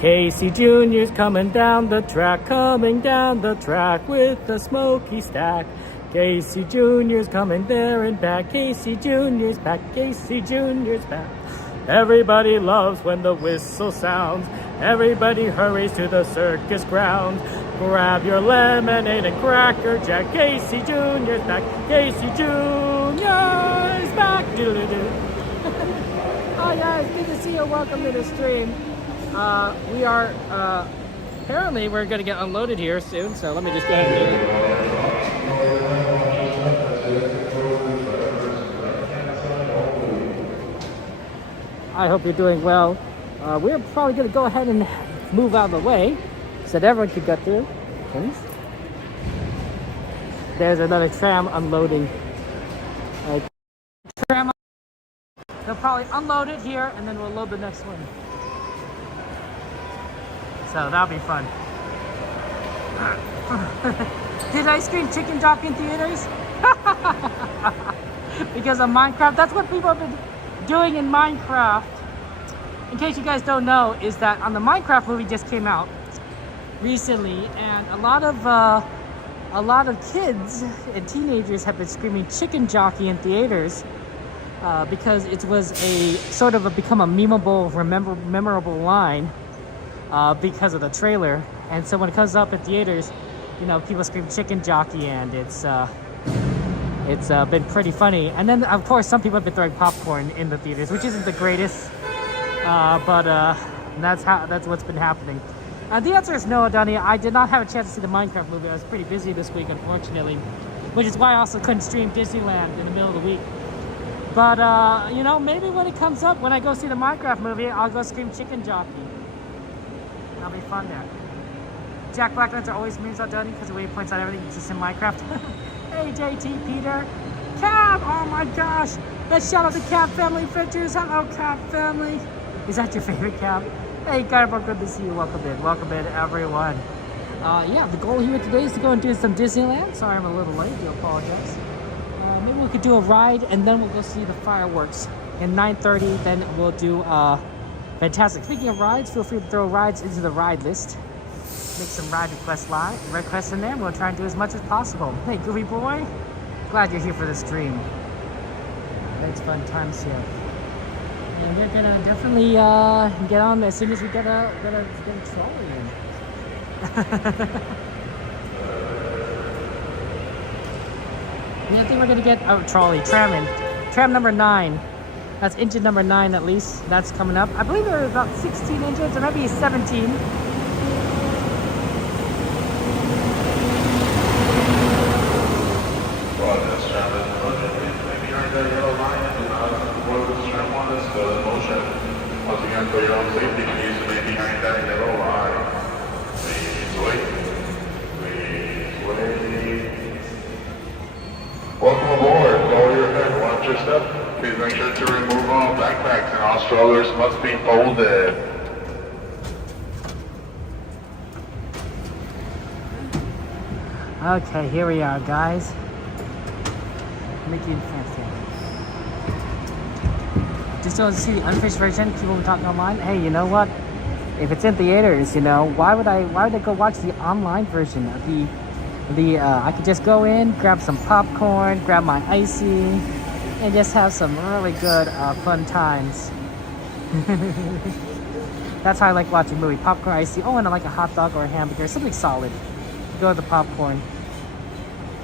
Casey Jr.'s coming down the track with a smoky stack. Casey Jr.'s coming there and back. Casey Jr.'s back. Casey Jr.'s back. Everybody loves when the whistle sounds. Everybody hurries to the circus grounds. Grab your lemonade and Cracker Jack. Casey Jr.'s back. Casey Jr.'s back. Doo-doo-doo. Hi guys, good to see you. Welcome to the stream. We are, apparently we're going to get unloaded here soon, so let me just go ahead and do it. I hope you're doing well. We're probably going to go ahead and move out of the way so that everyone can get through. Please. There's another tram unloading. Tram. They'll probably unload it here and then we'll load the next one. So that'll be fun. Did I scream chicken jockey in theaters? Because of Minecraft. That's what people have been doing in Minecraft. In case you guys don't know, is that on the Minecraft movie just came out recently, and a lot of kids and teenagers have been screaming chicken jockey in theaters because it was a sort of become a memeable, memorable line because of the trailer. And so when it comes up in theaters, you know, people scream chicken jockey, and it's been pretty funny. And then of course some people have been throwing popcorn in the theaters, which isn't the greatest, but that's what's been happening. The answer is no, Donnie. I did not have a chance to see the Minecraft movie. I was pretty busy this week, unfortunately, which is why I also couldn't stream Disneyland in the middle of the week. But you know, maybe when it comes up, when I go see the Minecraft movie, I'll go scream chicken jockey. That'll be fun there. Jack Blacklands are always memes out, Donnie, because the way he points out everything just in Minecraft. Hey, JT, Peter. Cab! Oh my gosh! Let's shout out to Cab Family Pictures. Hello, Cab Family. Is that your favorite Cab? Hey, Carrousel, good to see you. Welcome in. Welcome in, everyone. Yeah, the goal here today is to go and do some Disneyland. Sorry, I'm a little late. I do apologize. Maybe we could do a ride, and then we'll go see the fireworks. And 9:30, then we'll do Fantasmic. Speaking of rides, feel free to throw rides into the ride list. Make some ride requests in there. We'll try and do as much as possible. Hey, Goofy Boy. Glad you're here for the stream. It's fun times here. And we're gonna definitely get on as soon as we get a trolley in. I think we're gonna get a trolley, tram in. Tram number 9. That's engine number 9 at least. That's coming up. I believe there are about 16 engines, or maybe 17. Once again, for your own safety, please remain behind that yellow line. Please wait. Please wait. Welcome aboard. Lower your head. Watch your step. Please make sure to remove all backpacks, and all strollers must be folded. Okay, here we are, guys. Mickey and Fantasy. Just to see the unfinished version, people were talking online. Hey, you know what? If it's in theaters, you know, why would I go watch the online version of I could just go in, grab some popcorn, grab my icy, and just have some really good fun times. That's how I like watching a movie. Popcorn, icy. Oh, and I like a hot dog or a hamburger, something solid. Go with the popcorn.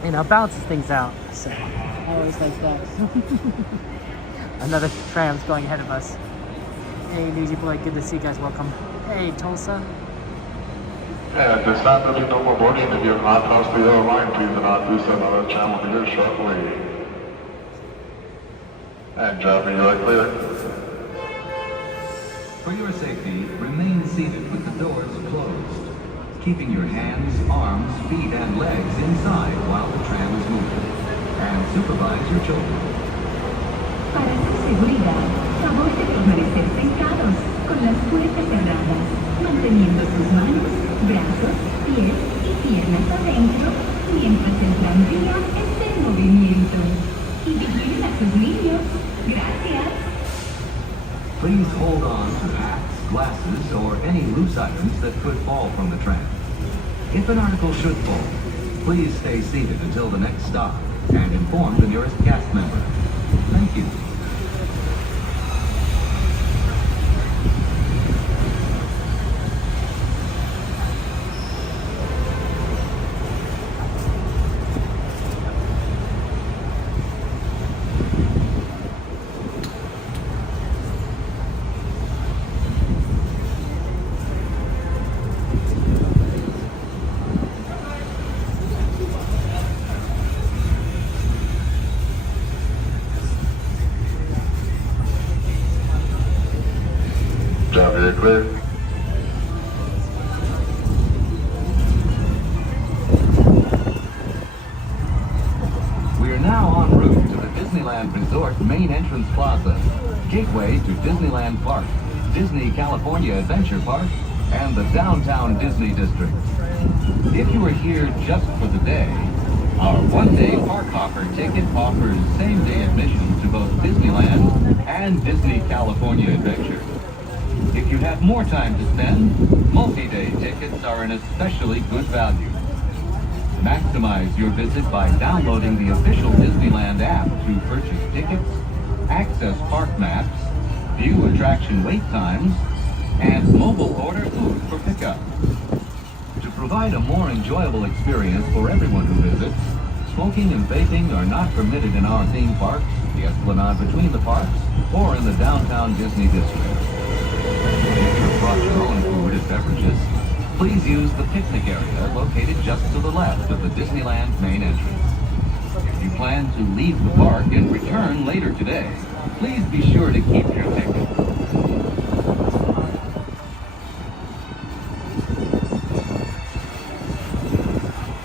You know, balances things out. So I always like that. Another tram's going ahead of us. Hey, Luigi Boy, good to see you guys. Welcome. Hey, Tulsa. And at this time, there'll be no more boarding. If you have not crossed the yellow line, please do not do so. Another tram will be here shortly. And driver, you like clear. For your safety, remain seated with the doors closed, keeping your hands, arms, feet, and legs inside while the tram is moving. And supervise your children. Para su seguridad, favor de permanecer sentados con las puertas cerradas, manteniendo sus manos, brazos, pies y piernas adentro mientras el tranvía esté en movimiento. Y vigilen a sus niños. Gracias. Please hold on to hats, glasses, or any loose items that could fall from the tram. If an article should fall, please stay seated until the next stop and inform the nearest cast member. Thank you. Clear. We are now en route to the Disneyland Resort main entrance plaza, gateway to Disneyland Park, Disney California Adventure Park, and the downtown Disney District. If you are here just for the day, our one-day park hopper ticket offers same-day admission to both Disneyland and Disney California Adventure. If you have more time to spend, multi-day tickets are an especially good value. Maximize your visit by downloading the official Disneyland app to purchase tickets, access park maps, view attraction wait times, and mobile order food for pickup. To provide a more enjoyable experience for everyone who visits, smoking and vaping are not permitted in our theme parks, the Esplanade between the parks, or in the downtown Disney District. If you have brought your own food and beverages, please use the picnic area located just to the left of the Disneyland main entrance. If you plan to leave the park and return later today, please be sure to keep your ticket.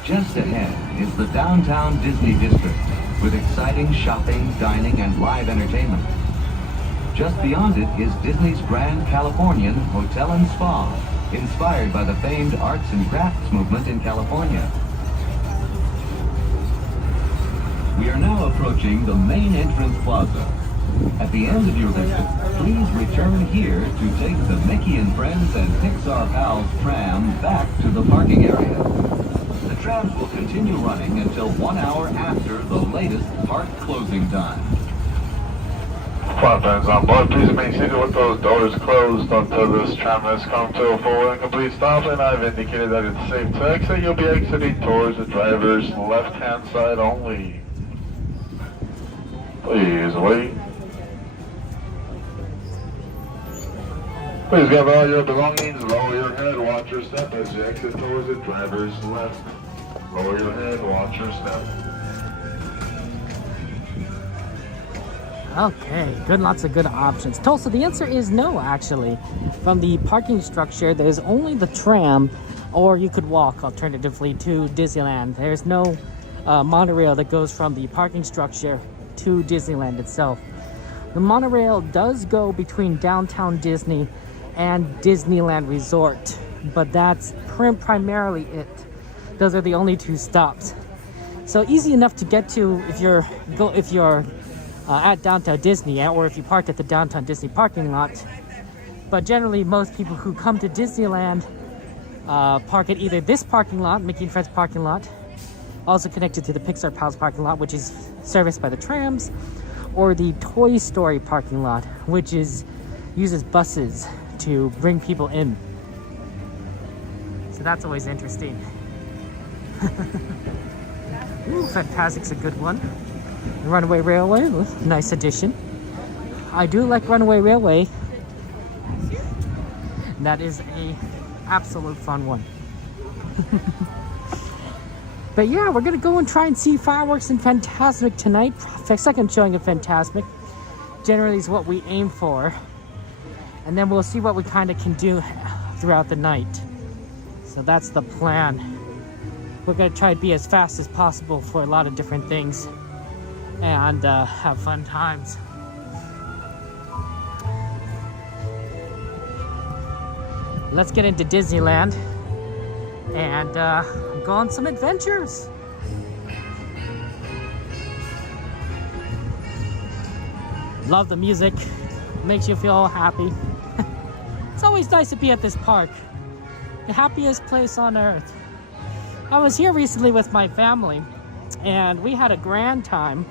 Just ahead is the downtown Disney District with exciting shopping, dining, and live entertainment. Just beyond it is Disney's Grand Californian Hotel and Spa, inspired by the famed arts and crafts movement in California. We are now approaching the main entrance plaza. At the end of your visit, please return here to take the Mickey and Friends and Pixar Pals tram back to the parking area. The trams will continue running until 1 hour after the latest park closing time. Flight plans on board, please remain seated with those doors closed until this tram has come to a full and complete stop, and I've indicated that it's safe to exit. You'll be exiting towards the driver's left-hand side only. Please wait. Please gather all your belongings, lower your head, watch your step as you exit towards the driver's left. Lower your head, watch your step. Okay, good, lots of good options. Tulsa, the answer is no, actually. From the parking structure, there's only the tram, or you could walk alternatively to Disneyland. There's no monorail that goes from the parking structure to Disneyland itself. The monorail does go between downtown Disney and Disneyland Resort, but that's primarily it. Those are the only two stops. So easy enough to get to if you're at downtown Disney, or if you park at the downtown Disney parking lot. But generally, most people who come to Disneyland park at either this parking lot, Mickey and Friends parking lot, also connected to the Pixar Pals parking lot, which is serviced by the trams, or the Toy Story parking lot, which uses buses to bring people in. So that's always interesting. Ooh, Fantasmic's a good one. Runaway Railway, nice addition. I do like Runaway Railway. That is a absolute fun one. But yeah, we're gonna go and try and see fireworks in Fantasmic tonight. Second showing of Fantasmic generally is what we aim for, and then we'll see what we kind of can do throughout the night. So that's the plan. We're gonna try to be as fast as possible for a lot of different things and have fun times. Let's get into Disneyland and go on some adventures. Love the music, makes you feel happy. It's always always nice to be at this park. The happiest place on earth. I was here recently with my family, and we had a grand time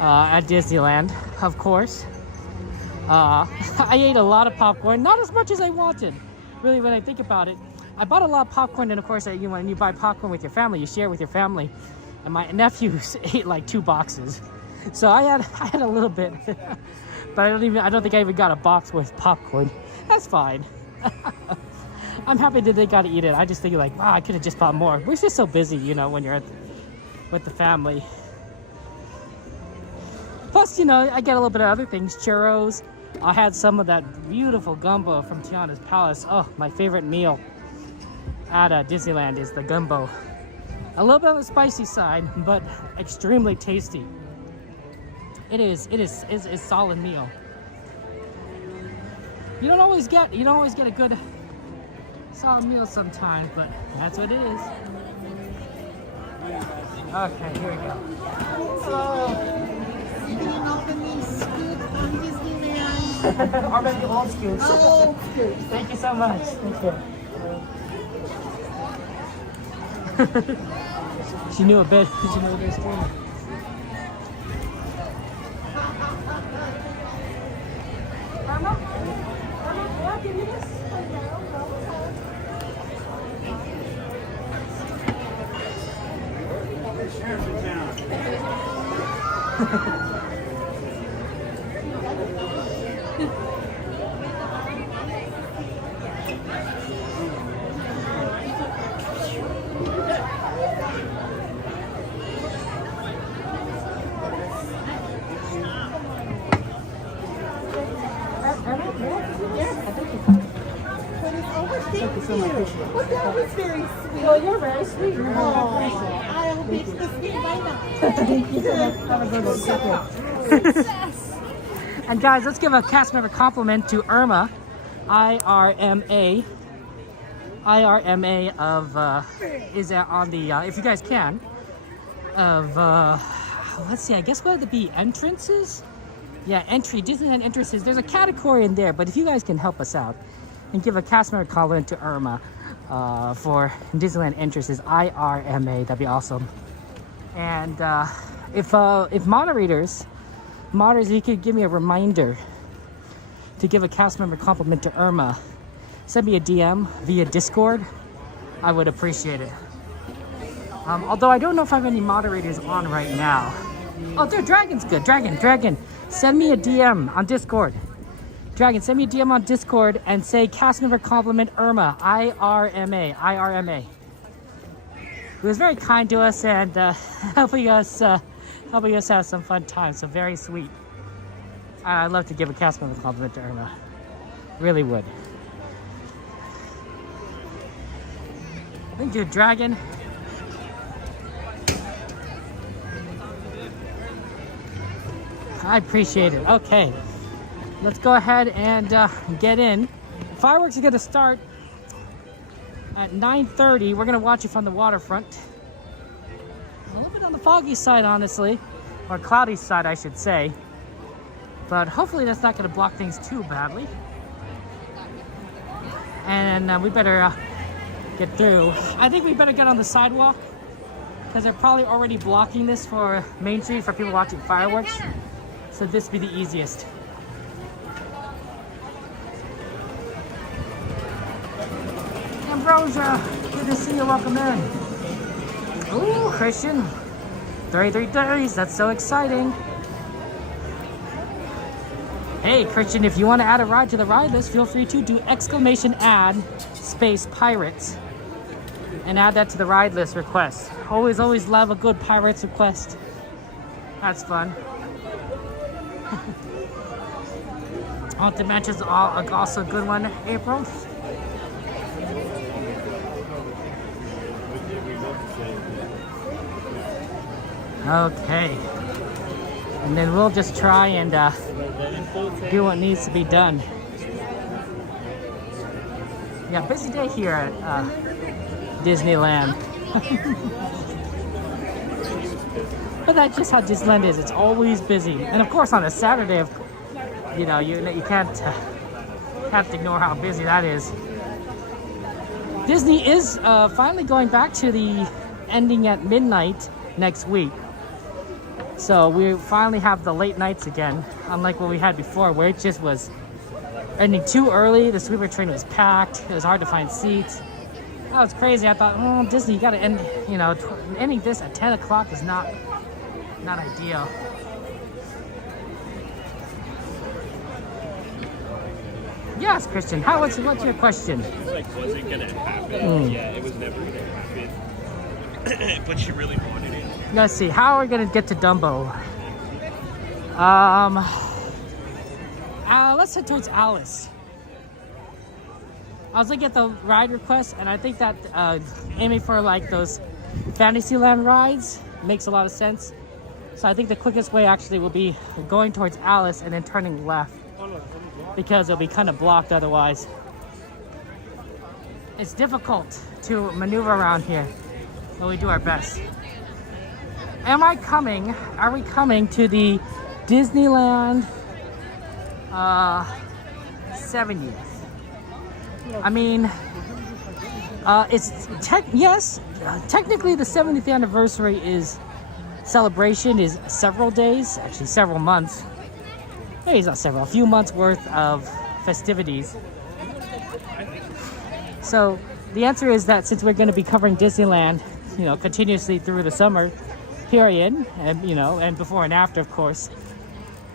at Disneyland, of course. I ate a lot of popcorn, not as much as I wanted. Really, when I think about it, I bought a lot of popcorn, and of course, when you buy popcorn with your family, you share with your family. And my nephews ate like 2 boxes, so I had a little bit, but I don't think I even got a box with popcorn. That's fine. I'm happy that they got to eat it. I just think like, wow, I could have just bought more. We're just so busy, you know, when you're with the family. Plus, you know, I get a little bit of other things, churros. I had some of that beautiful gumbo from Tiana's Palace. Oh, my favorite meal at Disneyland is the gumbo. A little bit on the spicy side, but extremely tasty. It is a solid meal. You don't always get a good solid meal sometimes, but that's what it is. Okay, here we go. Hello. You can open me scoop on Disneyland. Or maybe old scoops. Old scoop. Thank you so much. Thank you. She knew a bit. She knew this too. Mama, may I give you this? Thank you so much. Well, that was very sweet. Well, you're very sweet. You're I'll make the sweet right now. Thank you so much. Have a good one. Take care. And guys, let's give a cast member compliment to Irma, IRMA. IRMA of is on the if you guys can of let's see. I guess what would it be? Entrances? Yeah, entry. Disneyland entrances. There's a category in there, but if you guys can help us out and give a cast member compliment to Irma for Disneyland entrances, IRMA, that'd be awesome. And if moderators, you could give me a reminder to give a cast member compliment to Irma, send me a DM via Discord. I would appreciate it. Although I don't know if I have any moderators on right now. Oh, dude, Dragon's good. Dragon, send me a DM on Discord. Dragon, send me a DM on Discord and say cast member compliment Irma, IRMA. He was very kind to us and helping us have some fun time. So very sweet. I'd love to give a cast member compliment to Irma. Really would. Thank you, Dragon. I appreciate it. Okay. Let's go ahead and get in. Fireworks are going to start at 9:30. We're going to watch it from the waterfront. A little bit on the foggy side, honestly. Or cloudy side, I should say. But hopefully that's not going to block things too badly. And we better get through. I think we better get on the sidewalk, because they're probably already blocking this for Main Street for people watching fireworks. So this would be the easiest. Ambrosia, good to see you. Welcome in. Ooh, Christian. 33 days. That's so exciting. Hey, Christian, if you want to add a ride to the ride list, feel free to do !add space pirates and add that to the ride list request. Always love a good pirates request. That's fun. Haunted Mansion is also a good one, April. Okay. And then we'll just try and do what needs to be done. Yeah, busy day here at Disneyland. But that's just how Disneyland is. It's always busy. And of course on a Saturday, you know, you can't Have to ignore how busy that is. Disney is finally going back to the ending at midnight next week. So we finally have the late nights again, unlike what we had before, where it just was ending too early. The sweeper train was packed. It was hard to find seats. That was crazy. I thought, oh, Disney, you got to end, you know, ending this at 10 o'clock is not ideal. Yes, Christian. What's your question? Like, was it gonna happen? Yeah, it was never gonna happen. But she really wanted it. Let's see. How are we gonna get to Dumbo? Let's head towards Alice. I was looking at the ride requests, and I think that aiming for like those Fantasyland rides makes a lot of sense. So I think the quickest way actually will be going towards Alice and then turning left, because it'll be kind of blocked otherwise. It's difficult to maneuver around here, but we do our best. Are we coming to the Disneyland 70th? I mean, technically the 70th anniversary celebration is several days, actually several months. Maybe it's not several, a few months worth of festivities. So the answer is that since we're going to be covering Disneyland, you know, continuously through the summer period, and you know, and before and after, of course,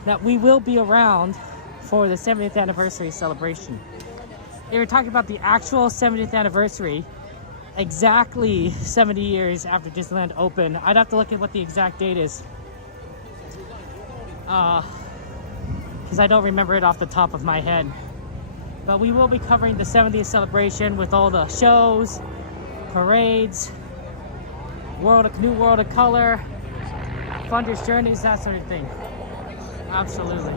that we will be around for the 70th anniversary celebration. They were talking about the actual 70th anniversary, exactly 70 years after Disneyland opened. I'd have to look at what the exact date is, because I don't remember it off the top of my head. But we will be covering the 70th celebration with all the shows, parades, New World of Color, Thunder's Journeys, that sort of thing. Absolutely.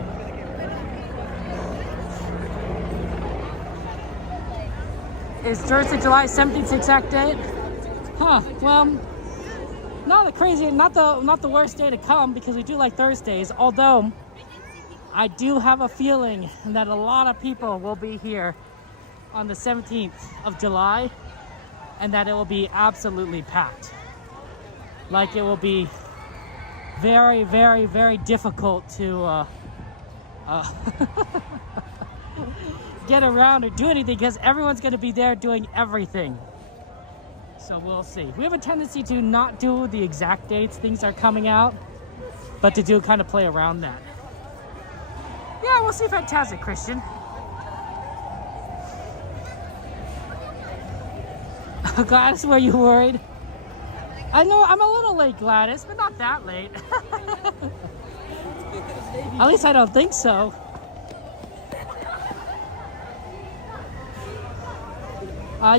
Is Thursday, July 17th the exact date? Huh, well, not the worst day to come, because we do like Thursdays, although I do have a feeling that a lot of people will be here on the 17th of July, and that it will be absolutely packed. Like, it will be very, very, very difficult to get around or do anything, because everyone's going to be there doing everything. So we'll see. We have a tendency to not do the exact dates things are coming out, but to do kind of play around that. Yeah, we'll see. Fantastic, Christian. Gladys, were you worried? I know I'm a little late, Gladys, but not that late. At least I don't think so.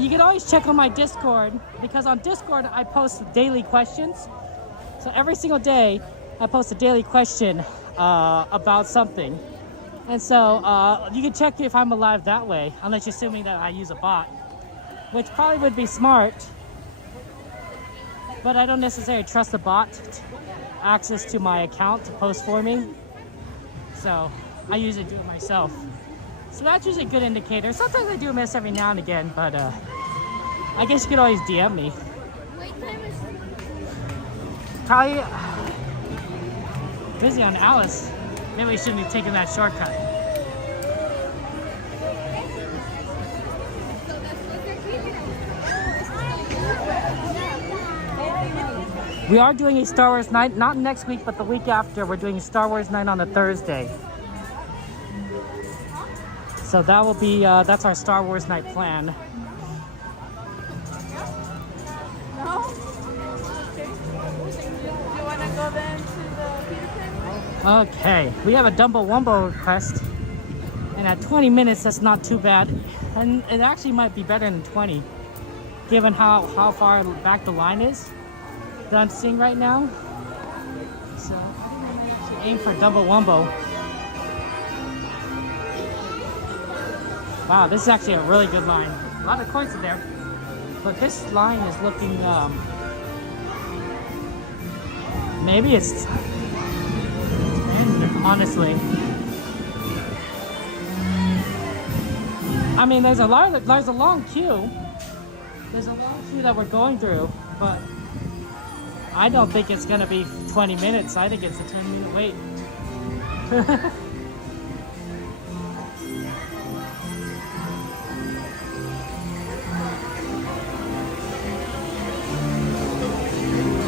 You can always check on my Discord, because on Discord I post daily questions. So every single day I post a daily question about something. And so you can check if I'm alive that way, unless you're assuming that I use a bot, which probably would be smart. But I don't necessarily trust the bot access to my account to post for me. So I usually do it myself. So that's usually a good indicator. Sometimes I do miss every now and again, but I guess you could always DM me. Probably busy on Alice. Maybe we shouldn't be taking that shortcut. We are doing a Star Wars night, not next week, but the week after. We're doing a Star Wars night on a Thursday. So that will be, that's our Star Wars night plan. No? Okay. You want to go then to the Peter Pan? Okay, we have a Dumbo Wumbo request. And at 20 minutes, that's not too bad. And it actually might be better than 20, given how far back the line is that I'm seeing right now. So I think I might actually aim for Dumbo Wumbo. Wow, this is actually a really good line. A lot of coins in there, but this line is looking, maybe it's, honestly. I mean, there's a long queue. There's a long queue that we're going through, but I don't think it's gonna be 20 minutes. I think it's a 10-minute wait.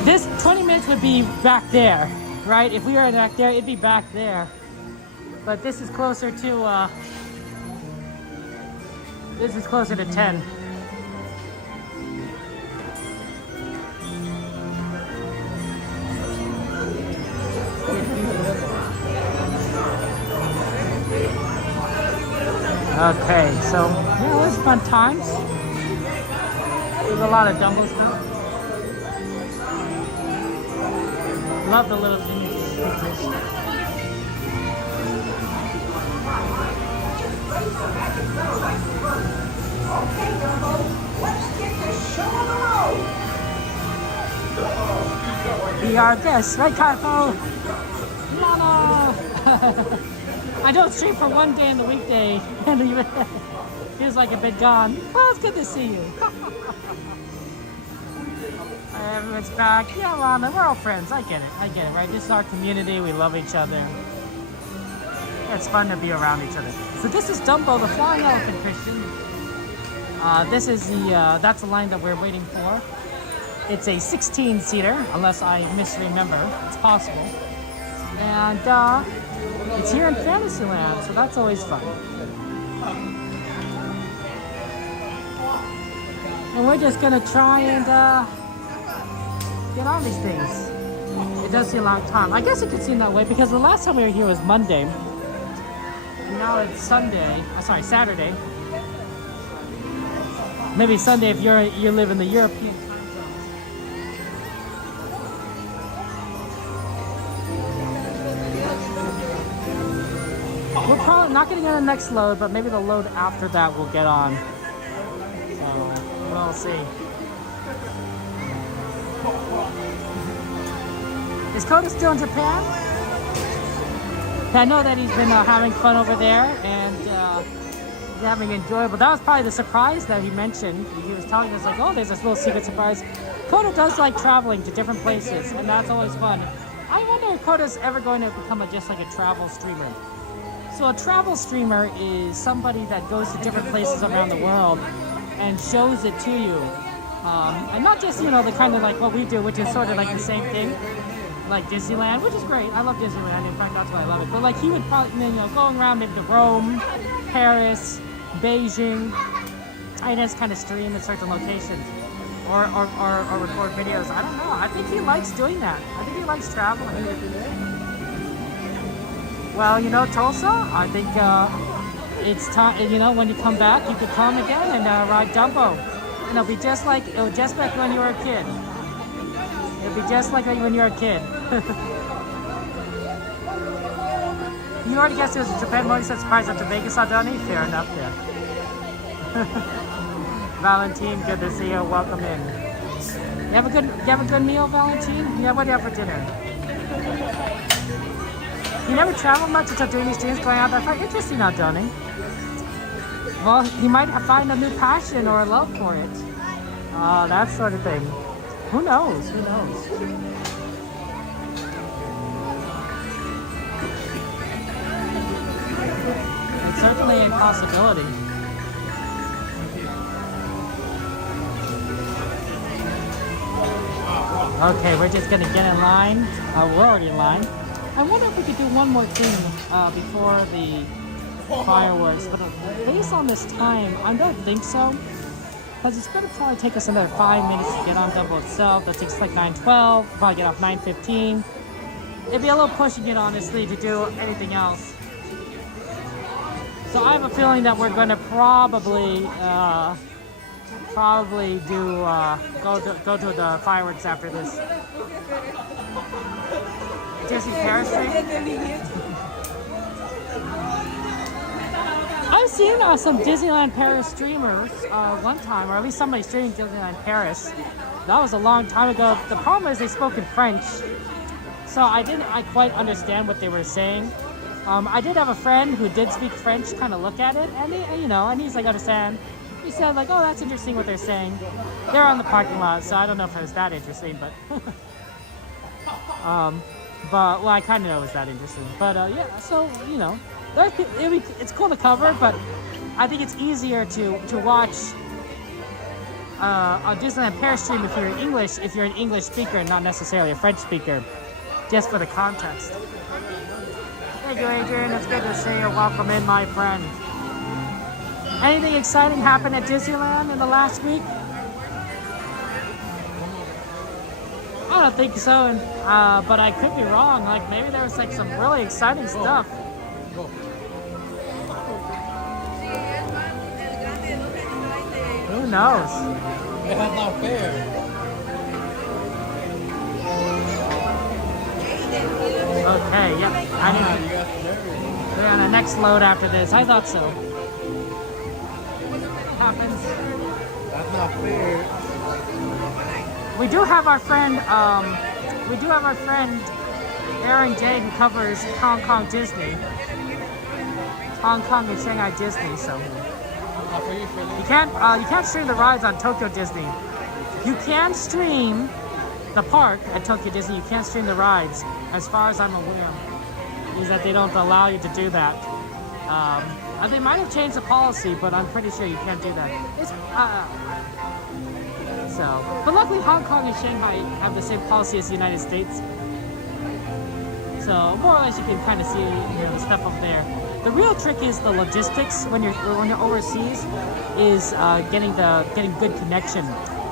This 20 minutes would be back there, right? If we were back there, it'd be back there. But this is closer to 10. Okay, so yeah, it was fun times. There's a lot of Dumbo stuff. Love the little things. Okay, Dumbo, let's get this show on the road. We are this, right, Carpo? Mama! I don't stream for one day in the weekday, and even feels like I've been gone. Well, it's good to see you. Everyone's back. Yeah, Lana, we're all friends. I get it, right? This is our community. We love each other. It's fun to be around each other. So this is Dumbo, the flying elephant, Christian. This is that's the line that we're waiting for. It's a 16-seater, unless I misremember. It's possible. And it's here in Fantasyland, so that's always fun. And we're just gonna try and get on these things. It does seem a long time. I guess it could seem that way because the last time we were here was Monday. And now it's Sunday. Oh, sorry, Saturday. Maybe Sunday if you live in the European time zone. We're probably not going to get the next load, but maybe the load after that we'll get on. So we'll see. Is Coda still in Japan? I know that he's been having fun over there and he's having enjoyable. That was probably the surprise that he mentioned. He was telling us like, oh, there's this little secret surprise. Coda does like traveling to different places, and that's always fun. I wonder if Coda's ever going to become just like a travel streamer. So a travel streamer is somebody that goes to different places around the world and shows it to you. And not just, you know, the kind of like what we do, which is sort of like the same thing. Like Disneyland, which is great. I love Disneyland. In fact, that's why I love it. But like he would probably, you know, going around maybe to Rome, Paris, Beijing, and just kind of stream at certain locations, or record videos. I don't know. I think he likes doing that. I think he likes traveling. Well, you know, Tulsa. I think it's time. You know, when you come back, you could come again and ride Dumbo, and it'll be just like when you were a kid. It'll be just like when you were a kid. You already guessed it was a Japan Modi said surprise after Vegas saw Donnie? Fair enough there. Valentine, good to see you. Welcome in. You have a good meal, Valentine? Yeah, what do you have for dinner? You never travel much until doing these streams going out. That's quite interesting now, Donnie. Well, you might find a new passion or a love for it. That sort of thing. Who knows? Who knows? It's certainly a possibility. Okay, we're just gonna get in line. We're already in line. I wonder if we could do one more thing before the fireworks, but based on this time, I don't think so. Because it's going to probably take us another 5 minutes to get on Dumbo itself. That takes like 9:12. Probably get off 9:15. It'd be a little pushing it, honestly, to do anything else. So I have a feeling that we're going to probably do go to the fireworks after this. Disney Paris stream. I've seen some Disneyland Paris streamers one time, or at least somebody streaming Disneyland Paris. That was a long time ago. The problem is they spoke in French, so I didn't quite understand what they were saying. I did have a friend who did speak French kind of look at it, and he, you know, and he's like, understand. He said like, oh, that's interesting what they're saying. They're on the parking lot, so I don't know if it was that interesting, but well, I kind of know it was that interesting. But yeah, so you know, it's cool to cover, but I think it's easier to watch a Disneyland Paris stream if you're an English speaker and not necessarily a French speaker, just for the context. Thank you, Adrian. It's good to see you. Welcome in, my friend. Anything exciting happened at Disneyland in the last week? I don't think so, but I could be wrong. Like maybe there was like some really exciting stuff. Who knows? That's not fair. Okay, yep. I knew. We're on the next load after this. I thought so. Happens. That's not fair. We do have our friend. Aaron J, who covers Hong Kong Disney, Hong Kong and Shanghai Disney. So you can't stream the rides on Tokyo Disney. You can stream the park at Tokyo Disney. You can't stream the rides, as far as I'm aware. Is that they don't allow you to do that. They might have changed the policy, but I'm pretty sure you can't do that. But luckily Hong Kong and Shanghai have the same policy as the United States. So more or less you can kind of see, you know, the stuff up there. The real trick is the logistics when you're overseas, is getting good connection,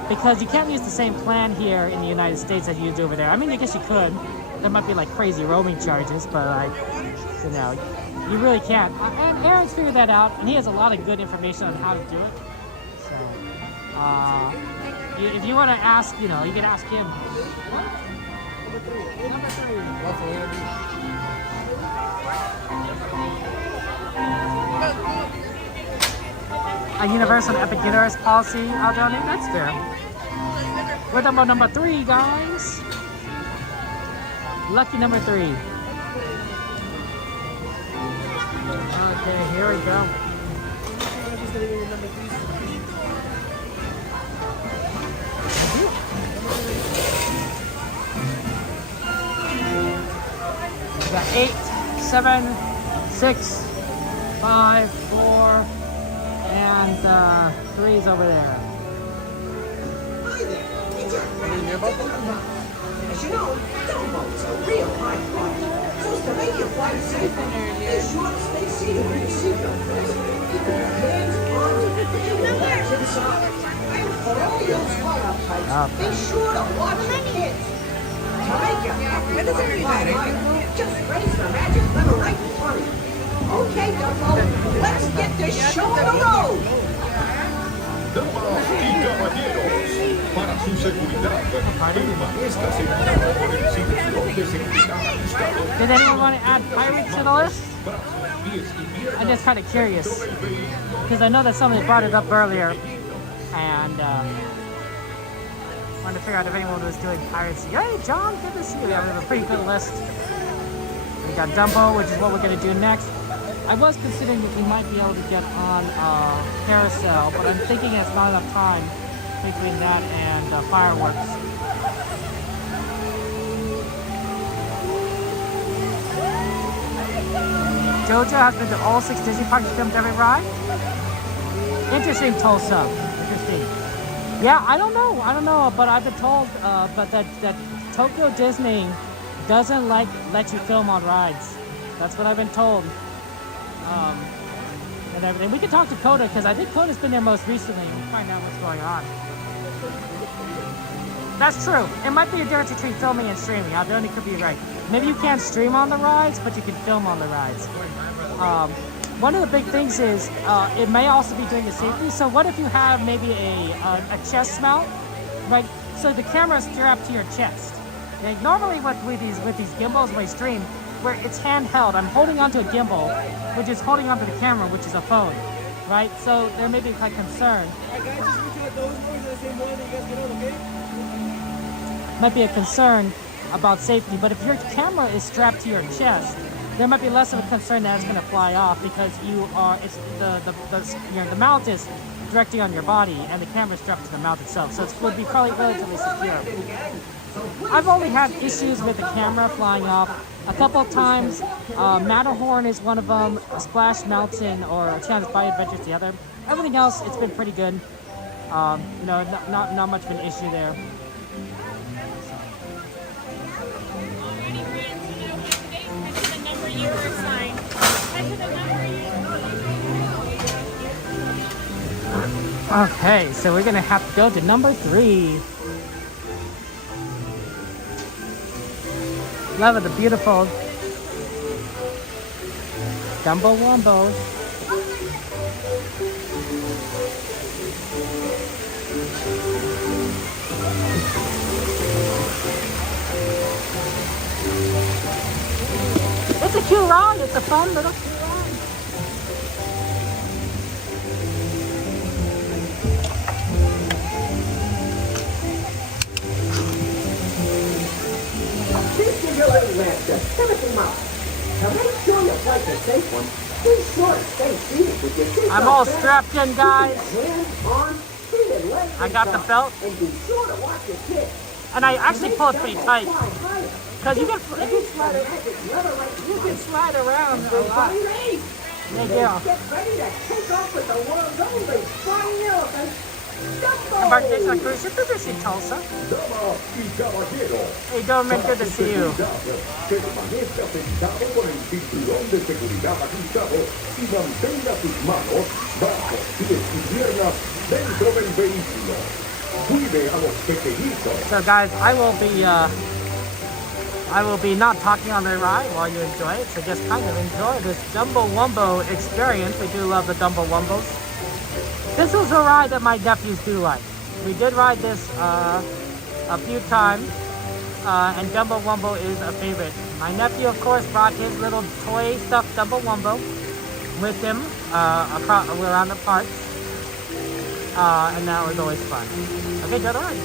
because you can't use the same plan here in the United States as you do over there. I mean, I guess you could. There might be like crazy roaming charges, but like, you know, you really can't. And Aaron's figured that out, and he has a lot of good information on how to do it. So, if you want to ask, you know, you can ask him. Number 3. A universal epic universe policy, Aldoni, that's fair. We're talking about number 3, guys. Lucky number 3. Okay, here we go. We got 8, 7, 6, 5, 4, and 3's over there. Hi there. As you know, Dumbo's a real high flight. So as to make your flight safer, be sure to stay seated with your seatbelt first. Keeping your hands, arms, and your legs inside. And for all those fly-out types, be sure to watch your kids. To make your happy fly high, just raise the magic lever right in front of you. Okay, Dumbo, let's get this show on the road! Damas y caballeros, para su seguridad, permanezca sentado con el cinturón de seguridad ajustado. Did anyone want to add pirates to the list? I'm just kind of curious, because I know that somebody brought it up earlier, and wanted to figure out if anyone was doing piracy. Hey, John, good to see you. We have a pretty good list. We got Dumbo, which is what we're going to do next. I was considering that we might be able to get on Carrousel, but I'm thinking it's not enough time between that and fireworks. Jojo has been to all 6 Disney parks, filmed every ride. Interesting, Tulsa. Interesting. Yeah, I don't know, but I've been told that Tokyo Disney doesn't let you film on rides. That's what I've been told. And everything. We can talk to Coda, because I think Coda's been there most recently, and we'll find out what's going on. That's true. It might be a difference between filming and streaming. I only could be right. Maybe you can't stream on the rides, but you can film on the rides. One of the big things is it may also be doing the safety. So what if you have maybe a chest mount, right? So the camera is strapped to your chest. And normally with these gimbals when we stream, where it's handheld, I'm holding onto a gimbal, which is holding onto the camera, which is a phone, right? So there may be like concern. Might be a concern about safety, but if your camera is strapped to your chest, there might be less of a concern that it's going to fly off because the mount is directly on your body and the camera is strapped to the mount itself, so it would be probably relatively secure. I've only had issues with the camera flying off a couple of times. Matterhorn is one of them, Splash Mountain or Chance By Adventures the other. Everything else, it's been pretty good. You know, not much of an issue there. Okay, so we're gonna have to go to number 3. Love of the beautiful Dumbo Wombo. It's a cute ride. It's a fun little cute ride. This is your little master, Timothy Mouse. Now make sure your flight's a safe one. Be sure to stay seated with your seatbelt. I'm all strapped in, guys. Hands, arms, feet, and legs. I got the belt. And be sure to watch your kids. And I actually pull it pretty tight. Because you can slide around a lot. There you go. Get ready to take off with the world's only flying elephant, Dumbo. Embarkation on cruise ship. Good to see Tulsa. Damas y caballeros. Hey, Doberman, good to see you. Permanezca sentado con el cinturón de seguridad ajustado y mantenga sus manos, brazos, pies y piernas dentro del vehículo. Cuide a los pequeñitos. So, guys, I will be not talking on the ride while you enjoy it. So just kind of enjoy this Dumbo Wumbo experience. We do love the Dumbo Wumbos. This was a ride that my nephews do like. We did ride this a few times, and Dumbo Wumbo is a favorite. My nephew, of course, brought his little toy stuffed Dumbo Wumbo with him around the park, and that was always fun. Okay, enjoy the ride.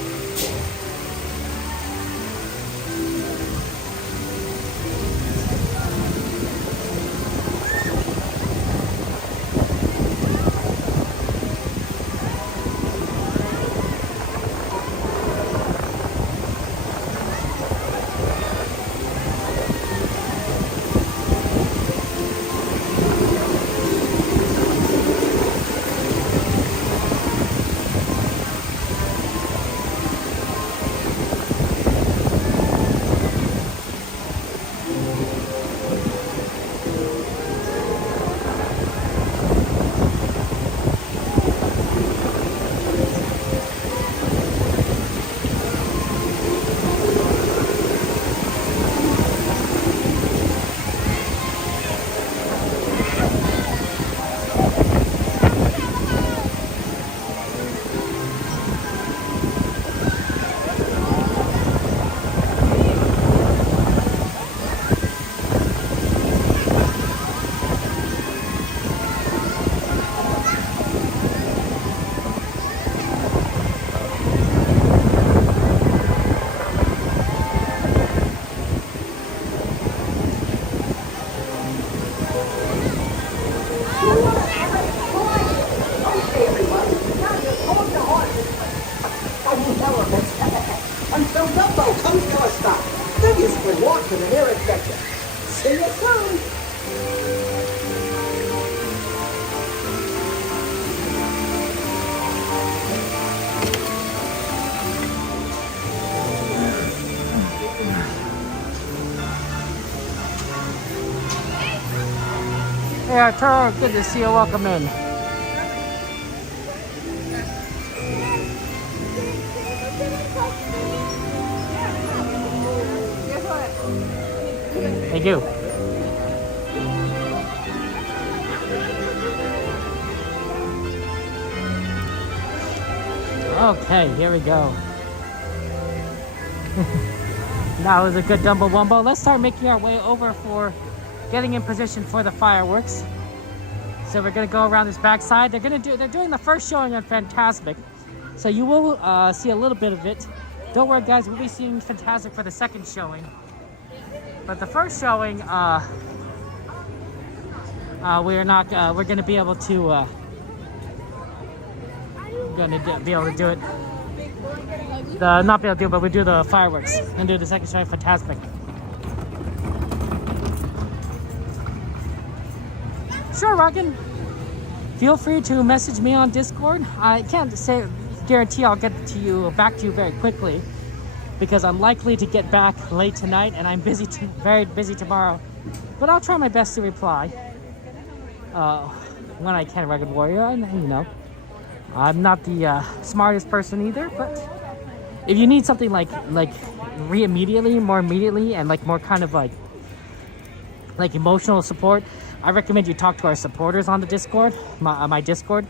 Until Dumbo comes to a stop, then you can walk to the nearest section. See you soon. Hey Arturo, good to see you. Welcome in. Thank you. Okay, here we go. That was a good Dumbo Wumbo. Let's start making our way over for getting in position for the fireworks. So we're gonna go around this backside. They're doing the first showing on Fantasmic, so you will see a little bit of it. Don't worry, guys. We'll be seeing Fantasmic for the second showing. But the first showing, we're not. We're gonna be able to. Be able to do it. Not be able to do it, but we do the fireworks and do the second show of Fantasmic. Sure, Rockin'. Feel free to message me on Discord. I can't guarantee I'll get back to you very quickly because I'm likely to get back late tonight and I'm very busy tomorrow. But I'll try my best to reply when I can, Rugged Warrior. And you know, I'm not the smartest person either, but if you need something like more immediately, and like more kind of like emotional support, I recommend you talk to our supporters on the Discord, my Discord.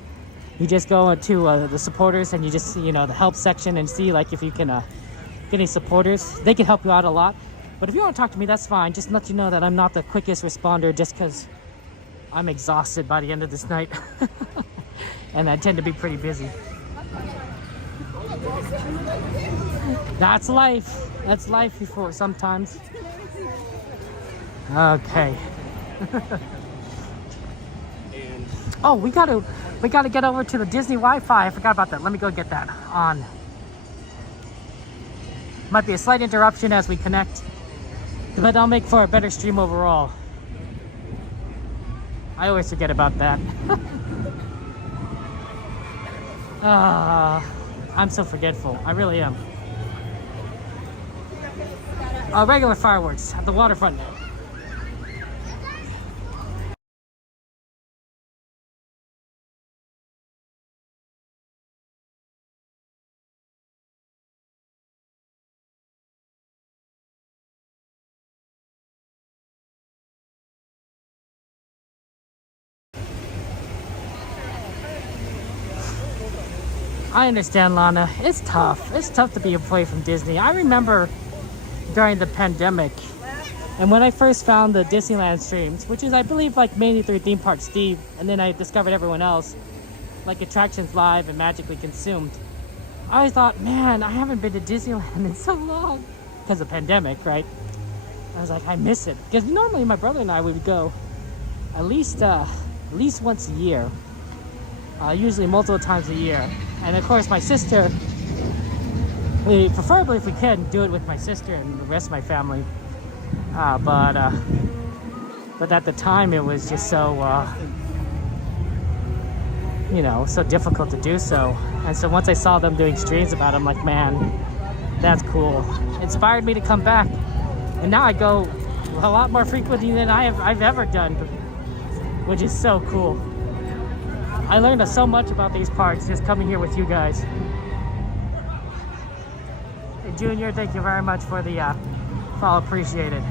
You just go into the supporters and you just see, you know, the help section and see like if you can get any supporters. They can help you out a lot. But if you want to talk to me, that's fine. Just let you know that I'm not the quickest responder just because I'm exhausted by the end of this night. And I tend to be pretty busy. That's life. That's life before sometimes. Okay. Oh, we gotta get over to the Disney Wi-Fi. I forgot about that. Let me go get that on. Might be a slight interruption as we connect, but I'll make for a better stream overall. I always forget about that. I'm so forgetful. I really am. Regular fireworks at the waterfront now. I understand, Lana. It's tough. It's tough to be away from Disney. I remember during the pandemic, and when I first found the Disneyland streams, which is, I believe, like mainly through Theme Park Steve, and then I discovered everyone else, like Attractions Live and Magically Consumed. I always thought, man, I haven't been to Disneyland in so long because of the pandemic, right? I was like, I miss it because normally my brother and I would go at least once a year, usually multiple times a year. And of course, my sister, we preferably, if we can, do it with my sister and the rest of my family. But at the time, it was just so, so difficult to do so. And so once I saw them doing streams about it, I'm like, man, that's cool. It inspired me to come back. And now I go a lot more frequently than I've ever done, which is so cool. I learned so much about these parks just coming here with you guys. Hey, Junior, thank you very much for the follow. Appreciate it.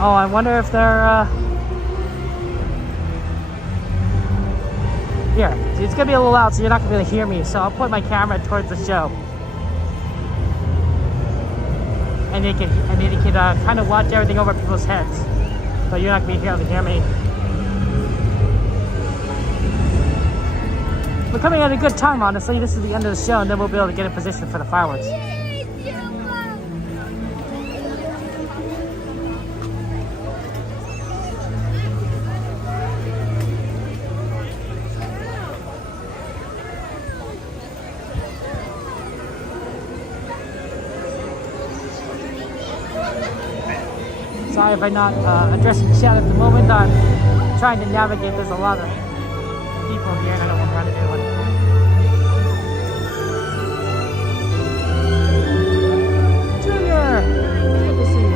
Oh, I wonder if they're here. It's gonna be a little loud, so you're not gonna be able to hear me. So I'll put my camera towards the show. And you can kind of watch everything over people's heads, but you're not gonna be able to hear me. We're coming at a good time, honestly. This is the end of the show, and then we'll be able to get in position for the fireworks. Sorry if I'm not addressing the chat at the moment. I'm trying to navigate. There's a lot of people here and I don't want to run into anyone. Junior! Good to see you.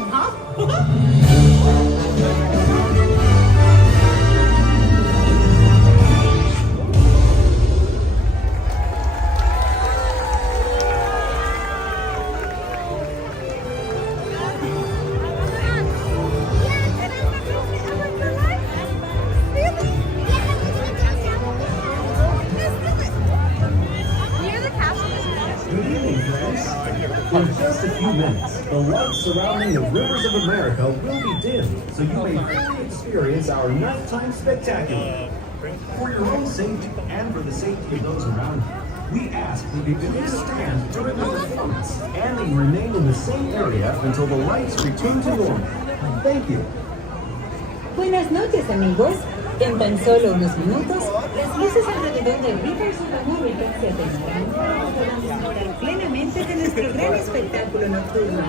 attraction, huh? Good evening, friends. In just a few minutes, the lights surrounding the rivers of America will be dimmed, so you may fully experience our nighttime spectacular. For your own safety and for the safety of those around you, we ask that you please stand during the performance and that you remain in the same area until the lights return to normal. Thank you. Buenas noches, amigos. En tan solo unos minutos, las luces alrededor de Rivers of America se atenuarán para que puedan disfrutar plenamente de nuestro gran espectáculo nocturno.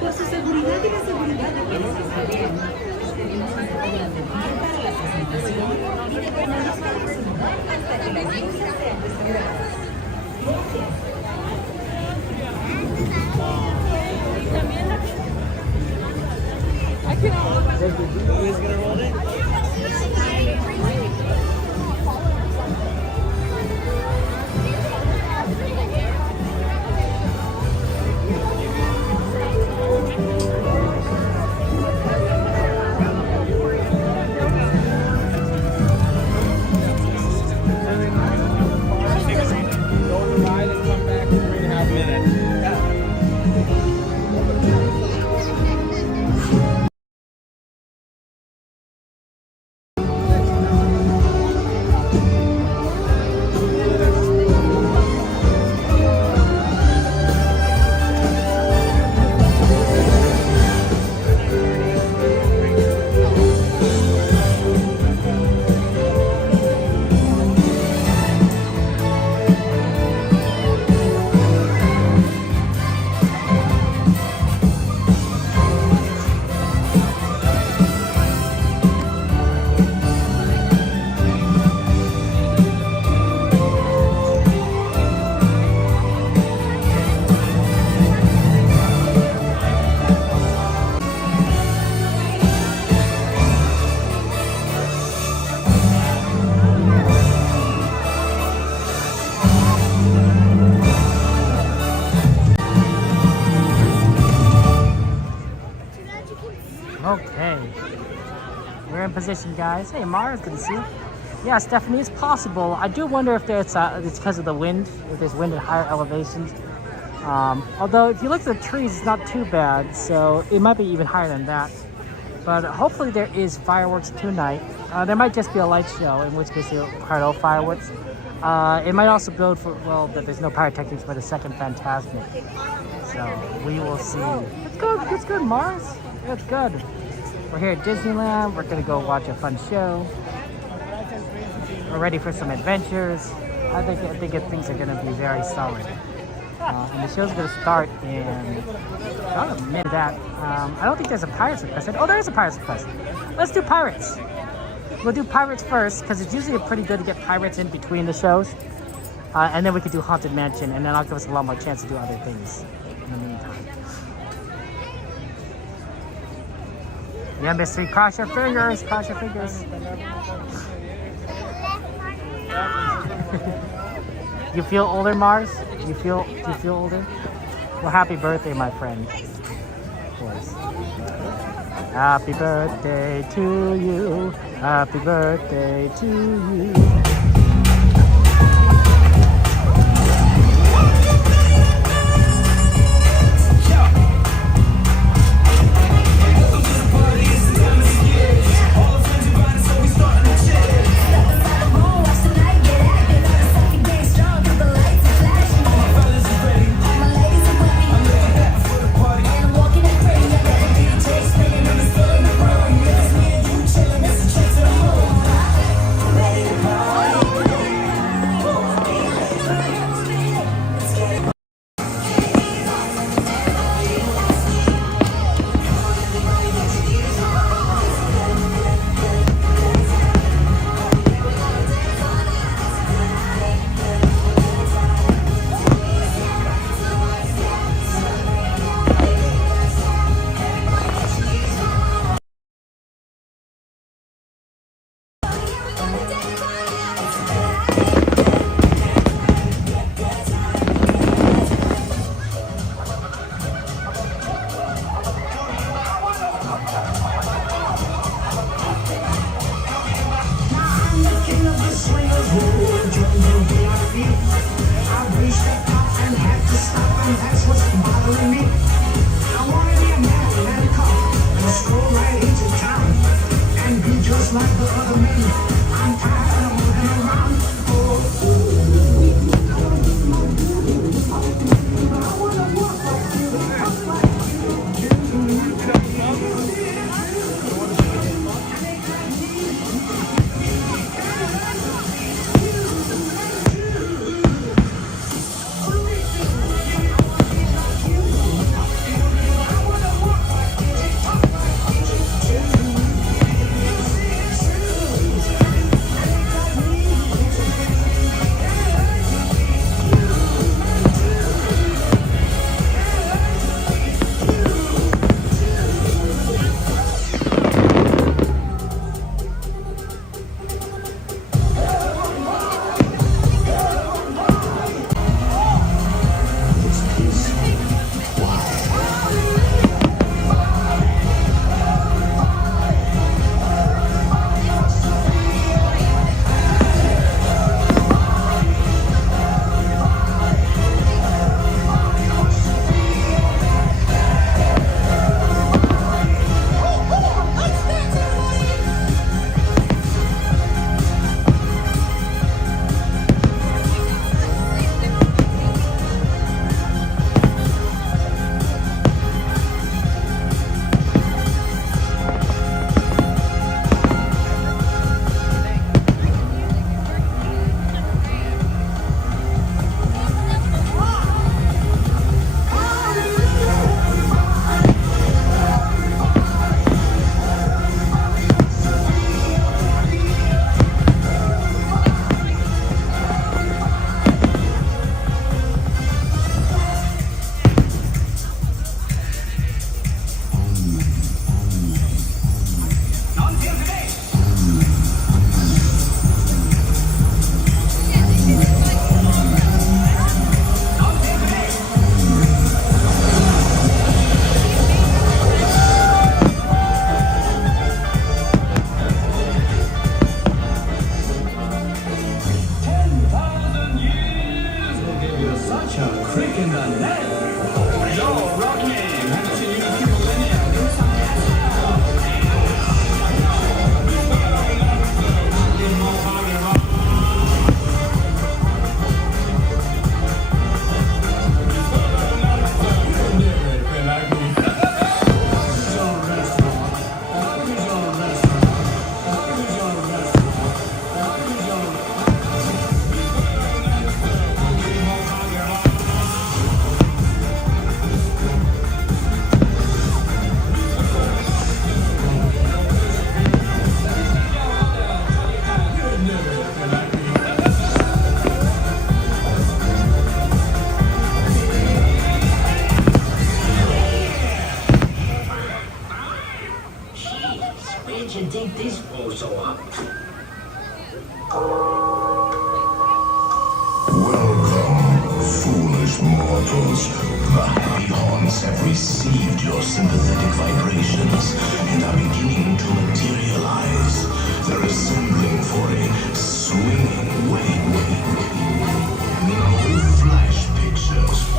Por su seguridad y la seguridad de quienes los rodean, les pedimos que se pongan de pie para la presentación y que permanezcan en su lugar hasta que las luces sean restauradas. Gracias. Who's gonna hold it? Okay, we're in position, guys. Hey, Mara, good to see you. Yeah, Stephanie, it's possible. I do wonder if it's because of the wind, if there's wind at higher elevations. Although, if you look at the trees, it's not too bad, so it might be even higher than that. But hopefully there is fireworks tonight. There might just be a light show, in which case there are no fireworks. It might also go for, well, that there's no pyrotechnics for the second Fantasmic. So, we will see. It's good, Mars. It's good. We're here at Disneyland. We're gonna go watch a fun show. We're ready for some adventures. I think things are gonna be very solid. And the show's gonna start in about a minute. I don't think there's a Pirates request. Oh, there is a Pirates request. Let's do Pirates. We'll do Pirates first because it's usually pretty good to get Pirates in between the shows. And then we could do Haunted Mansion, and then that'll give us a lot more chance to do other things in the meantime. Yeah, Mystery, cross your fingers, cross your fingers. You feel older, Mars? Do you feel older? Well, happy birthday, my friend. Of course. Happy birthday to you. Happy birthday to you. Ready to party. Where'd you dig this bozo up? Welcome, foolish mortals. The happy haunts have received your sympathetic vibrations and are beginning to materialize. They're assembling for a swinging no flash pictures.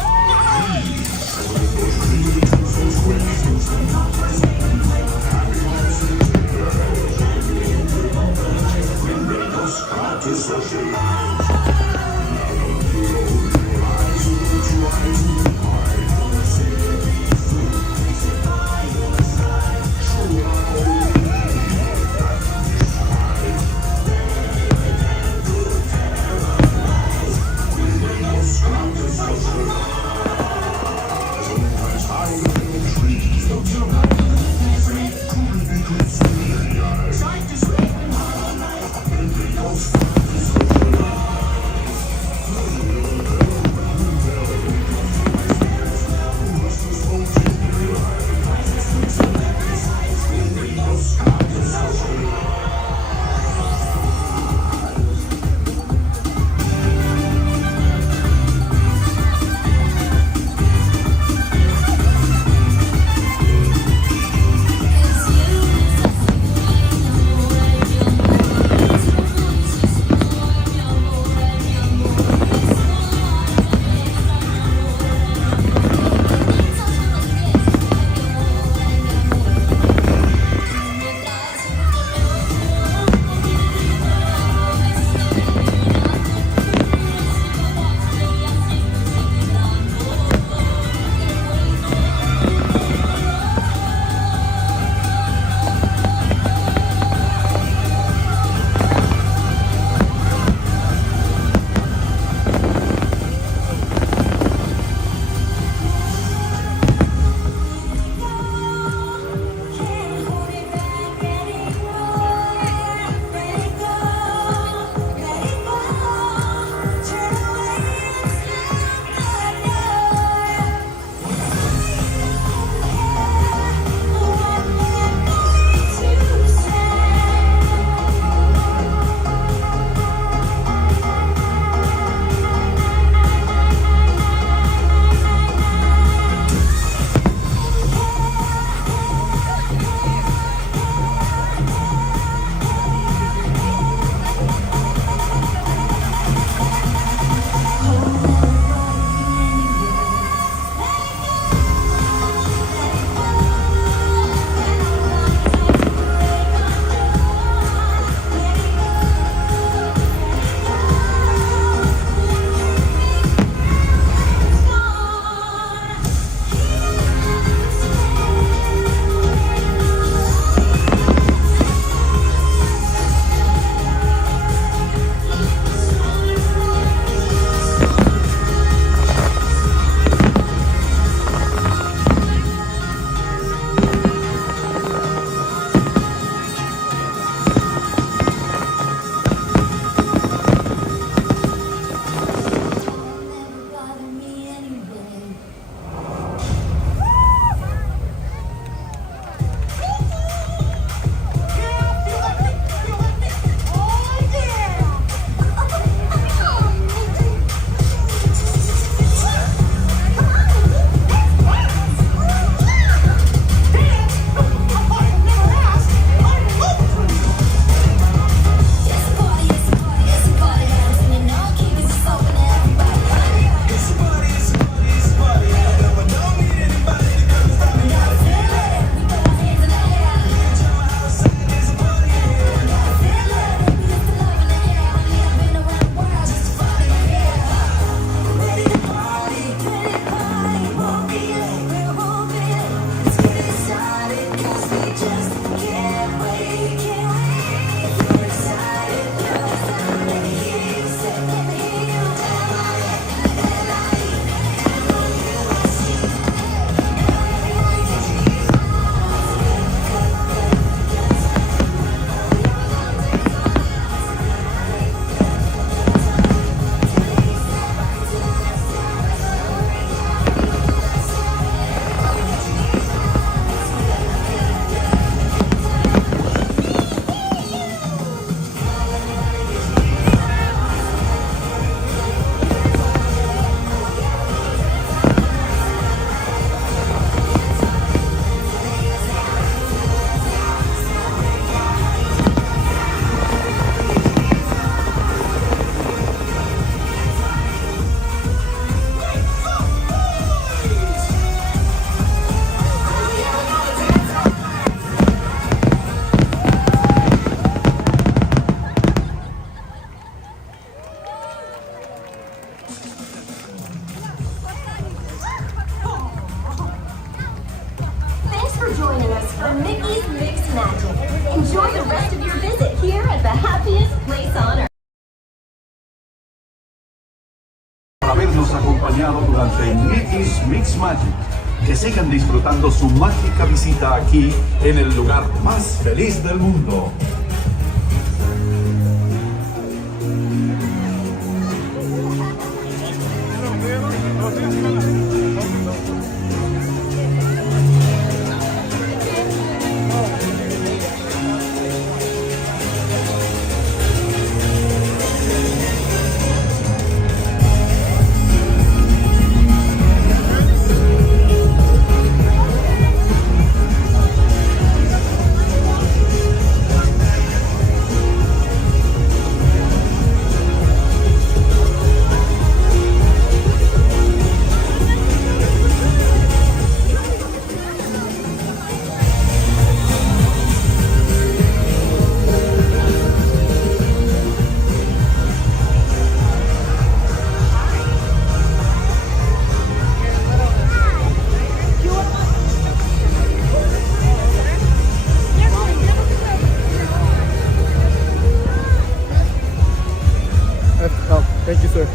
for Mickey's Mix Magic. Enjoy the rest of your visit here at the happiest place on earth. Por habernos acompañado durante Mickey's Mix Magic. Que sigan disfrutando su mágica visita aquí en el lugar más feliz del mundo. Thank you, sir.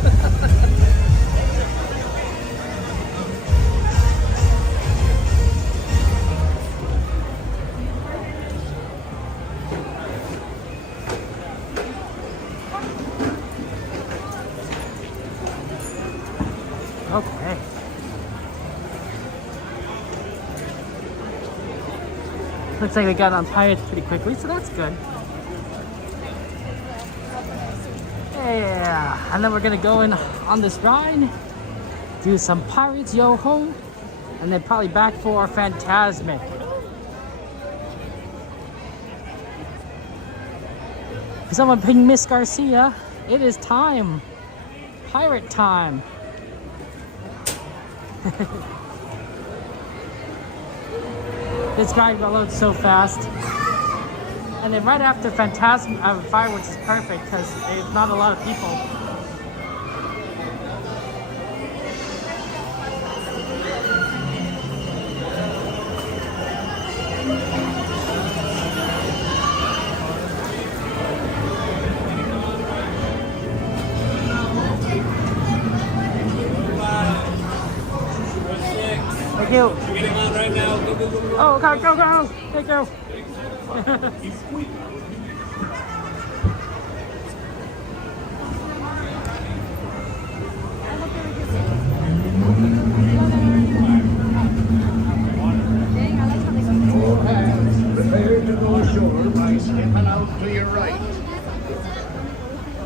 Okay. Looks like we got on Pirates pretty quickly, so that's good. Yeah, and then we're gonna go in on this ride, do some Pirates Yo-Ho, and then probably back for Fantasmic. Someone ping Miss Garcia. It is time. Pirate time. This ride loads so fast. And then right after fireworks is perfect because there's not a lot of people. Thank you. We're getting on right now. Go, go, go, go. Oh, go, go, go. Thank you. All hands, prepare to go ashore by stepping out to your right.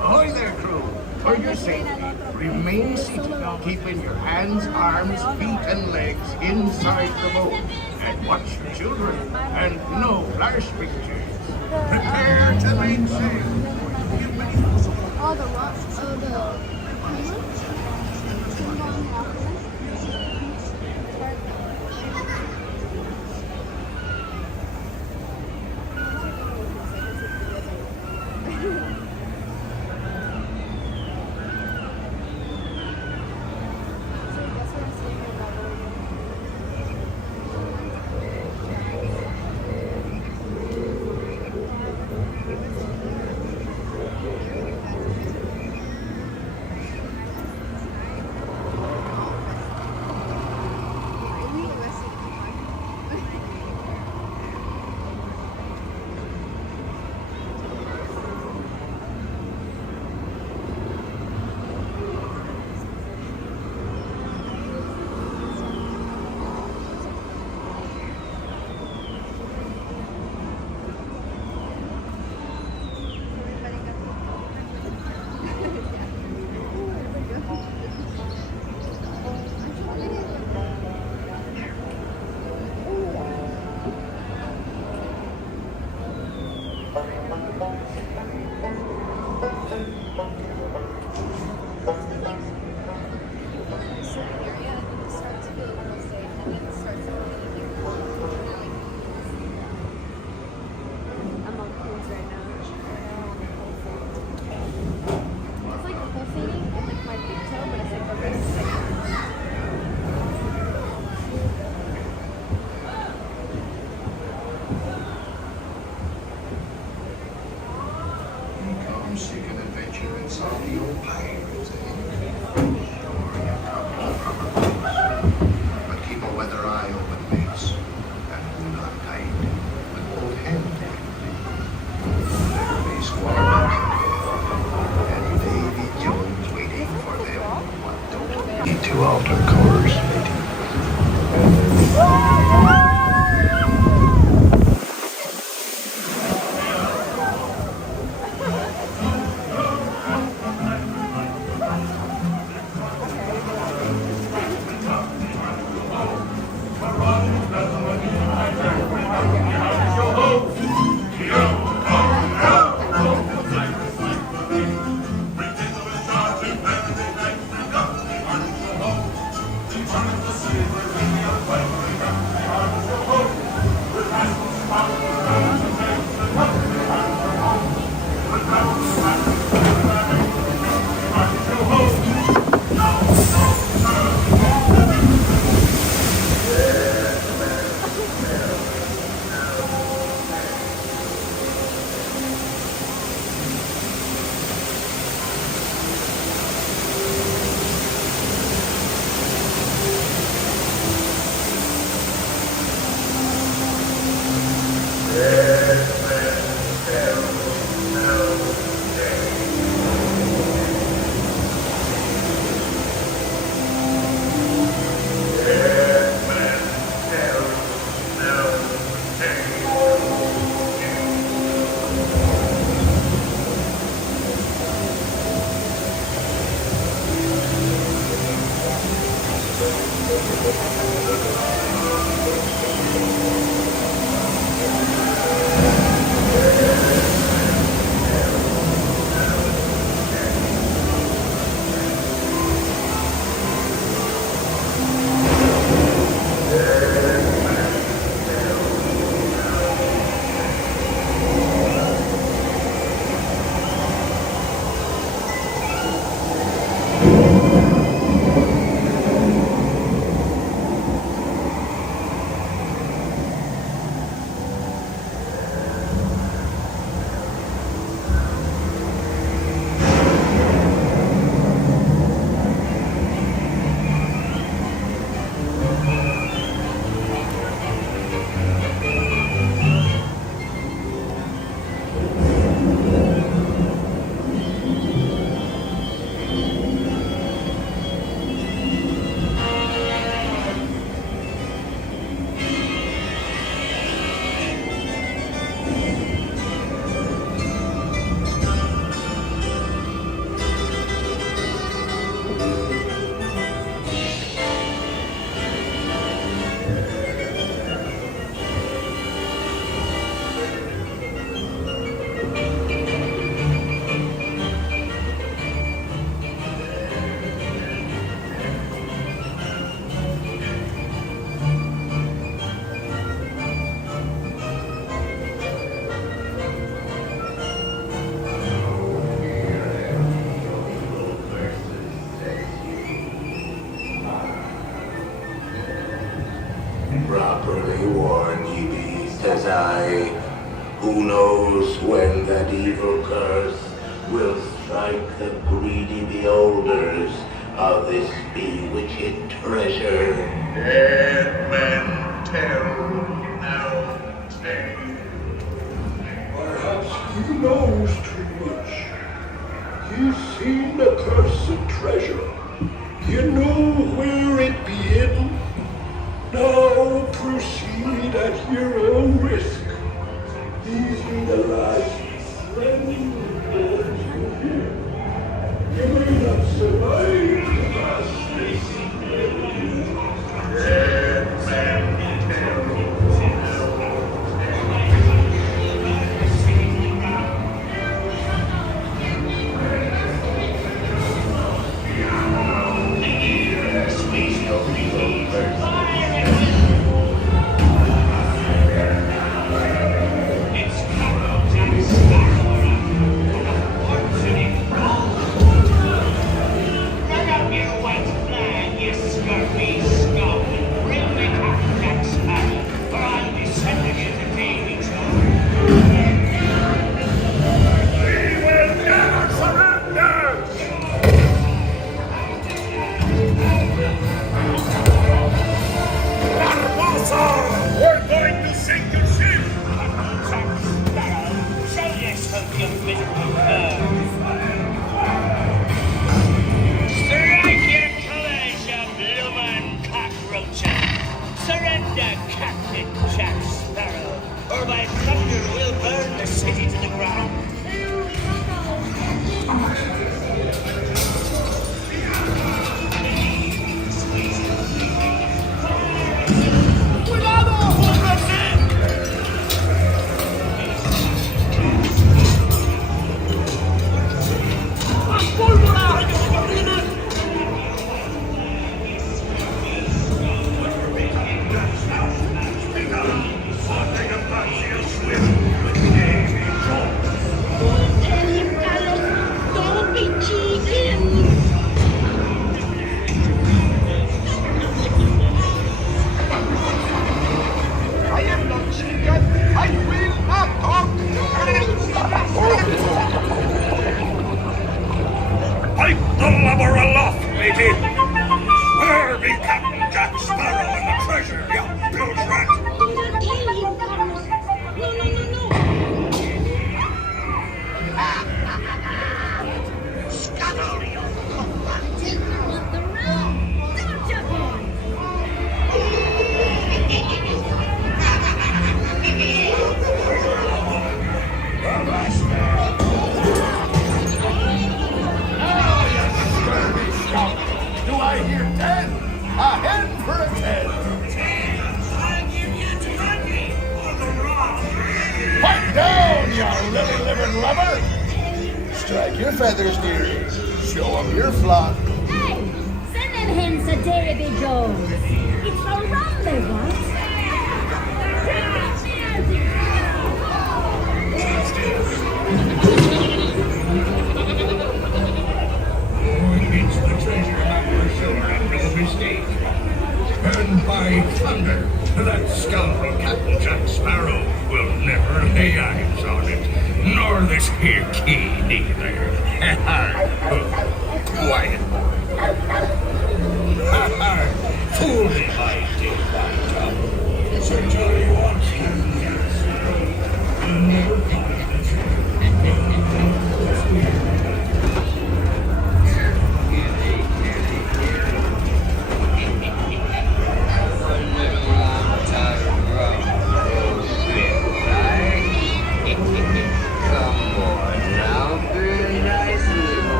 Ahoy there, crew. For your safety, remain seated, keeping your hands, arms, feet, and legs inside the boat. And watch your children, and no flash pictures. Prepare to make sail. All the rocks, of your pines. But keep a weather eye open, mates, and do not hide. But hold hands. There may Squaw and Davy Jones waiting for them. What don't need to alter course, matey. Properly warned ye be, says I. Who knows when that evil curse will strike the greedy beholders of this bewitched treasure? Dead men tell no tale. Perhaps he knows too much. He's seen the cursed treasure. You know where it be hidden. Now proceed at your own risk. These be the last friendly words you hear. You may not survive the last racing. Dead men tell no tale. city to the ground. Don't be cheating! I am not chicken. I will not talk. Pipe the lubber aloft, matey! Where be Captain Jack Sparrow and the treasure, you bilge rat? Do not kill him, Carlos. No. Scuttle, you What the room? Don't you, boy? Do I hear 10? A hen for a 10. Pipe down, you lily living lover. Strike your feathers, dearie. Show 'em your flock. Hey, send them hens a Davy Jones. It's a rum they want. It's the treasure map for sure, and no mistake. And by thunder, that scoundrel Captain Jack Sparrow will never lay eyes on it, nor this here key neither. Quiet. Fool him, I did that. Sir Johnny wants him, yes. Never find the treasure.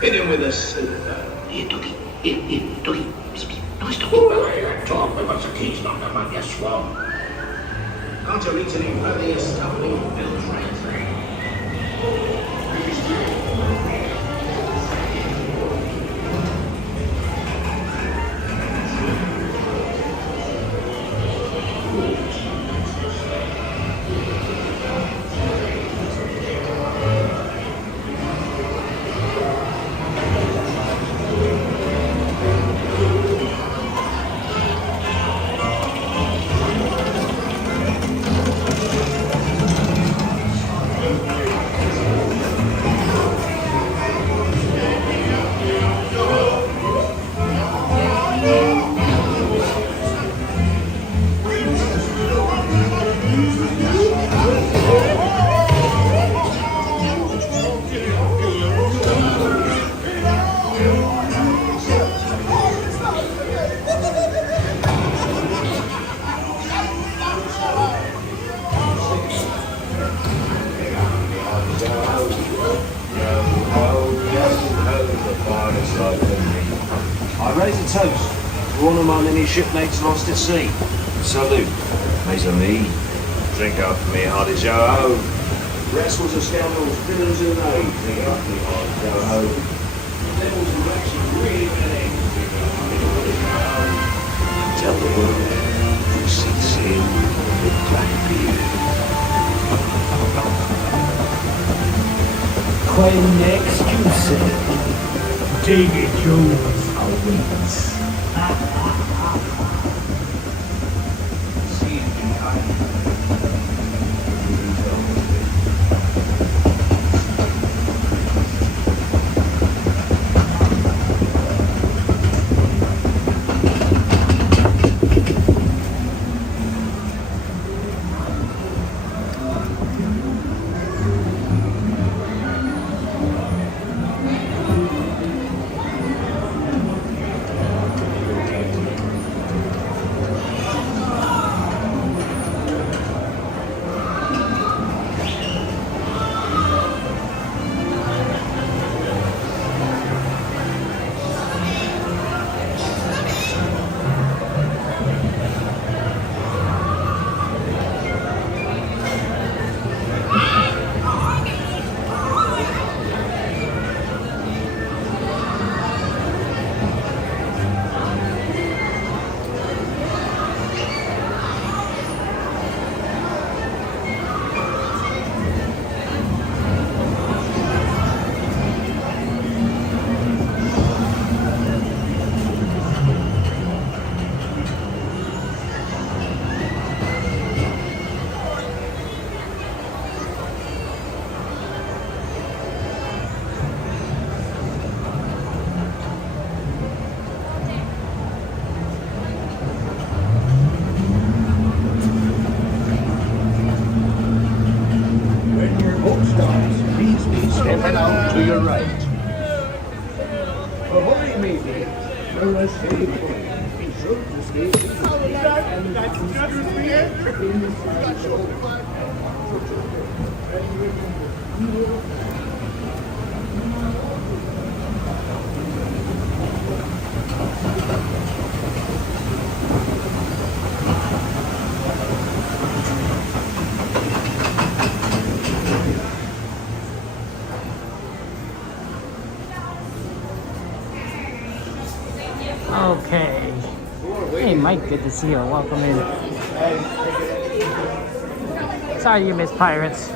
Hit him with a silver. Here, Doggy. Here, Doggy. Nice doggy. Talk about the keys knocked up on your swamp. Can't you reach any further, you stuffy bilge rat? I raise a toast to all of my many shipmates lost at sea. Salute, mes amis. Drink up for me, hearty Joe. Rascals and scoundrels, villains and knaves. Drink up for me, hearty Joe. Devils and rats are really bad. Tell the world who sits in with Blackbeard. Quay next, you said. David Jones awaits. Step out to your right. Ahoy, matey. You're a safe boy. Be sure to stay safe. Okay. Hey, Mike, good to see you. Welcome in. Sorry you missed Pirates.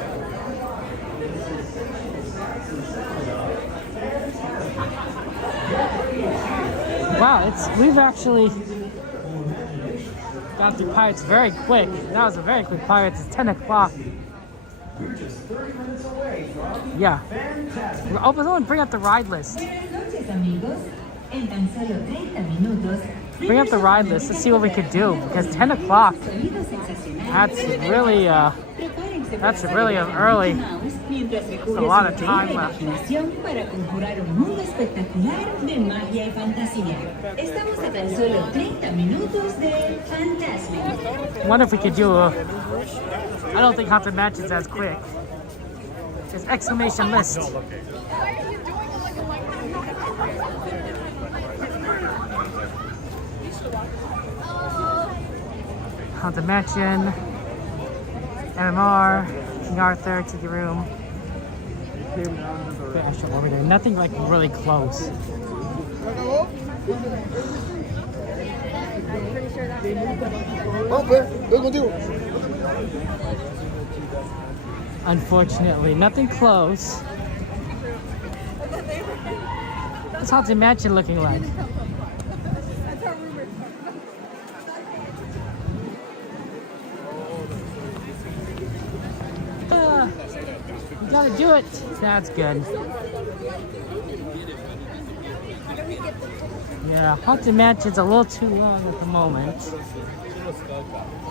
Wow, we've actually got through Pirates very quick. That was a very quick Pirates. It's 10 o'clock. Yeah. Oh, but someone bring up the ride list. Bring up the ride list. Let's see what we could do, because 10 o'clock, that's really early. There's a lot of time left. I wonder if we could do I don't think Haunted Mansion's as quick. It's exclamation list. Haunted Mansion, MMR, King Arthur, Tiki Room, Astro Orbiter. Nothing like really close. Unfortunately, nothing close. What's Haunted Mansion looking like? Gotta do it. That's good. Yeah, Haunted Mansion's a little too long at the moment.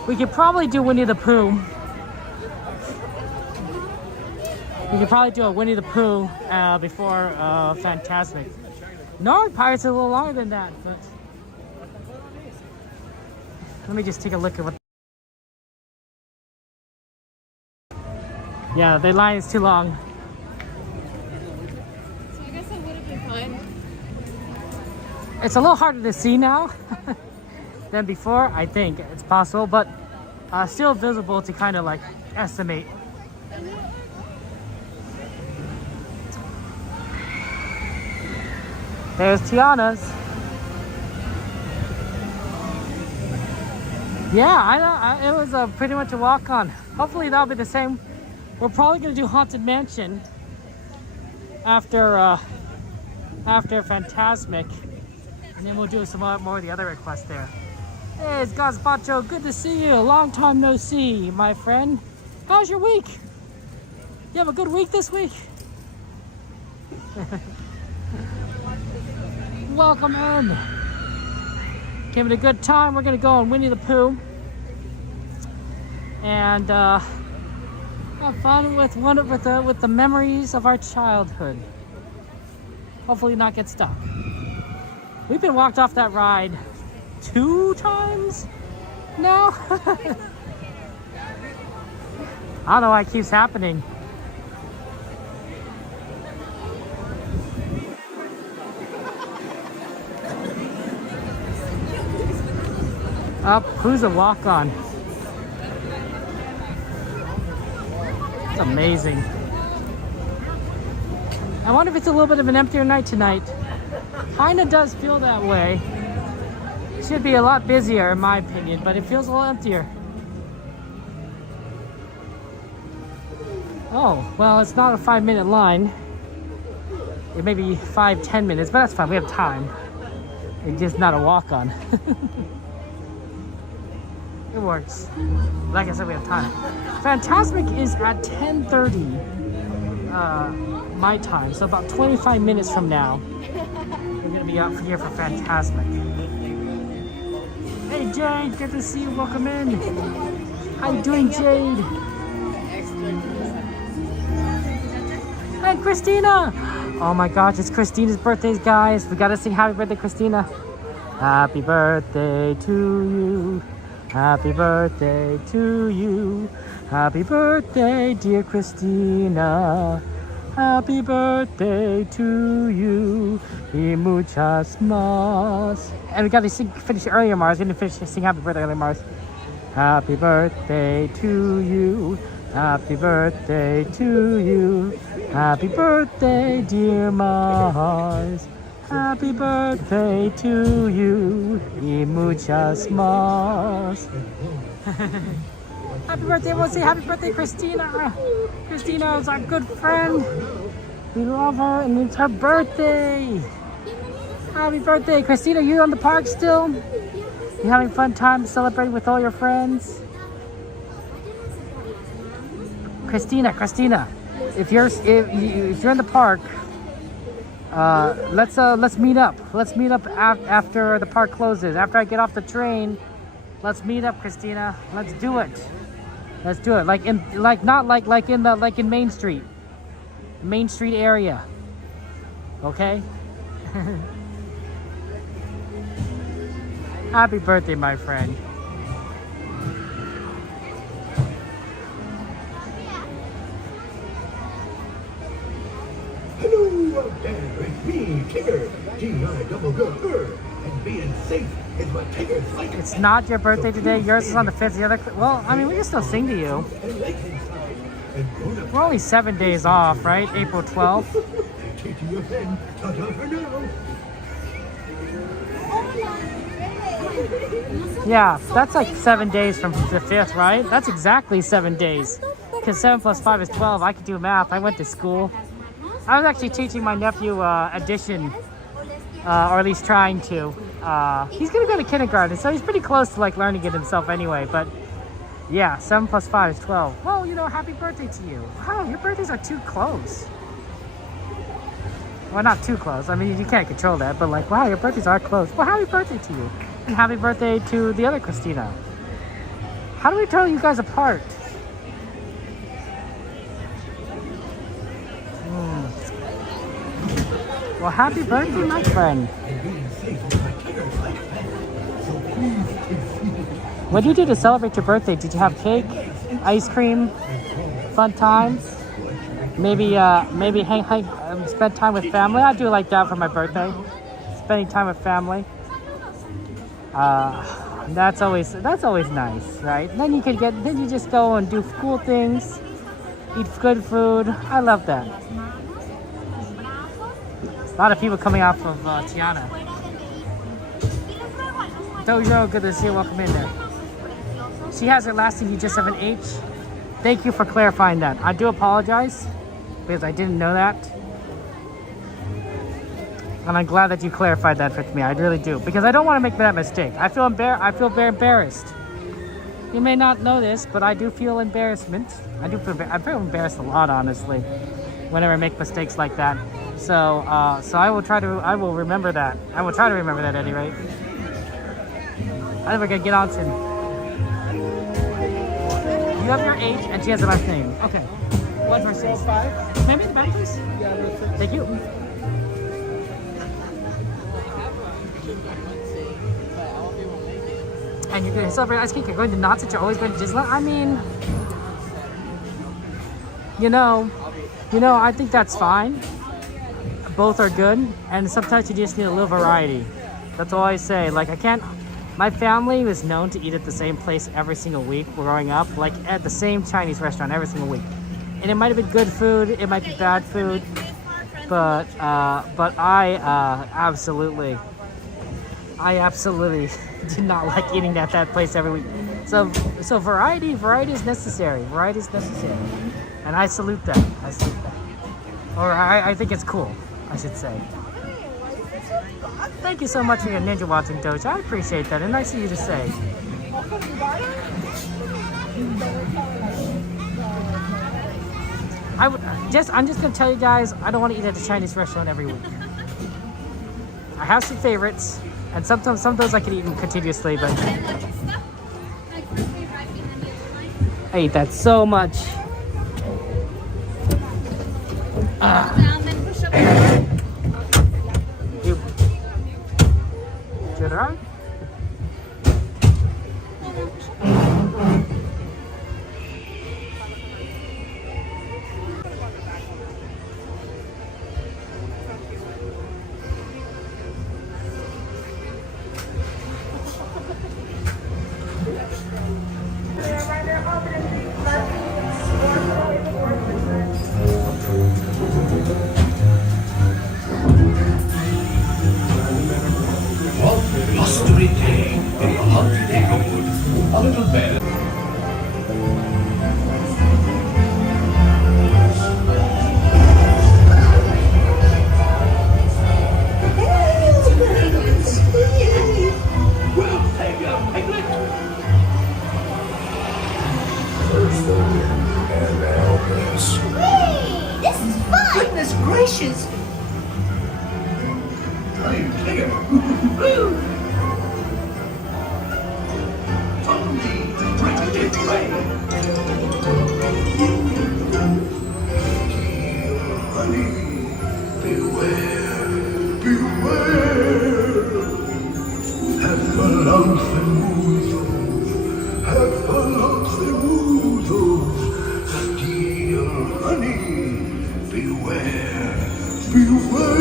We could probably do Winnie the Pooh. We could probably do a Winnie the Pooh before Fantasmic. No, Pirates are a little longer than that, but let me just take a look at what. Yeah, the line is too long. So I guess I would have been fine. It's a little harder to see now than before. I think it's possible, but still visible to kind of like estimate. There's Tiana's. Yeah, it was pretty much a walk on. Hopefully that'll be the same. We're probably gonna do Haunted Mansion after Fantasmic, and then we'll do some more of the other requests there. Hey, it's Gazpacho. Good to see you. Long time no see, my friend. How's your week? You have a good week this week? Welcome in. Give it a good time. We're gonna go on Winnie the Pooh and have fun with the memories of our childhood. Hopefully not get stuck. We've been walked off that ride 2 times now. I don't know why it keeps happening. Who's a walk-on? It's amazing. I wonder if it's a little bit of an emptier night tonight. Kinda does feel that way. Should be a lot busier in my opinion, but it feels a little emptier. Oh, well, it's not a 5-minute line. It may be 5-10 minutes, but that's fine, we have time. It's just not a walk-on. It works. Like I said, we have time. Fantasmic is at 10:30 my time, so about 25 minutes from now, we're gonna be out here for Fantasmic. Hey Jade, good to see you. Welcome in. How you doing, Jade? Hey Christina! Oh my gosh, it's Christina's birthday, guys. We gotta sing happy birthday, Christina. Happy birthday to you. Happy birthday to you. Happy birthday, dear Christina. Happy birthday to you. Y muchas más. And we got to finish earlier, Mars. We didn't sing happy birthday earlier, Mars. Happy birthday to you. Happy birthday to you. Happy birthday, dear Mars. Happy birthday to you. Y muchas más. Happy birthday, we'll say happy birthday, Christina. Christina is our good friend. We love her and it's her birthday. Happy birthday, Christina. You on the park still? You having fun time celebrating with all your friends? Christina, if you're in the park, let's meet up. Let's meet up after the park closes. After I get off the train, let's meet up, Christina. Let's do it. Let's do it. Like in Main Street. Main Street area. Okay? Happy birthday, my friend. Hello out there, it's me, Tigger. G-I-double-G-R. And being safe is what Tiggers like. It's not your birthday today. Yours is on the 5th. The other, well, I mean, we can still sing to you. We're only 7 days off, right? April 12th. Yeah, that's like 7 days from the 5th, right? That's exactly 7 days. Because 7 plus 5 is 12. I could do math. I went to school. I was actually teaching my nephew addition, or at least trying to. He's gonna go to kindergarten, so he's pretty close to like learning it himself anyway. But yeah, 7 plus 5 is 12. Well, you know, happy birthday to you. Wow, your birthdays are too close. Well, not too close. I mean, you can't control that, but like, wow, your birthdays are close. Well, happy birthday to you. And happy birthday to the other Christina. How do we tell you guys apart? Well, happy birthday, my friend. What did you do to celebrate your birthday? Did you have cake, ice cream, fun times? Maybe spend time with family? I do like that for my birthday. spending time with family. That's always nice, right? Then you just go and do cool things, eat good food. I love that. A lot of people coming off of Tiana. Dojo, good to see you. Welcome in there. She has her last name, you just have an H. Thank you for clarifying that. I do apologize because I didn't know that. And I'm glad that you clarified that for me. I really do, because I don't want to make that mistake. I feel very embarrassed. You may not know this, but I do feel embarrassment. I feel embarrassed a lot, honestly, whenever I make mistakes like that. So I will remember that. I will try to remember that at any rate. I think we're gonna get on to. You have your age, and she has her last name. Okay. 1 for 6. 5. Can I make the back, please? Yeah, no, 6. Thank you. And you're going to celebrate ice cream. You're going to Knott's, you're always going to Disneyland. I mean, you know, I think that's fine. Both are good, and sometimes you just need a little variety. That's all I say. Like, my family was known to eat at the same place every single week growing up, like at the same Chinese restaurant every single week. And it might have been good food, it might be bad food, but I absolutely did not like eating at that place every week. So variety is necessary. Variety is necessary, and I salute that. Or I think it's cool, I should say. Thank you so much for your ninja watching, Doja. I appreciate that, and nice of you to say. I'm just gonna tell you guys, I don't want to eat at a Chinese restaurant every week. I have some favorites, and some of those I can eat continuously, but I eat that so much. Right? Blustery day in the hot neighborhood. A little bed. Well, thank you, Piglet. Ursula and Albus. Hey, this is fun! Goodness gracious! I'm clear. Follow me, right this way. Dear honey, beware, beware. Have a lonesome moodles, have a lonesome moodles. Dear honey, beware, beware.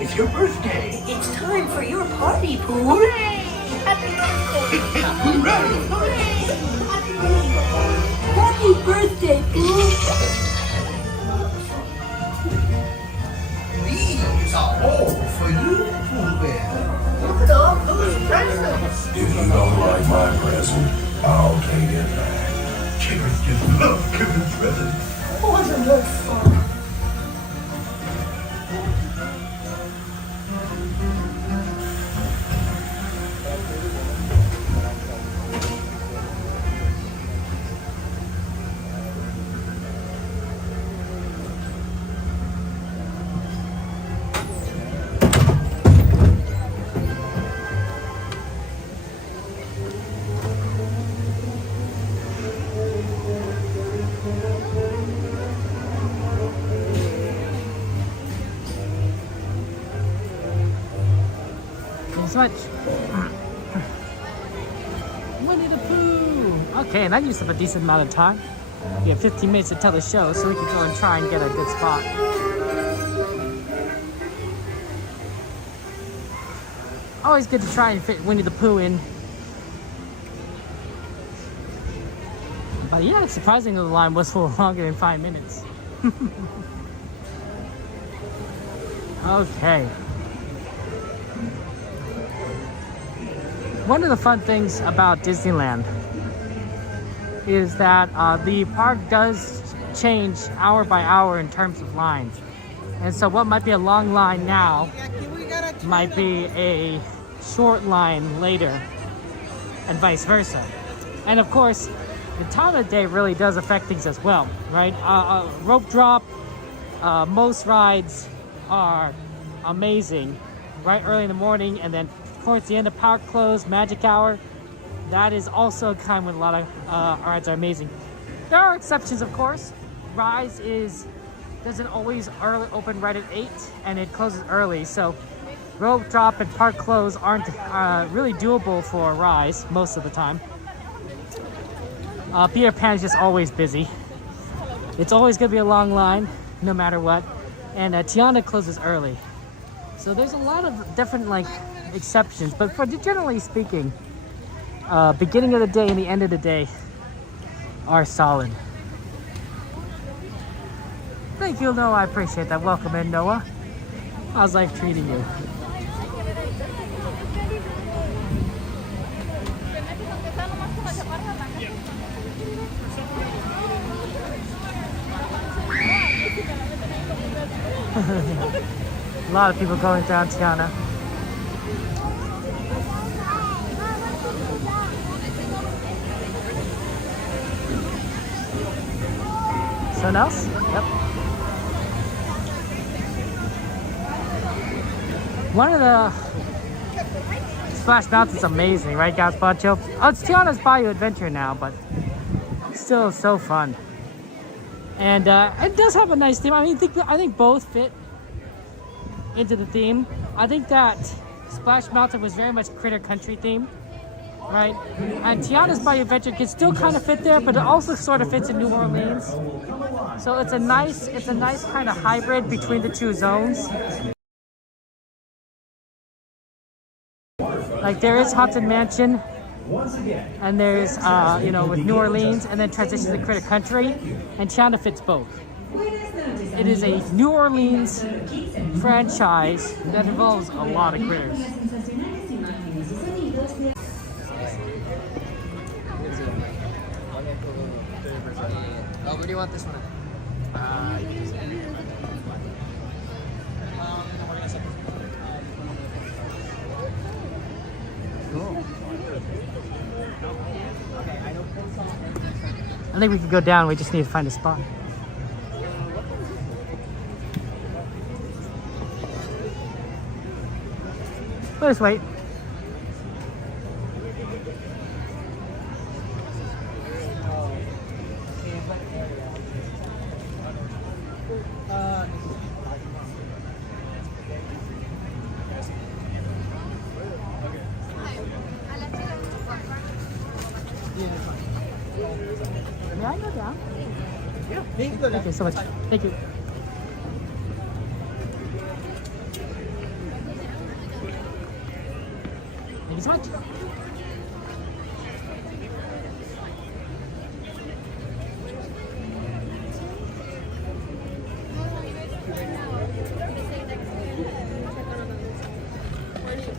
It's your birthday. It's time for your party, Pooh. Hooray! Happy birthday! Hooray! Happy birthday, Pooh! These are all for you. to live for. So much. Winnie the Pooh! Okay, and that used up a decent amount of time. We have 15 minutes to tell the show, so we can go and try and get a good spot. Always good to try and fit Winnie the Pooh in. But yeah, surprisingly the line was a little longer than 5 minutes. Okay. One of the fun things about Disneyland is that the park does change hour by hour in terms of lines. And so what might be a long line now might be a short line later, and vice versa. And of course, the time of day really does affect things as well, right? Rope drop, most rides are amazing right early in the morning, and then towards the end of park close, magic hour, that is also a time when a lot of rides are amazing. There are exceptions, of course. Rise doesn't always open right at 8, and it closes early, so rope drop and park close aren't really doable for Rise most of the time. Peter Pan is just always busy. It's always going to be a long line, no matter what. And Tiana closes early. So there's a lot of different exceptions, but generally speaking, beginning of the day and the end of the day are solid. Thank you, Noah. I appreciate that. Welcome in, Noah. How's life treating you? A lot of people going down Tiana. Someone else? Yep. One of the Splash Mountain's amazing, right, Gazpacho? Oh, it's Tiana's Bayou Adventure now, but still so fun. And it does have a nice theme. I think both fit into the theme. I think that Splash Mountain was very much Critter Country theme, right? And Tiana's Bayou Adventure can still kind of fit there, but it also sort of fits in New Orleans. So it's a nice kind of hybrid between the two zones. Like there is Haunted Mansion, and there's with New Orleans, and then transitions to Critter Country, and Tiana fits both. It is a New Orleans franchise that involves a lot of critters. Oh, where do you want this one? Cool. I think we could go down. We just need to find a spot. Let us wait. May I go down? Yeah. Thank you so much. Thank you. Thank you so much.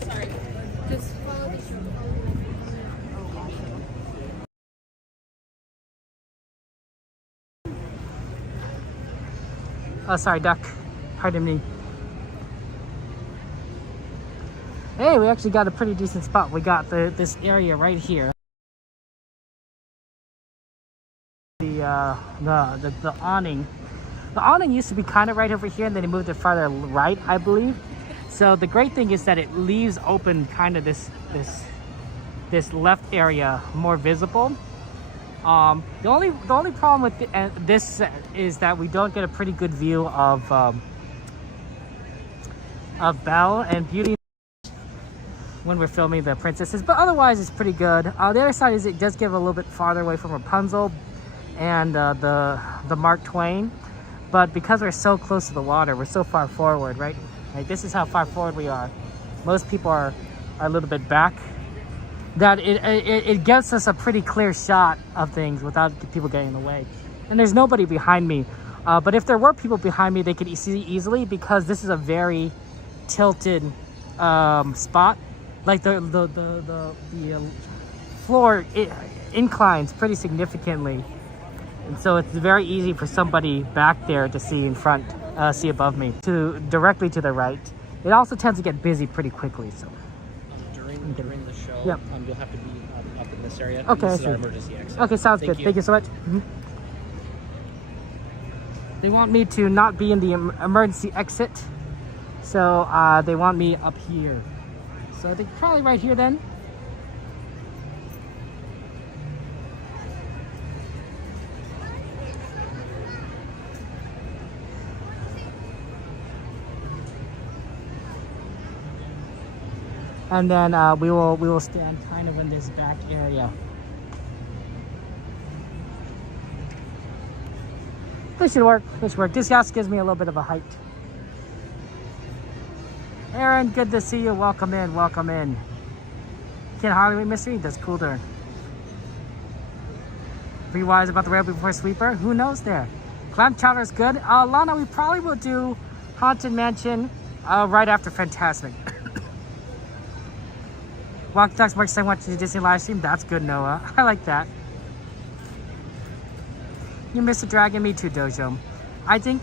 Sorry. Just follow the show. Oh, sorry, duck. Pardon me. Hey, we actually got a pretty decent spot. We got this area right here. The awning. The awning used to be kind of right over here, and then they moved it farther right, I believe. So the great thing is that it leaves open kind of this left area more visible. The only problem with this is that we don't get a pretty good view of Belle and Beauty when we're filming the princesses, but otherwise it's pretty good. The other side is it does give a little bit farther away from Rapunzel and the Mark Twain, but because we're so close to the water, we're so far forward, right? Like, this is how far forward we are. Most people are a little bit back. That it gives us a pretty clear shot of things without people getting in the way. And there's nobody behind me, but if there were people behind me, they could see easily, because this is a very tilted spot. Like the floor, it inclines pretty significantly, and so it's very easy for somebody back there to see in front, see above me, directly to the right. It also tends to get busy pretty quickly. So during the show, yep. You'll have to be up in this area. Okay, This is our emergency exit. Okay, sounds good. Thank you so much. They want me to not be in the emergency exit, so they want me up here. So I think probably right here then. And then we will stand kind of in this back area. This should work. This should work. This house gives me a little bit of a height. Aaron, good to see you. Welcome in. Welcome in. Can't hardly wait, mystery. That's cool there. Be wise about the rail before sweeper. Who knows there? Clam chowder is good. Lana, we probably will do Haunted Mansion right after Fantasmic. Walk Ducks March 2nd watching the Disney live stream. That's good, Noah. I like that. You missed the dragon. Me too, Dojo. I think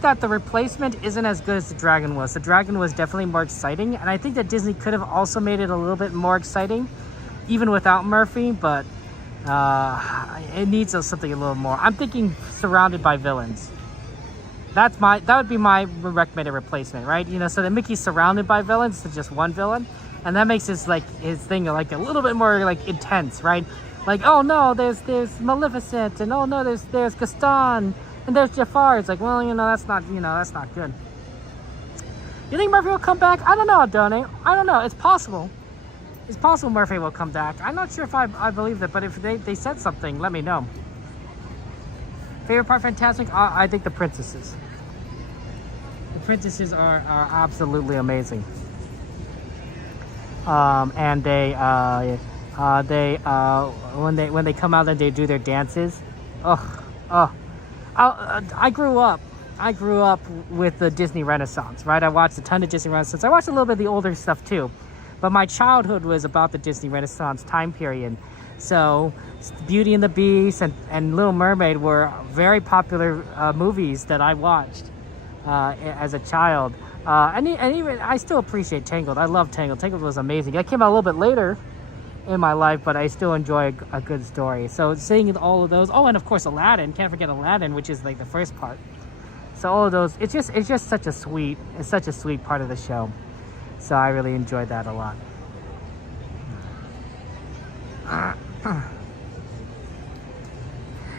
that the replacement isn't as good as the dragon was. The dragon was definitely more exciting, and I think that Disney could have also made it a little bit more exciting, even without Murphy, but it needs something a little more. I'm thinking surrounded by villains. That would be my recommended replacement, right? You know, so that Mickey's surrounded by villains to just one villain, and that makes his thing like a little bit more like intense, right? Like, oh no, there's Maleficent, and oh no, there's Gaston, and there's Jafar. It's like, well, that's not good. You think Murphy will come back? I don't know, Donnie. I don't know. It's possible. It's possible Murphy will come back. I'm not sure if I believe that, but if they said something, let me know. Favorite part, Fantasmic? I think the princesses. The princesses are absolutely amazing. And when they come out and they do their dances, I grew up with the Disney Renaissance, right? I watched a ton of Disney Renaissance. I watched a little bit of the older stuff too, but my childhood was about the Disney Renaissance time period. So Beauty and the Beast and Little Mermaid were very popular movies that I watched as a child. And even I still appreciate Tangled. I love Tangled. Tangled was amazing. That came out a little bit later in my life, but I still enjoy a good story. So seeing all of those, oh, and of course Aladdin, can't forget Aladdin, which is like the first part. So all of those, it's just such a sweet part of the show. So I really enjoyed that a lot.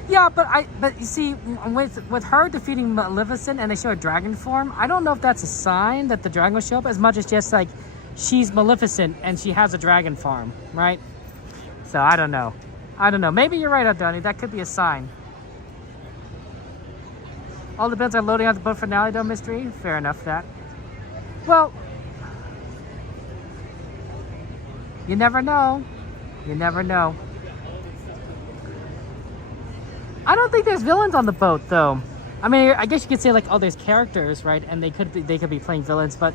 Yeah, but you see, with her defeating Maleficent and they show a dragon form, I don't know if that's a sign that the dragon will show up as much as just like she's Maleficent and she has a dragon form, right? So I don't know. Maybe you're right, Adoni. That could be a sign. All the beds are loading on the boat finale, though, mystery. Fair enough, that. Well, you never know. You never know. I don't think there's villains on the boat, though. I mean, I guess you could say like, oh, there's characters, right? And they could be playing villains, but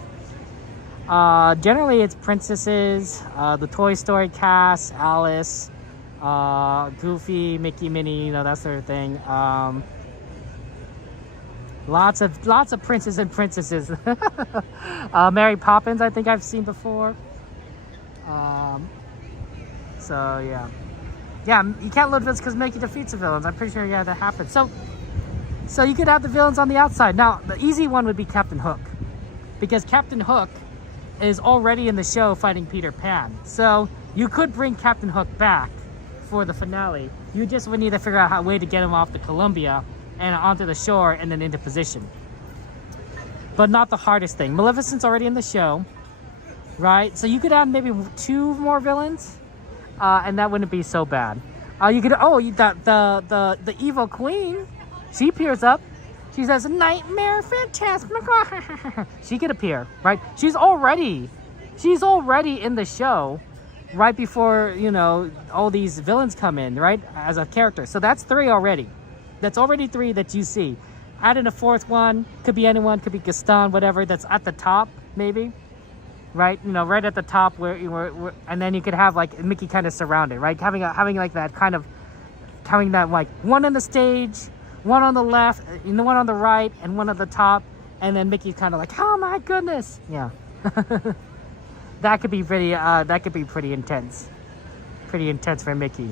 generally it's princesses, the Toy Story cast, Alice, Goofy, Mickey, Minnie, that sort of thing. Lots of princes and princesses. Mary Poppins, I think I've seen before. So yeah, you can't load villains because Mickey defeats the villains. I'm pretty sure that happens. So you could have the villains on the outside. Now the easy one would be Captain Hook, because Captain Hook is already in the show fighting Peter Pan. So you could bring Captain Hook back for the finale. You just would need to figure out a way to get him off the Columbia and onto the shore and then into position. But not the hardest thing. Maleficent's already in the show, right? So you could add maybe 2 more villains, and that wouldn't be so bad. You could the evil queen. She appears up. She says, "Nightmare, Fantasmic." She could appear, right? She's already in the show, right before all these villains come in, right? As a character. So that's 3 already. That's already 3 that you see. Add in a 4th one. Could be anyone. Could be Gaston, whatever. That's at the top, maybe. Right? Right at the top where and then you could have like Mickey kind of surrounded, right? Having like that kind of, having that like one on the stage, one on the left, one on the right, and one at the top, and then Mickey's kind of like, oh my goodness, yeah. That could be pretty intense. Pretty intense for Mickey.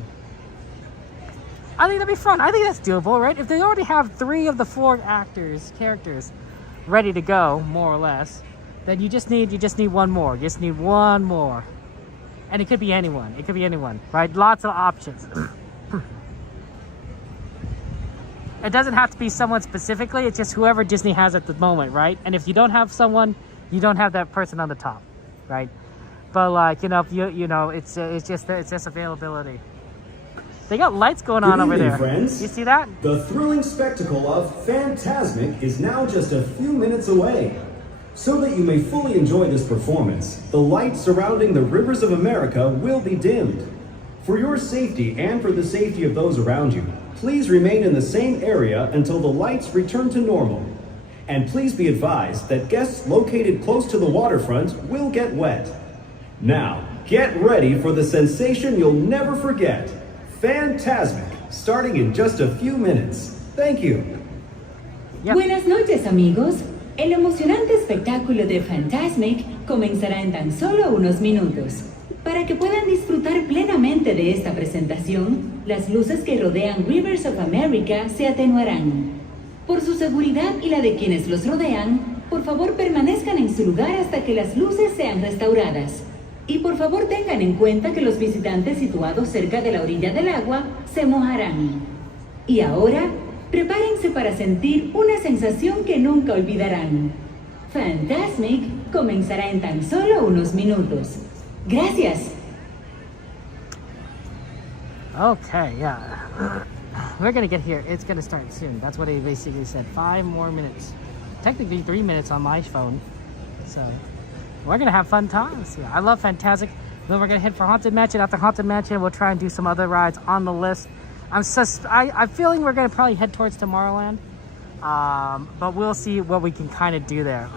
I think that'd be fun. I think that's doable, right? If they already have 3 of the 4 characters ready to go, more or less, then you just need one more. You just need one more. And it could be anyone. It could be anyone, right? Lots of options. It doesn't have to be someone specifically. It's just whoever Disney has at the moment, right? And if you don't have someone, you don't have that person on the top, right? But like, it's just availability. They got lights going on over there. Friends. You see that? The thrilling spectacle of Fantasmic is now just a few minutes away. So that you may fully enjoy this performance, the lights surrounding the rivers of America will be dimmed. For your safety and for the safety of those around you, please remain in the same area until the lights return to normal. And please be advised that guests located close to the waterfront will get wet. Now, get ready for the sensation you'll never forget. Fantasmic, starting in just a few minutes. Thank you. Yep. Buenas noches, amigos. El emocionante espectáculo de Fantasmic comenzará en tan solo unos minutos. Para que puedan disfrutar plenamente de esta presentación, las luces que rodean Rivers of America se atenuarán. Por su seguridad y la de quienes los rodean, por favor permanezcan en su lugar hasta que las luces sean restauradas. Y por favor tengan en cuenta que los visitantes situados cerca de la orilla del agua se mojarán. Y ahora, prepárense para sentir una sensación que nunca olvidarán. Fantasmic comenzará en tan solo unos minutos. Gracias. Okay, yeah. We're gonna get here. It's gonna start soon. That's what he basically said. 5 more minutes. Technically 3 minutes on my phone. So we're gonna have fun times. Yeah, I love Fantasmic. Then we're gonna head for Haunted Mansion. After Haunted Mansion, we'll try and do some other rides on the list. I'm feeling we're gonna probably head towards Tomorrowland, but we'll see what we can kind of do there.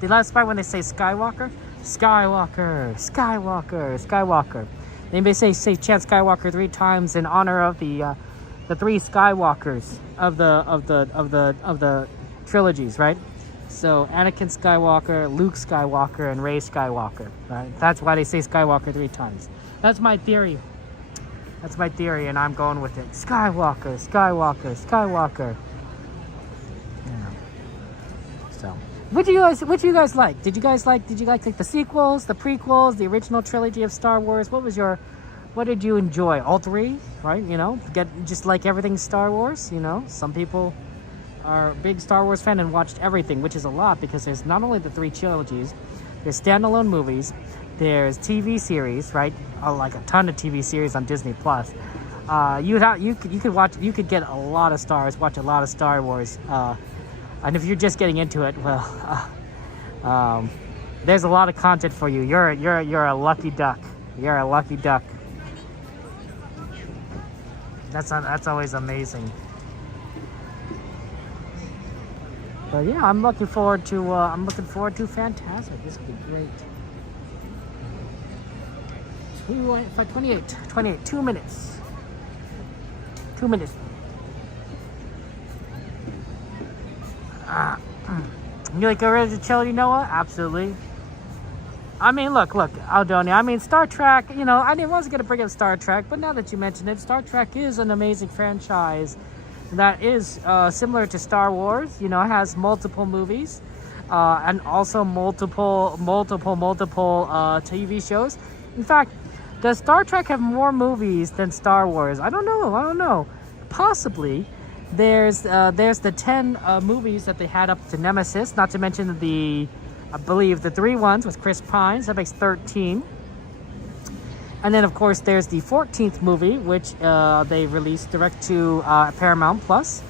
The last part when they say Skywalker, Skywalker, Skywalker, Skywalker. They may say chant Skywalker 3 times in honor of the 3 Skywalkers of the trilogies, right? So Anakin Skywalker, Luke Skywalker, and Rey Skywalker. Right? That's why they say Skywalker 3 times. That's my theory. That's my theory, and I'm going with it. Skywalker, Skywalker, Skywalker. Yeah. So, what do you guys like? Did you like the sequels, the prequels, the original trilogy of Star Wars? What did you enjoy? All 3, right? Get just like everything Star Wars. Some people are a big Star Wars fan and watched everything, which is a lot because there's not only the 3 trilogies, there's standalone movies. There's TV series, right? Like a ton of TV series on Disney Plus. You could get a lot of stars, watch a lot of Star Wars. And if you're just getting into it, well, there's a lot of content for you. You're a lucky duck. You're a lucky duck. That's always amazing. But yeah, I'm looking forward to Fantasmic. This will be great. 28, 2 minutes. 2 minutes. You like go ready to chill, you Noah? Absolutely. I mean, look, Aldonia. I mean, Star Trek, you know, I wasn't going to bring up Star Trek, but now that you mentioned it, Star Trek is an amazing franchise that is similar to Star Wars. You know, it has multiple movies and also multiple TV shows. In fact, does Star Trek have more movies than Star Wars? I don't know. Possibly. There's the 10 movies that they had up to Nemesis, not to mention I believe the 3 ones with Chris Pine, so that makes 13. And then, of course, there's the 14th movie, which they released direct to Paramount Plus,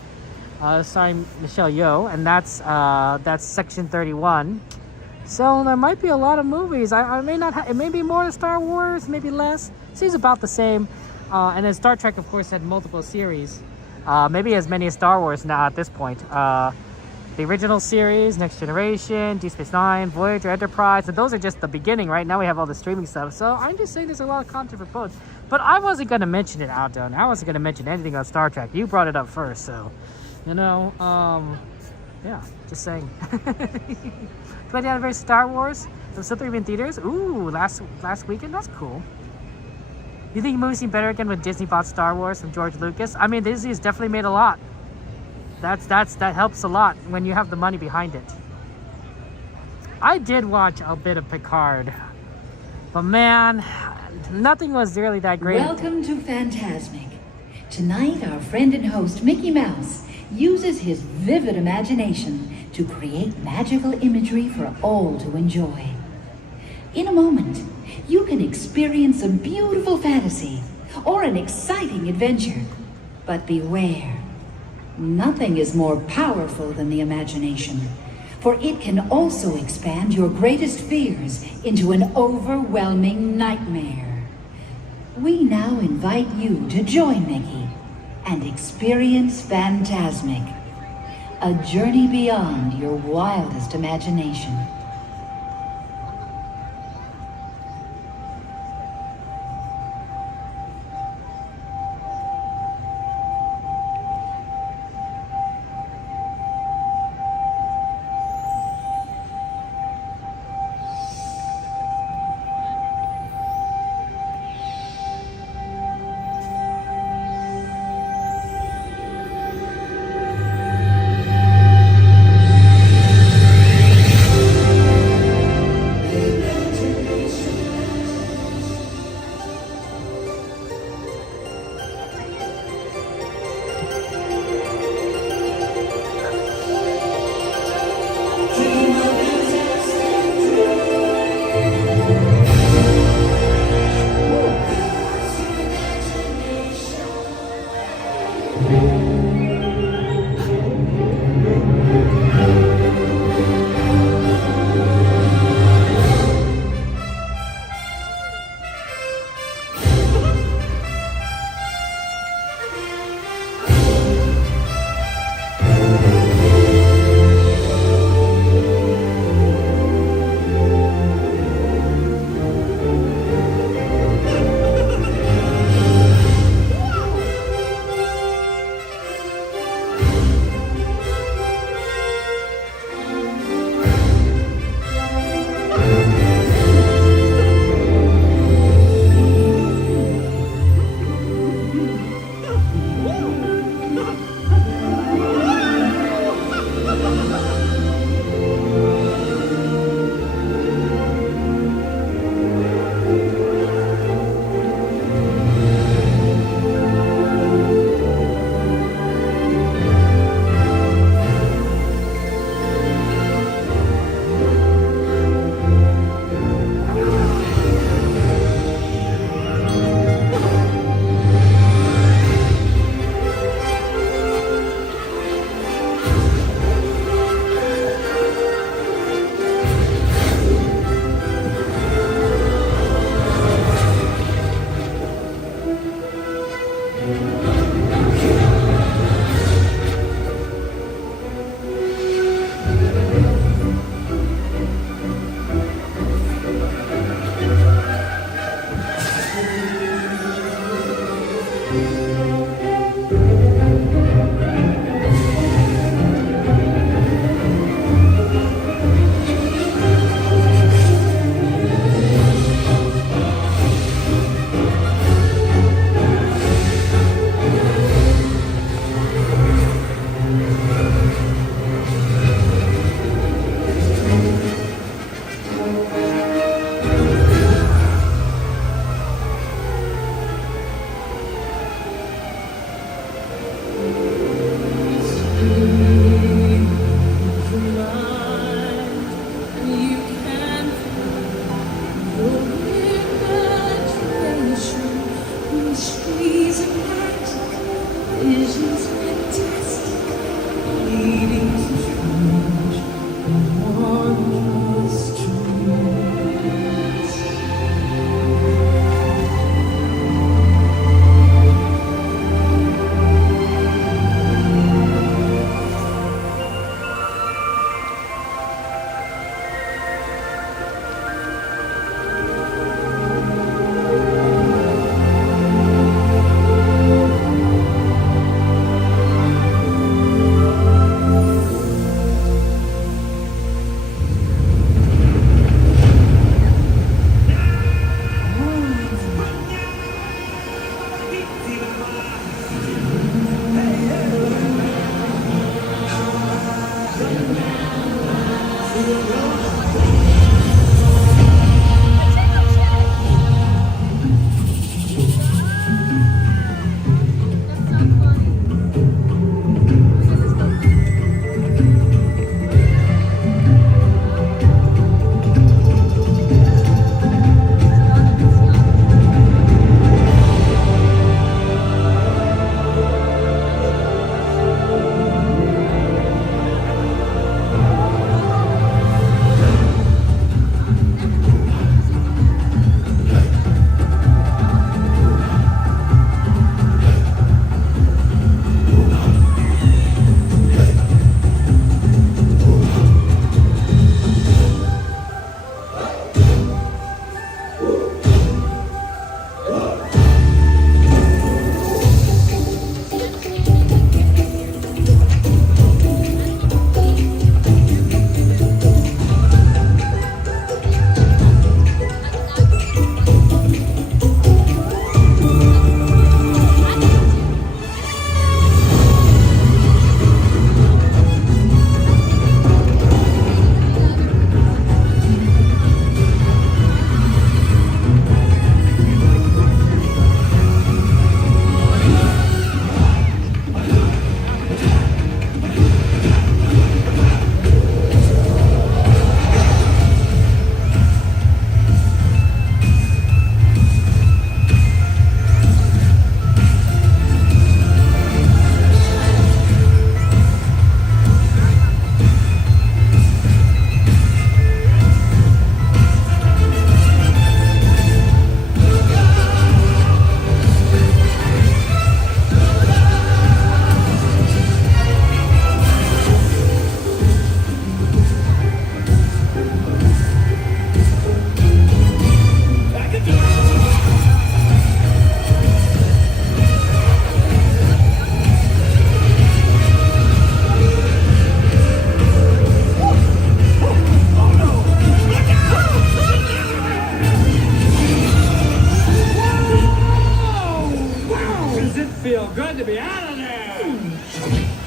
starring Michelle Yeoh, and that's Section 31. So there might be a lot of movies. I may not. It may be more than Star Wars, maybe less. Seems about the same. And then Star Trek, of course, had multiple series, maybe as many as Star Wars now at this point. The original series, Next Generation, Deep Space Nine, Voyager, Enterprise, and those are just the beginning. Right now we have all the streaming stuff. So I'm just saying there's a lot of content for both. But I wasn't going to mention it, Aldo. I wasn't going to mention anything on Star Trek. You brought it up first, so, you know, yeah, just saying. 20th anniversary Star Wars. So still in theaters. Ooh, last weekend. That's cool. You think movies seem better again when Disney bought Star Wars from George Lucas? I mean, Disney has definitely made a lot. That helps a lot when you have the money behind it. I did watch a bit of Picard, but man, nothing was really that great. Welcome to Fantasmic. Tonight, our friend and host Mickey Mouse uses his vivid imagination to create magical imagery for all to enjoy. In a moment, you can experience a beautiful fantasy or an exciting adventure. But beware. Nothing is more powerful than the imagination, for it can also expand your greatest fears into an overwhelming nightmare. We now invite you to join Mickey and experience Fantasmic, a journey beyond your wildest imagination.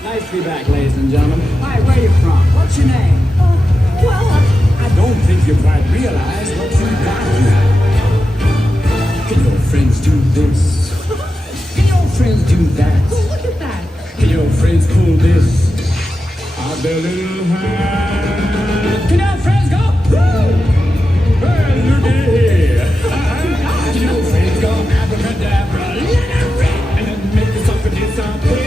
Nice to be back, ladies and gentlemen. Hi, where are you from? What's your name? I don't think you quite realize what you've got here. Can your friends do this? Can your friends do that? Oh, look at that. Can your friends pull this? Out their little hand. Can your friends go? Woo! Well, looky here. Can your friends go abracadabra? And then make yourself forget something.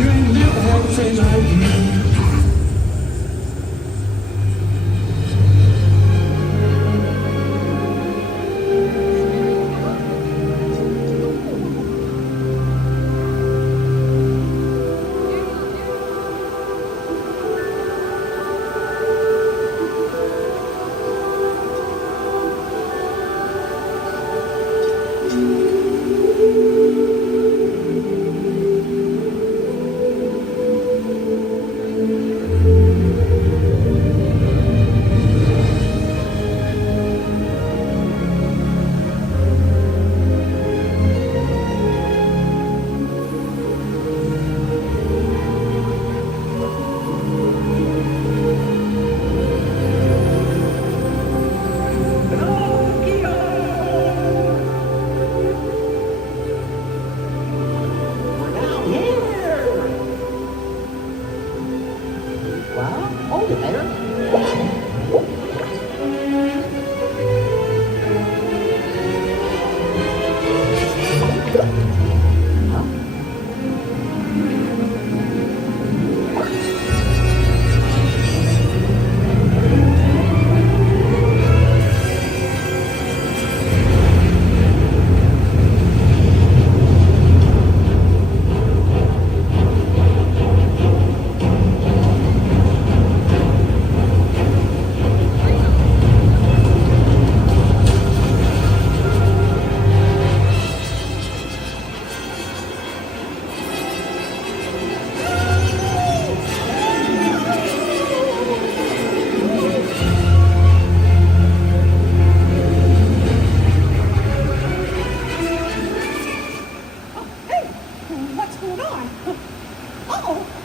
You ain't never had going on? Uh-oh.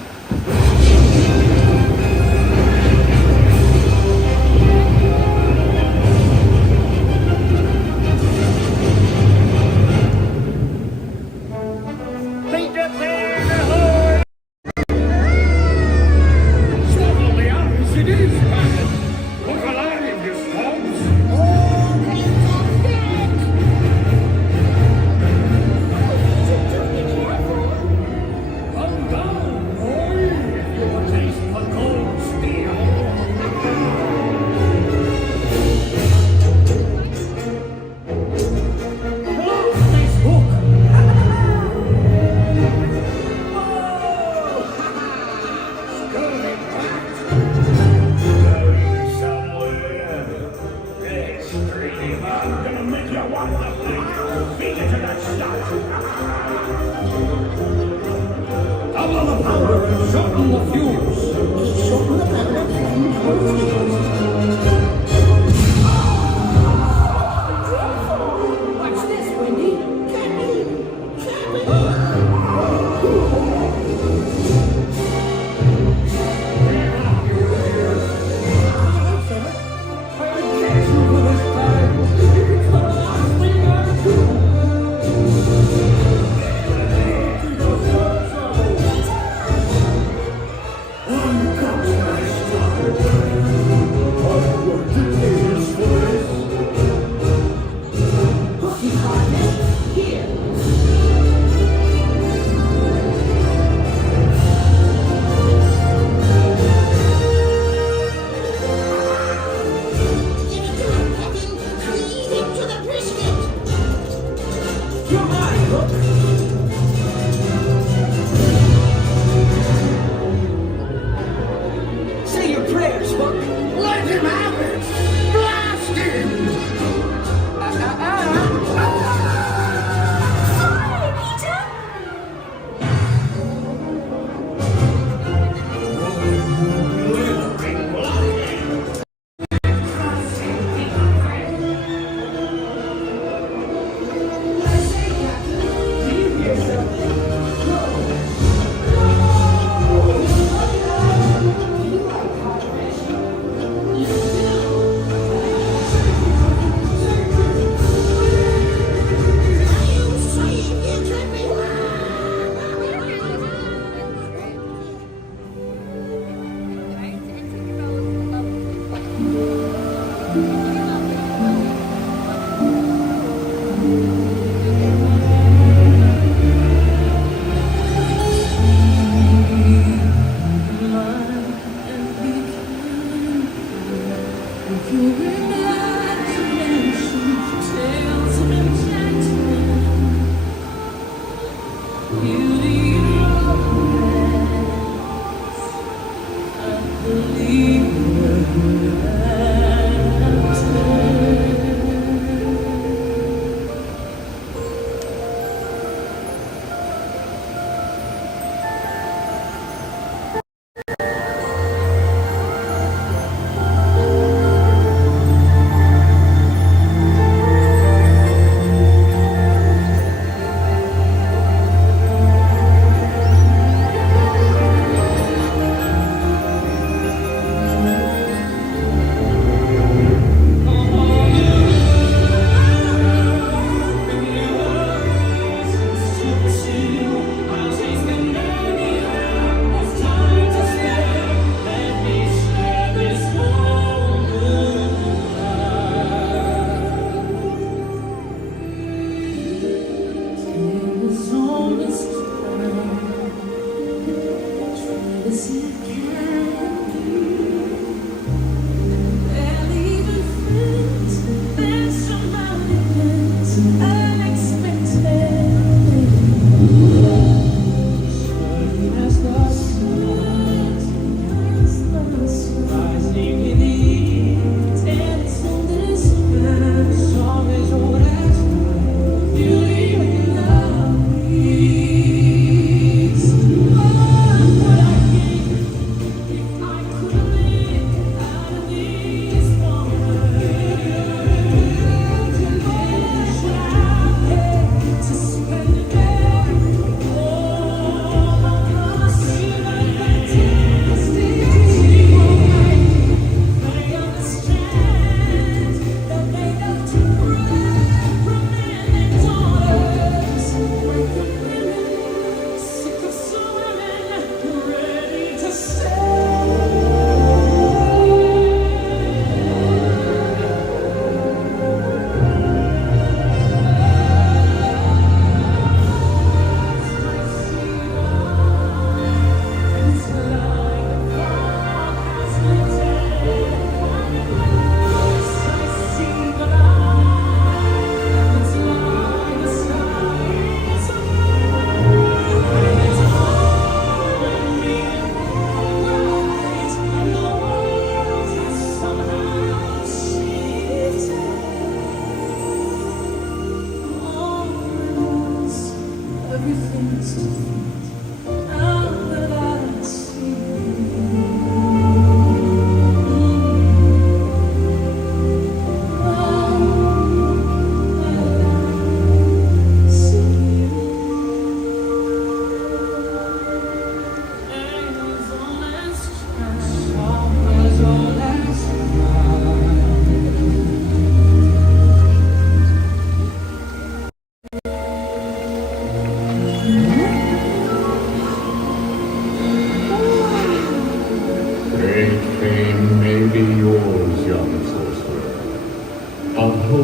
Oh,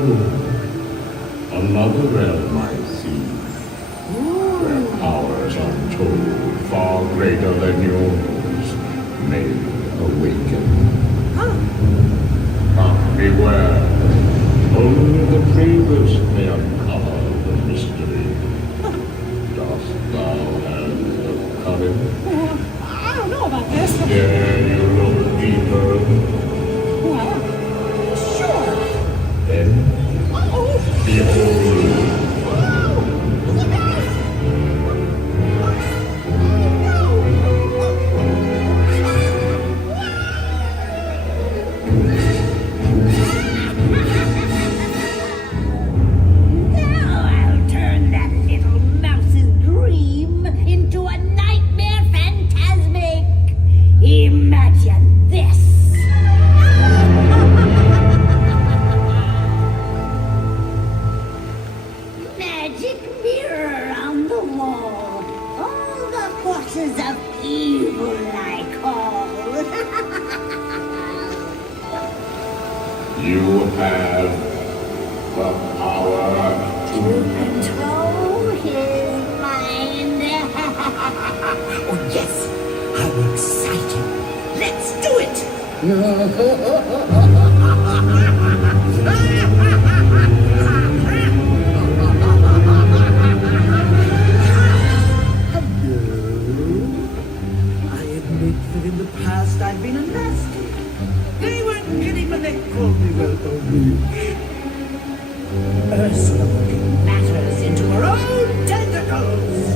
another realm I see, where powers untold, far greater than yours, may awaken. Come beware, only the bravest may uncover the mystery. Dost thou have the courage? I don't know about this. Dare you look deeper? Well, sure. Then, behold. Imagine this! Magic mirror on the wall. All the forces of evil I call. You have the power To control his mind. Oh, yes, I'm excited. Let's do it! I admit that in the past I've been a nasty. They weren't kidding when they called me Welcome Beach. Ursula working matters into her own tentacles.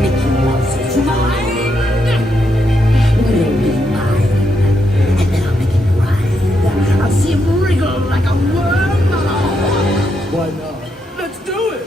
Mickey Mouse's mind will be mine. And then I'll make him writhe. I'll see him wriggle like a worm. Why not? Let's do it!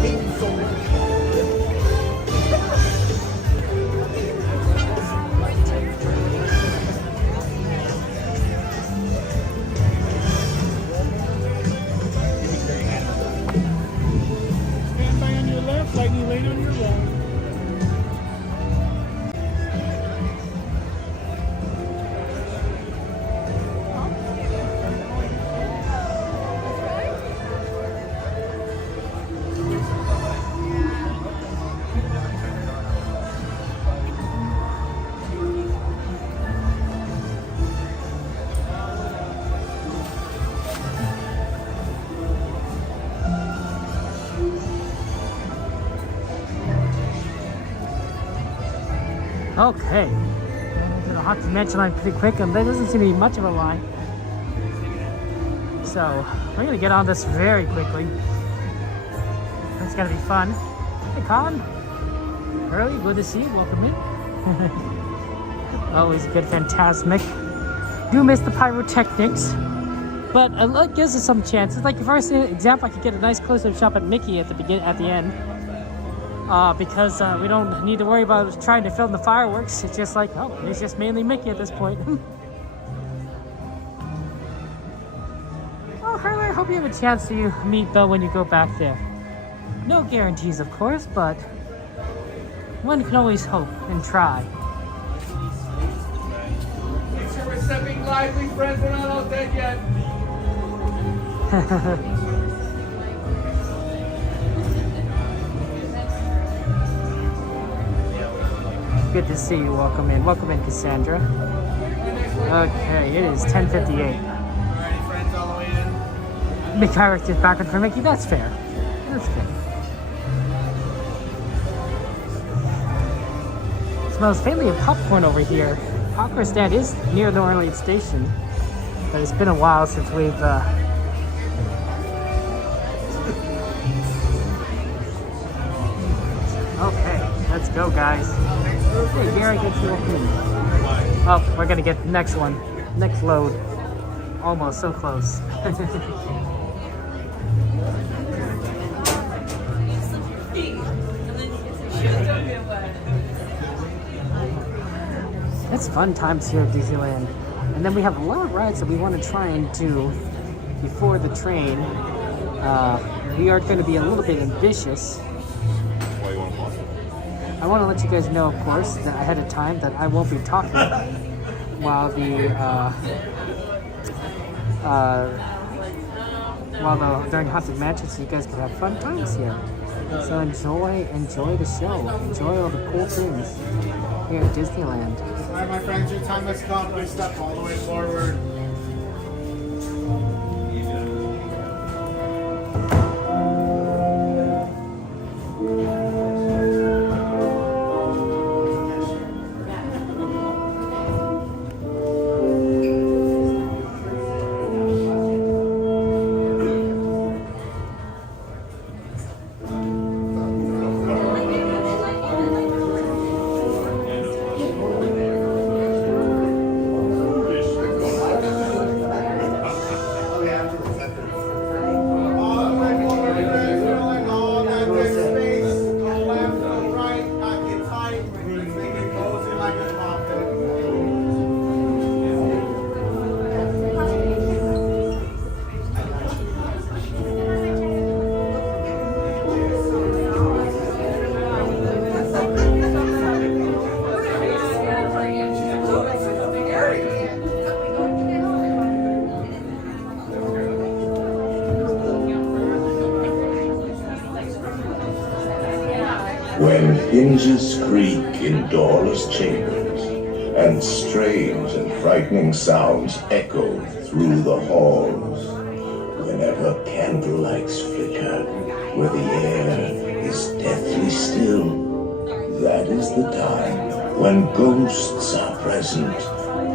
hate you so much. Stand by on your left, lightning lane on your right. Okay. The Haunted Mansion line pretty quick, and there doesn't seem to be much of a line. So, we're gonna get on this very quickly. It's gonna be fun. Hey, Colin. Early, good to see you. Welcome in. Always a good Fantasmic. Do miss the pyrotechnics, but it gives us some chances. Like, for example, I could get a nice close-up shot at Mickey at the end. Because we don't need to worry about trying to film the fireworks. It's just like, oh, it's just mainly Mickey at this point. Oh, Harley, I hope you have a chance to meet Bill when you go back there. No guarantees, of course, but one can always hope and try. Make sure we're stepping lively, friends. We're not all dead yet. Good to see you. Welcome in. Welcome in, Cassandra. Okay, it is 10:58. Alrighty, friends, all the way in. Big character background for Mickey. That's fair. That's fair. Smells faintly of popcorn over here. Popcorn stand is near the Orleans station, but it's been a while since we've Okay, let's go, guys. Hey, Gary, good to see you. Oh, we're gonna get the next one. Next load. Almost, so close. It's fun times here at Disneyland. And then we have a lot of rides that we want to try and do before the train. We are going to be a little bit ambitious. I want to let you guys know, of course, that ahead of time that I won't be talking while during Haunted Mansion, so you guys can have fun times here. So enjoy the show. Enjoy all the cool things here at Disneyland. All right, my friends, your time has come. Please step all the way forward. When hinges creak in doorless chambers, and strange and frightening sounds echo through the halls, whenever candlelights flicker, where the air is deathly still, that is the time when ghosts are present,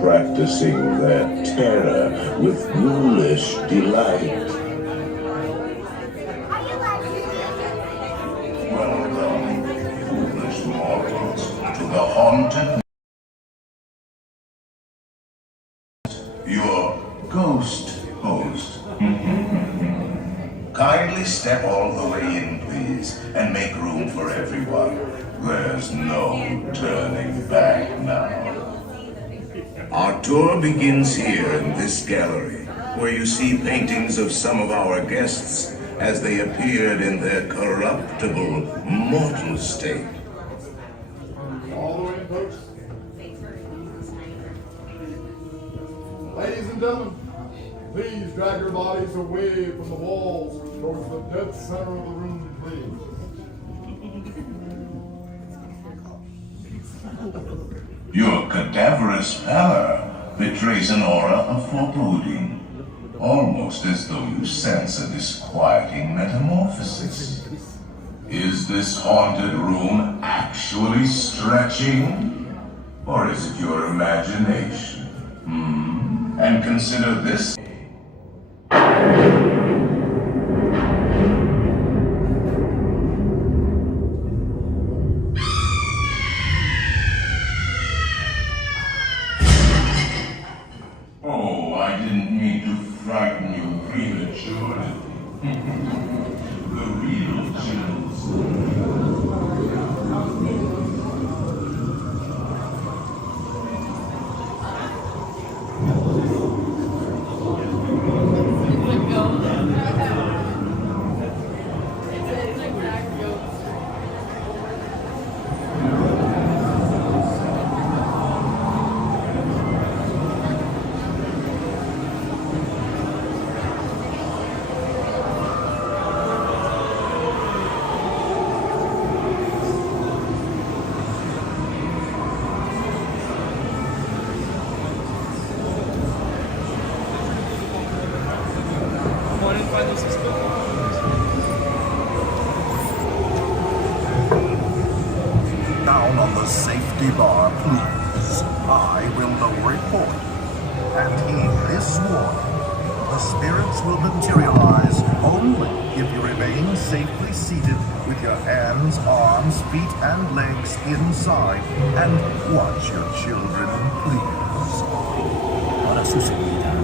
practicing their terror with ghoulish delight. The haunted, your ghost host. Kindly step all the way in, please. amenities and make room for everyone. There's no turning back now. Our tour begins here in this gallery, where you see paintings of some of our guests as they appeared in their corruptible, mortal state. All the way, folks. Ladies and gentlemen, please drag your bodies away from the walls towards the dead center of the room, please. Your cadaverous pallor betrays an aura of foreboding, almost as though you sense a disquieting metamorphosis. Is this haunted room actually stretching? Or is it your imagination? And consider this. Oh, I didn't mean to frighten you prematurely. The real chills. Down on the safety bar, please. I will lower it for you. And heed this warning. The spirits will materialize only if you remain safely seated with your hands, arms, feet, and legs inside. And watch your children, please. Para su seguridad,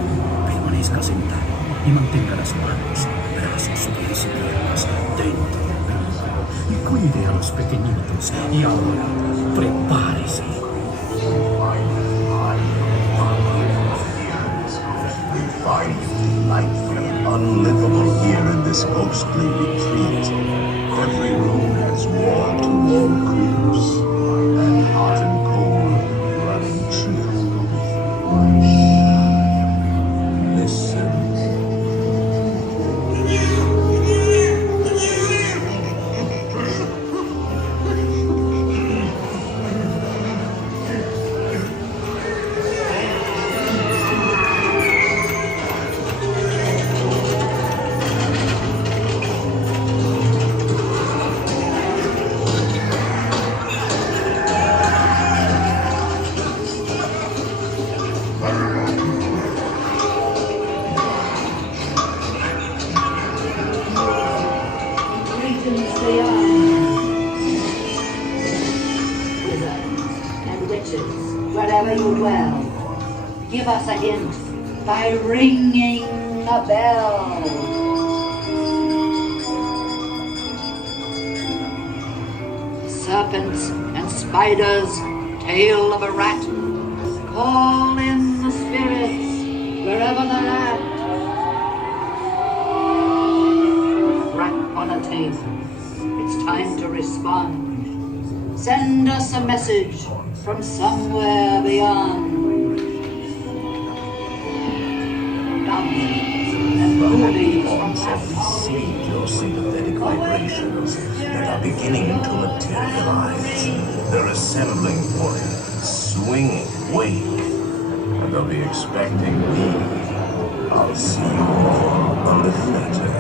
permanezca sentado y mantenga las manos, brazos, pies y piernas dentro del vehículo y cuide a los pequeñitos. Y ahora, prepárese. We find you delightful and unlivable here in this ghostly retreat. Every room has wall-to-wall creeps and hot and cold running chill. Listen. Wherever you dwell, give us a hint by ringing a bell. Serpents and spiders, tail of a rat, call in the spirits wherever they're at. Rap on a table, it's time to respond. Send us a message from somewhere beyond. Have received your sympathetic vibrations that are beginning to materialize. They're assembling for you, swinging, wake, and they'll be expecting me. I'll see you a little later.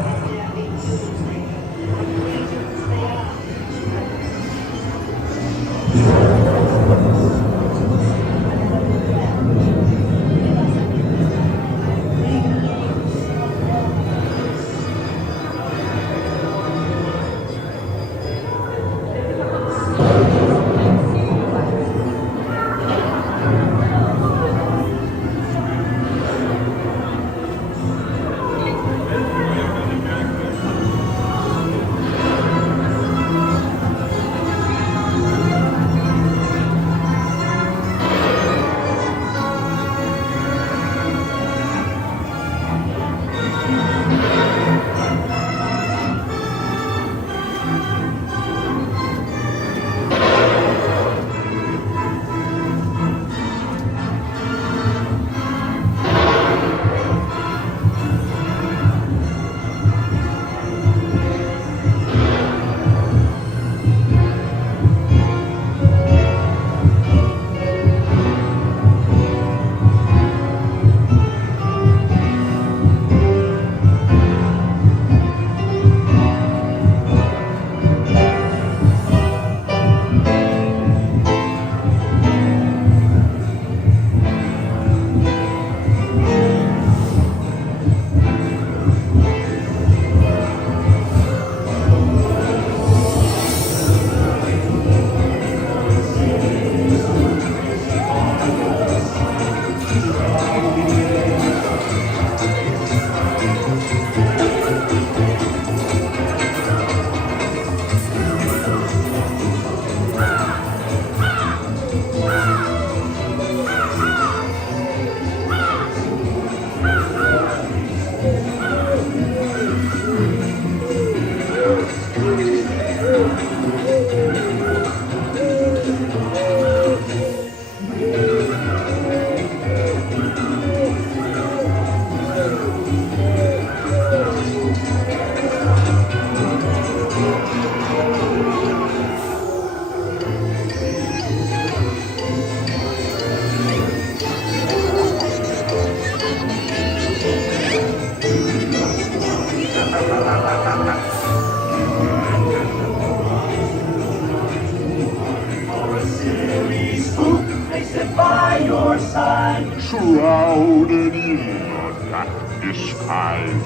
Shrouded in a black disguise.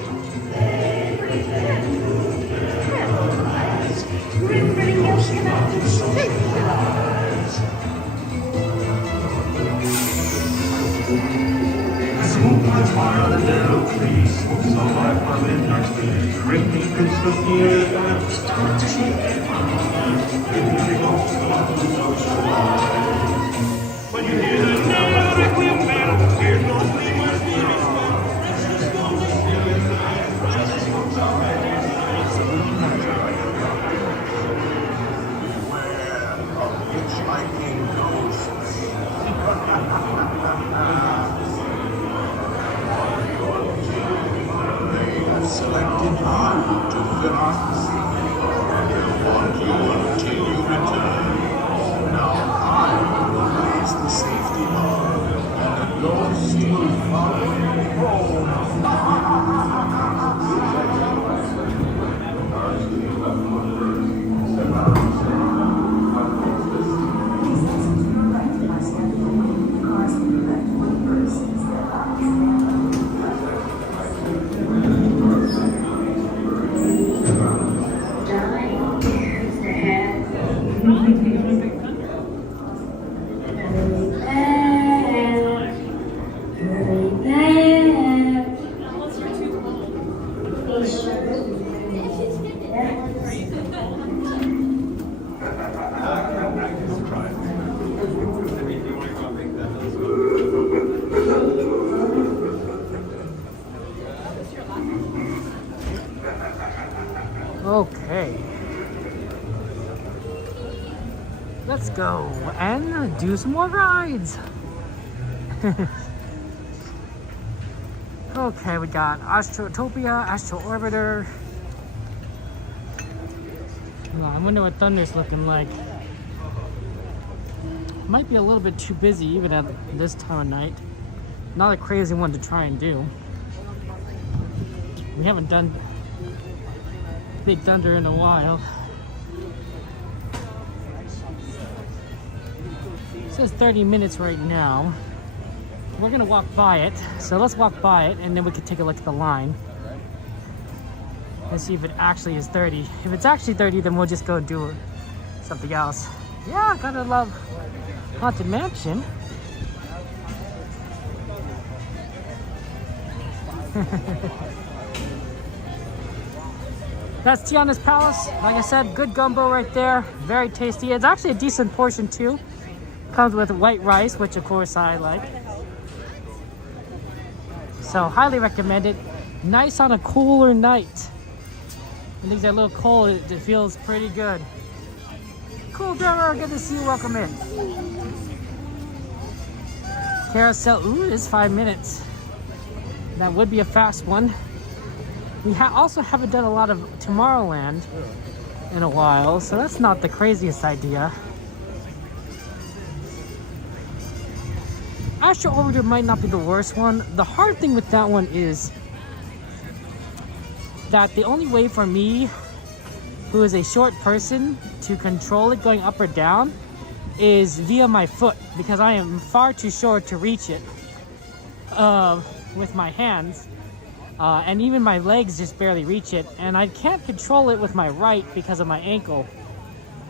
Selected you to fill our sea. They want you until you return. Now I will raise the safety bar, and the ghosts will follow Okay. Let's go and do some more rides. Okay, we got Astrotopia, Astro Orbiter. I wonder what Thunder's looking like. Might be a little bit too busy even at this time of night. Not a crazy one to try and do. We haven't done Big Thunder in a while. It says 30 minutes right now. We're gonna walk by it, so let's walk by it and then we can take a look at the line and see if it actually is 30. If it's actually 30, then we'll just go do something else. Yeah, gotta love Haunted Mansion. That's Tiana's Palace. Like I said, good gumbo right there. Very tasty. It's actually a decent portion too. Comes with white rice, which of course I like. So highly recommend it. Nice on a cooler night. When things are a little cold, it feels pretty good. Cool, Trevor. Good to see you. Welcome in. Carousel. Ooh, it is 5 minutes. That would be a fast one. We also haven't done a lot of Tomorrowland in a while, so that's not the craziest idea. Astro Orbiter might not be the worst one. The hard thing with that one is that the only way for me, who is a short person, to control it going up or down is via my foot, because I am far too short to reach it with my hands. And even my legs just barely reach it, and I can't control it with my right because of my ankle.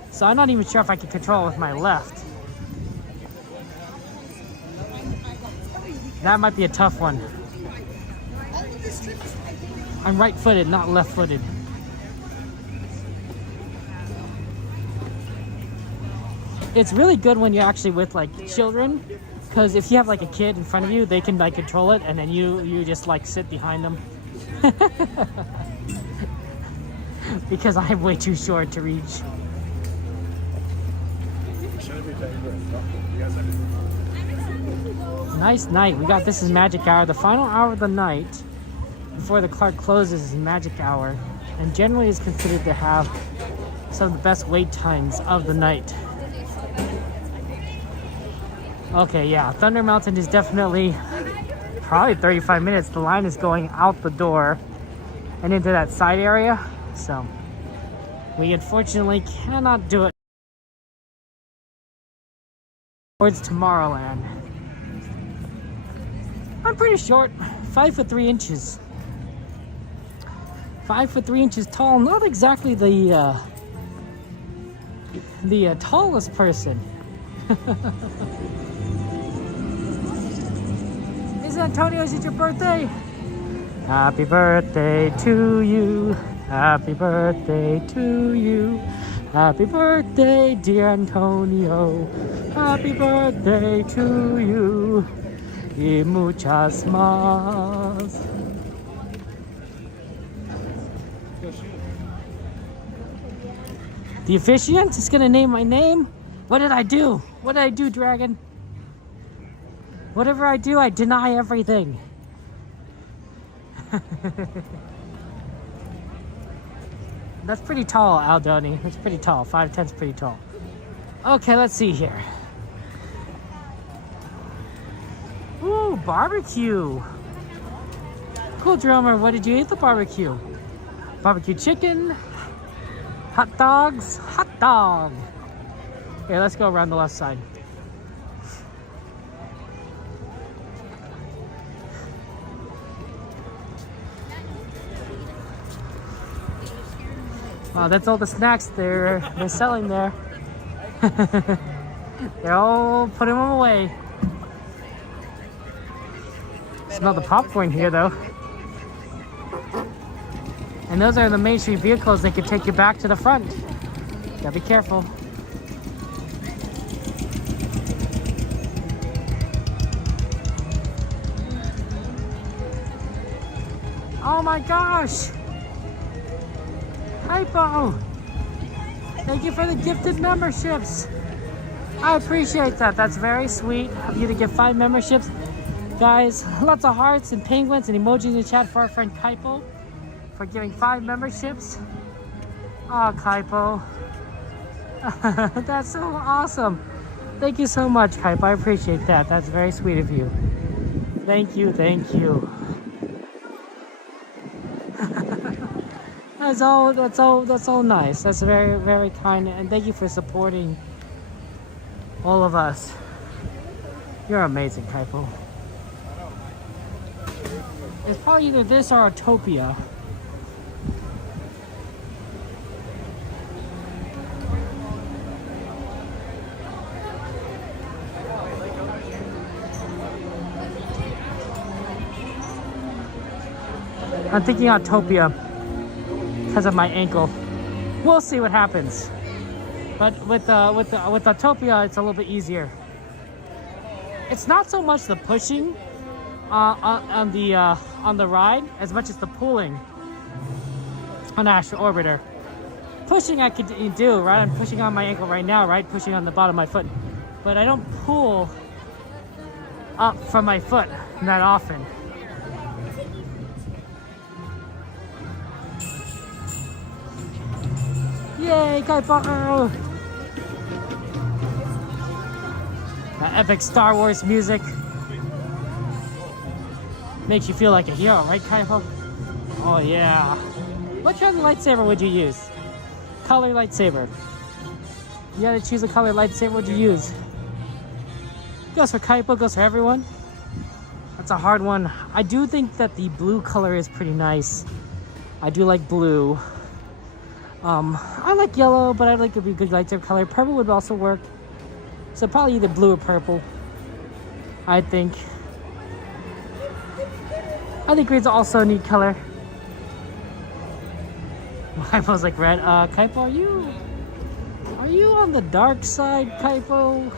So I'm not even sure if I can control it with my left. That might be a tough one. I'm right-footed, not left-footed. It's really good when you're actually with like children, because if you have like a kid in front of you, they can like control it, and then you just like sit behind them. because I'm way too short to reach. Nice night. We got this is magic hour. The final hour of the night before the clock closes is magic hour, and generally is considered to have some of the best wait times of the night. Okay, yeah, Thunder Mountain is definitely probably 35 minutes. The line is going out the door and into that side area, so we unfortunately cannot do it. Towards Tomorrowland. I'm pretty short, 5'3". 5'3" tall. Not exactly the tallest person. Is Antonio, is it your birthday? Happy birthday to you. Happy birthday to you. Happy birthday, dear Antonio. Happy birthday to you. Y muchas más. The officiant is gonna name my name? What did I do? What did I do, Dragon? Whatever I do, I deny everything. That's pretty tall, Aldoni. That's pretty tall. 5'10's pretty tall. Okay, let's see here. Ooh, barbecue. Cool, drummer. What did you eat at the barbecue? Barbecue chicken, hot dogs, hot dog. Okay, let's go around the left side. Wow, that's all the snacks they're selling there. They're all putting them away. Smell the popcorn here, though. And those are the Main Street vehicles that can take you back to the front. Gotta be careful. Oh my gosh! Hypo! Thank you for the gifted memberships. I appreciate that. That's very sweet of you to give 5 memberships. Guys, lots of hearts and penguins and emojis in the chat for our friend Kaipo for giving 5 memberships. Oh, Kaipo. That's so awesome. Thank you so much, Kaipo. I appreciate that. That's very sweet of you. Thank you, thank you. That's all nice. That's very, very kind, and thank you for supporting all of us. You're amazing, Kaipo. It's probably either this or Autopia. I'm thinking Autopia because of my ankle. We'll see what happens. But with Autopia, it's a little bit easier. It's not so much the pushing on the ride as much as the pulling on Astro Orbiter. Pushing I could do, right? I'm pushing on my ankle right now, right? Pushing on the bottom of my foot. But I don't pull up from my foot that often. Yay, Kaipo! That epic Star Wars music makes you feel like a hero, right, Kaipo? Oh yeah. What kind of lightsaber would you use? Color lightsaber. You gotta choose a color lightsaber. What'd you use? Goes for Kaipo, goes for everyone. That's a hard one. I do think that the blue color is pretty nice. I do like blue. I like yellow, but I like a good lightsaber color. Purple would also work. So probably either blue or purple. I think green's also a neat color. Kaipo's like red. Kaipo, are you on the dark side, Kaipo?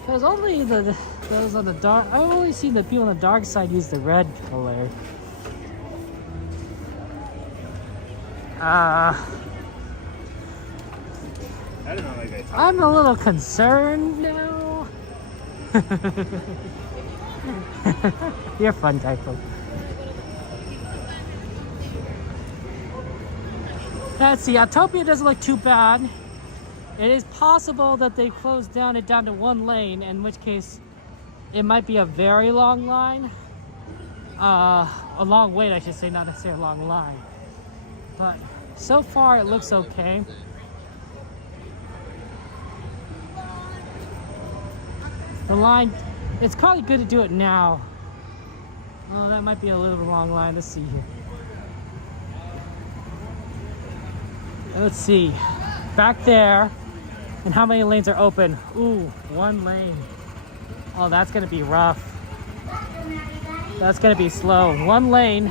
Because only those on the dark. I've only seen the people on the dark side use the red color. I don't know, like I talk. I'm a little concerned now. You're fun, Typho. Let's see, Autopia doesn't look too bad. It is possible that they closed it down to one lane, in which case it might be a very long line. A long wait, I should say, not necessarily a long line. But so far it looks okay. The line, it's probably good to do it now. Oh, that might be a little long line. Let's see here. Let's see. Back there. And how many lanes are open? Ooh, one lane. Oh, that's gonna be rough. That's gonna be slow. One lane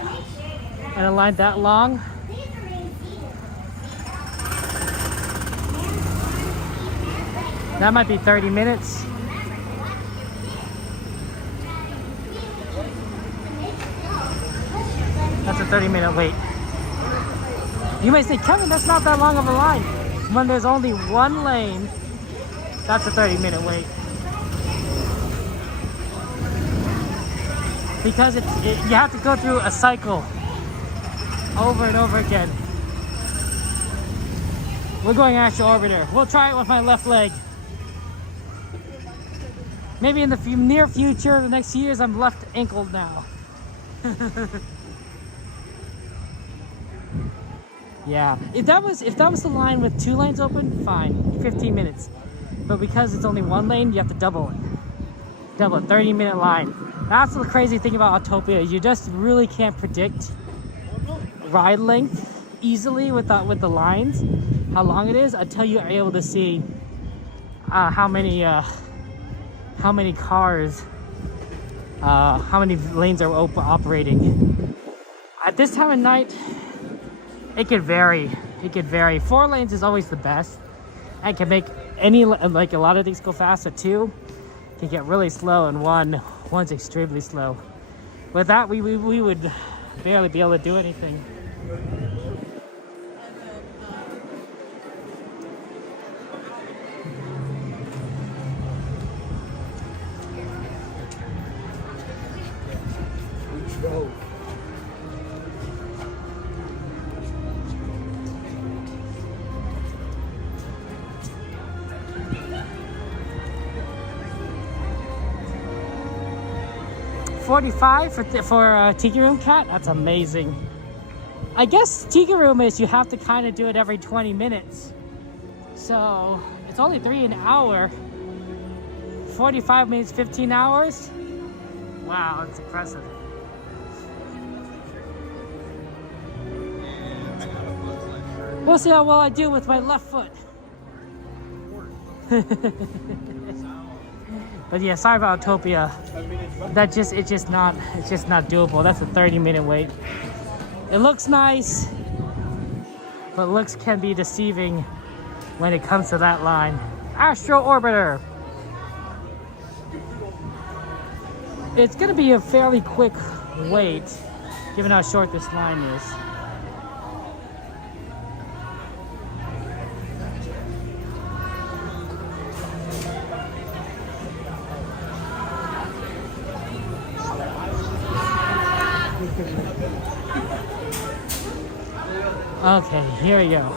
and a line that long. That might be 30 minutes. That's a 30-minute wait. You may say, Kevin, that's not that long of a line. When there's only one lane, that's a 30-minute wait. Because you have to go through a cycle over and over again. We're going Astro Orbiter. We'll try it with my left leg. Maybe in the near future, the next years, I'm left ankled now. Yeah, if that was the line with 2 lanes open, fine, 15 minutes. But because it's only 1 lane, you have to double it. Double it, 30-minute line. That's the crazy thing about Autopia. You just really can't predict ride length easily with the lines, how long it is, until you are able to see how many cars, how many lanes are operating. At this time of night, it could vary. It could vary. 4 lanes is always the best. And can make like a lot of things go faster. 2 can get really slow, and one's extremely slow. With that, we would barely be able to do anything. Go. 45 for Tiki Room Cat. That's amazing. I guess Tiki Room is you have to kind of do it every 20 minutes. So it's only 3 an hour. 45 means 15 hours. Wow, that's impressive. We'll see how well I do with my left foot. But yeah, sorry about Autopia. It's just not doable. That's a 30-minute wait. It looks nice, but looks can be deceiving when it comes to that line. Astro Orbiter. It's gonna be a fairly quick wait, given how short this line is. Okay, here we go.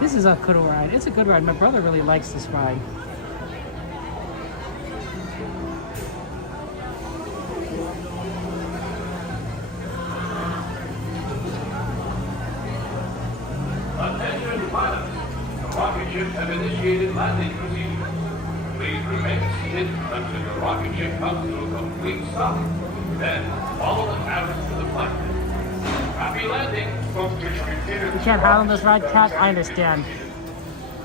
This is a good ride. It's a good ride. My brother really likes this ride. Attention pilots, the rocket ships have initiated landing procedure. Please remain seated until the rocket ship comes to a complete stop. Then follow the arrows to the flight. Happy landing. You can't handle this ride, Cat? I understand.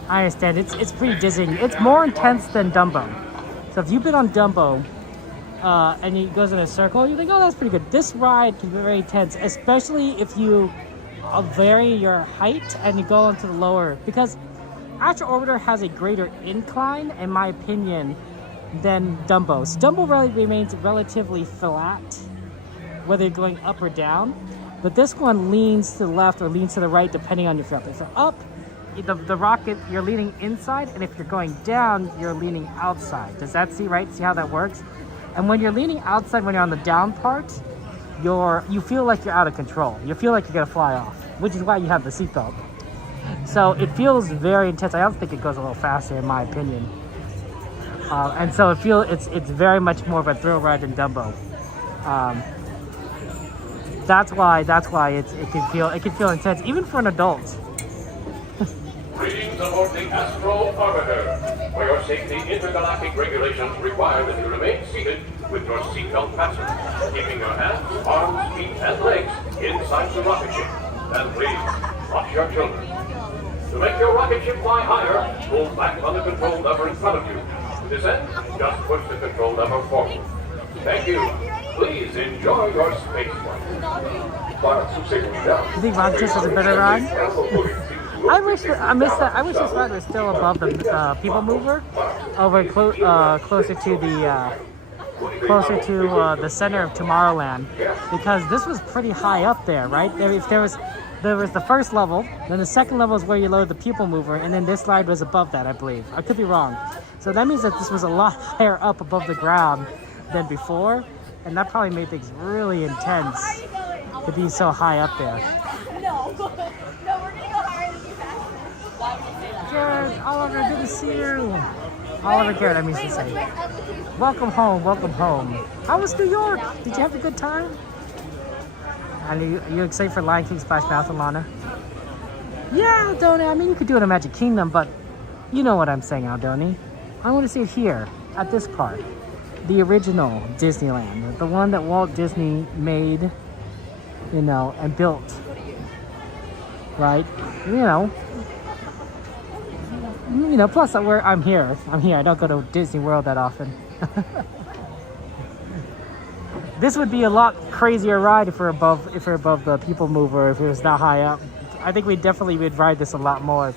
I understand. It's pretty dizzying. It's more intense than Dumbo. So if you've been on Dumbo, and it goes in a circle, you think, oh, that's pretty good. This ride can be very intense, especially if you vary your height and you go into the lower, because Astro Orbiter has a greater incline, in my opinion, than Dumbo. So Dumbo really remains relatively flat, whether you're going up or down, but this one leans to the left or leans to the right depending on your field. If you're up, the rocket, you're leaning inside, and if you're going down, you're leaning outside. Does that see how that works? And when you're leaning outside, when you're on the down part, you feel like you're out of control. You feel like you're gonna fly off, which is why you have the seatbelt. So it feels very intense. I don't think it goes a little faster, in my opinion. And so it's very much more of a thrill ride than Dumbo. That's why it can feel intense, even for an adult. Greetings aboard the Astro Orbiter. For your safety, intergalactic regulations require that you remain seated with your seatbelt fastened, keeping your hands, arms, feet, and legs inside the rocket ship. And please, watch your children. To make your rocket ship fly higher, pull back on the control lever in front of you. To descend, just push the control lever forward. Thank you. Please enjoy your space flight. You think Rocket has a better ride? I wish this ride was still above the People Mover, over closer to the center of Tomorrowland, because this was pretty high up there, right? There was the first level, then the second level is where you load the People Mover, and then this ride was above that, I believe. I could be wrong. So that means that this was a lot higher up above the ground than before, and that probably made things really intense to be so high up there. No, we're gonna go higher than you fast. Garrett, Oliver, good to see you. Oliver, Garrett, I mean to say. Welcome home, welcome home. How was New York? Did you have a good time? And are you excited for Lion King Splash Mountain, Lana? Yeah, Aldoni, I mean, you could do it in Magic Kingdom, but you know what I'm saying, Aldoni. I want to see it here, at this part. The original Disneyland, the one that Walt Disney made, you know, and built, right? You know, plus I'm here, I don't go to Disney World that often. This would be a lot crazier ride if we're above the People Mover, if it was that high up. I think we definitely would ride this a lot more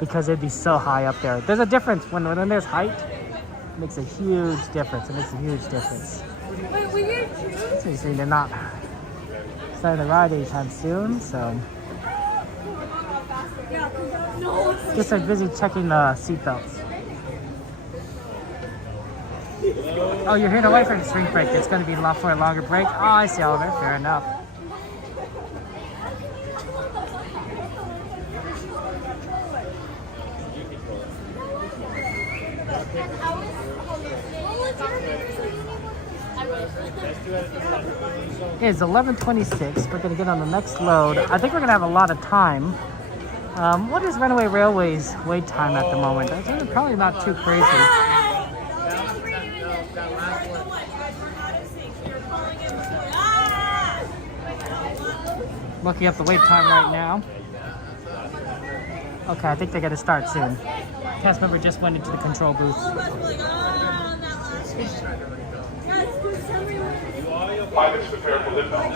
because it'd be so high up there. There's a difference when there's height. It makes a huge difference. Wait, we get choose? So you see they're not starting the ride anytime soon, so just are busy checking the seatbelts. Oh, you're here to wait for the spring break. It's going to be for a longer break. Oh, I see, Oliver. Fair enough. It's 11:26. We're going to get on the next load. I think we're going to have a lot of time. What is Runaway Railway's wait time at the moment? I think it's probably not too crazy. Looking up the wait time right now. Okay, I think they're going to start soon. Cast member just went into the control booth. Pilots prepare for liftoff.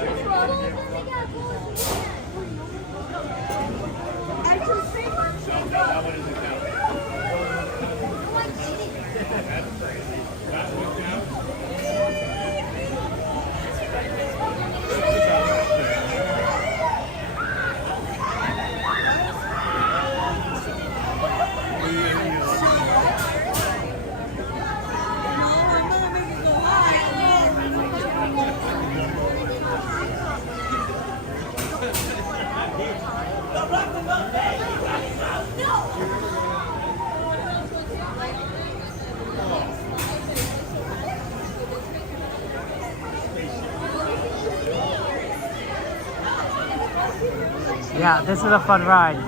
Yeah, this is a fun ride.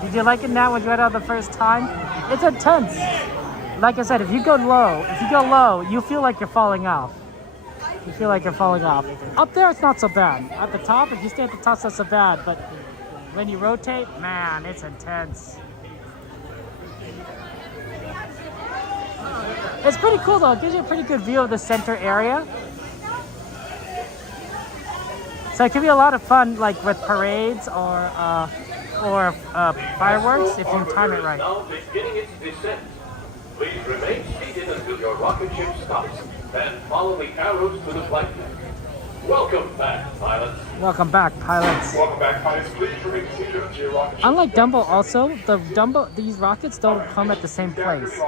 Did you like it now when you went out the first time? It's intense. Like I said, if you go low, you feel like you're falling off. Up there, it's not so bad. At the top, if you stay at the top, it's not so bad. But when you rotate, man, it's intense. It's pretty cool though. It gives you a pretty good view of the center area. So it can be a lot of fun, like with parades or fireworks if you time it right. Now beginning its descent. Please remain seated until your rocket ship stops. Then follow the arrows to the flight deck. Welcome back, pilots. Welcome back, pilots. Welcome back, pilots. Please remain seated until your rocket ship. Unlike Dumbo, also these rockets don't come at the same place,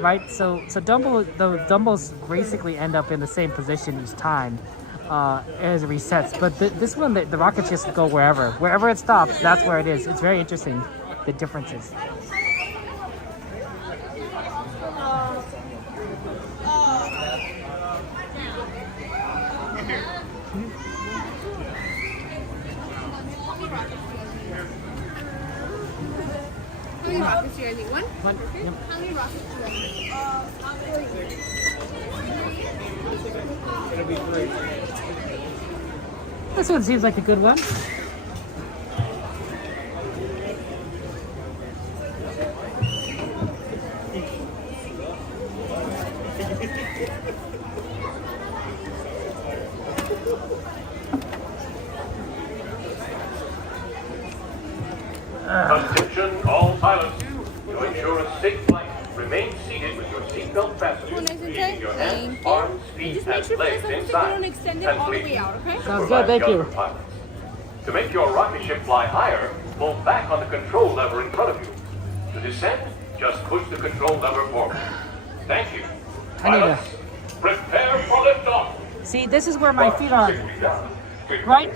right? So Dumbos basically end up in the same position each time as it resets. But this one, the rockets just go wherever it stops. That's where it is. It's very interesting, the differences. How many rockets do you guys need? One? Perfect. Yep. How many rockets do you guys need? This one seems like a good one. Attention all pilots. To ensure a safe flight, remain seated with your seatbelt fastened. Keeping your hands, arms, feet, Just make and sure legs first inside. don't extend it all the way out, okay? Sounds good, thank you. Pilots. To make your rocket ship fly higher, pull back on the control lever in front of you. To descend, just push the control lever forward. Thank you. I need Pilots, prepare for liftoff. See, this is where my feet are. Right?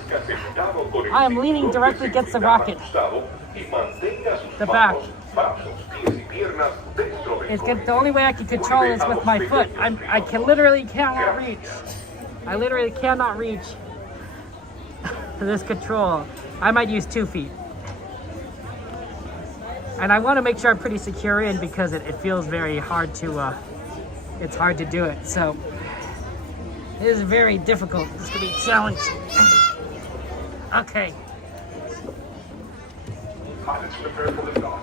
I am leaning directly against the rocket. The back. The only way I can control it is with my foot. I literally cannot reach. I literally cannot reach this control. I might use 2 feet. And I want to make sure I'm pretty secure in because it feels very hard to, it's hard to do it. So it is very difficult. This could be a challenge. Okay. Pilots prepare for liftoff.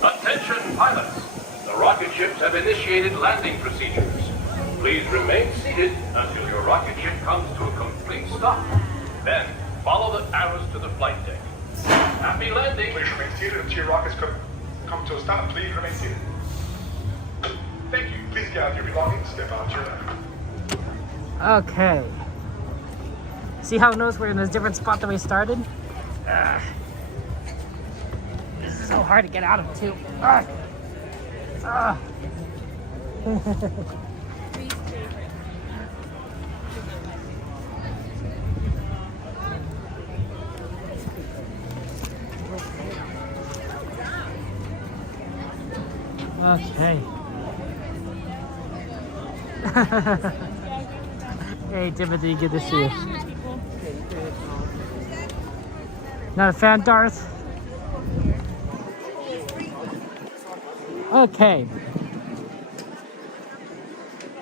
Attention pilots. The rocket ships have initiated landing procedures. Please remain seated until your rocket ship comes to a complete stop. Then follow the arrows to the flight deck. Happy landing. Please remain seated until your rockets come to a stop. Please remain seated. Thank you. Please gather your belongings. Step out your left. Okay. See how it knows we're in a different spot than we started? This is so hard to get out of too. Okay. Hey Timothy, good to see you. Not a fan, Darth? Okay.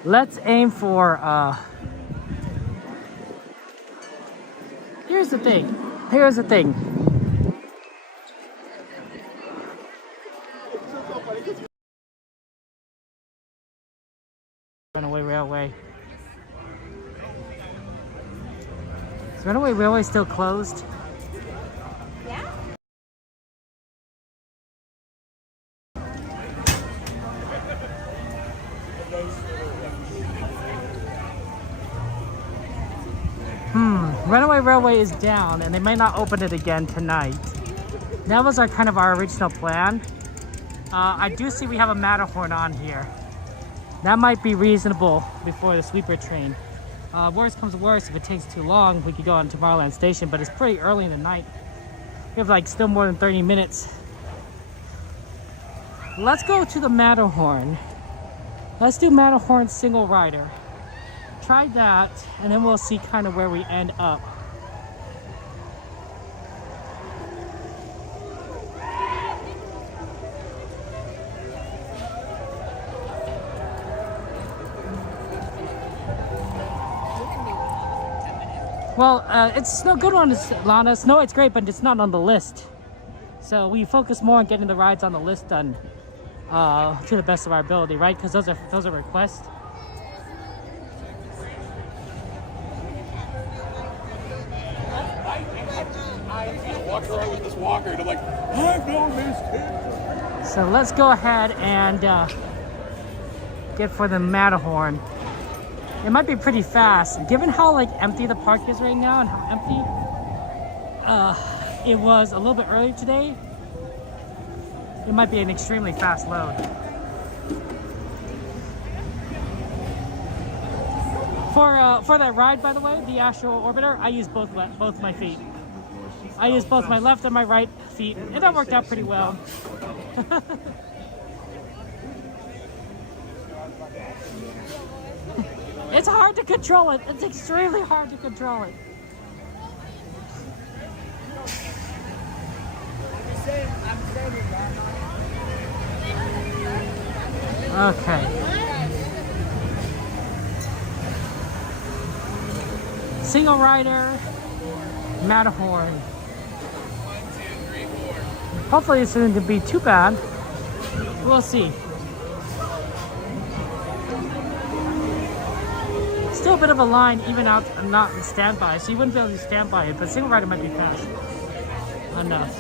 Let's aim for, Here's the thing. Runaway Railway. Is Runaway Railway still closed? Yeah. Runaway Railway is down and they might not open it again tonight. That was our original plan. I do see we have a Matterhorn on here. That might be reasonable before the sleeper train. Worst comes to worst, if it takes too long, we could go on Tomorrowland Station, but it's pretty early in the night. We have like still more than 30 minutes. Let's go to the Matterhorn. Let's do Matterhorn single rider. Try that, and then we'll see kind of where we end up. Well, it's no good one, Lana. Snow, it's great, but it's not on the list. So we focus more on getting the rides on the list done to the best of our ability, right? Because those are requests. Walk around with this walker and I'm like, I've known this kid. So let's go ahead and get for the Matterhorn. It might be pretty fast, given how like empty the park is right now and how empty it was a little bit earlier today. It might be an extremely fast load. For that ride, by the way, the Astro Orbiter, I used both my feet. I used both my left and my right feet, and that worked out pretty well. It's hard to control it. It's extremely hard to control it. Okay. Single rider, Matterhorn. Hopefully this isn't going to be too bad. We'll see. Still a bit of a line even out and not in standby, so you wouldn't be able to stand by it, but single rider might be fast enough.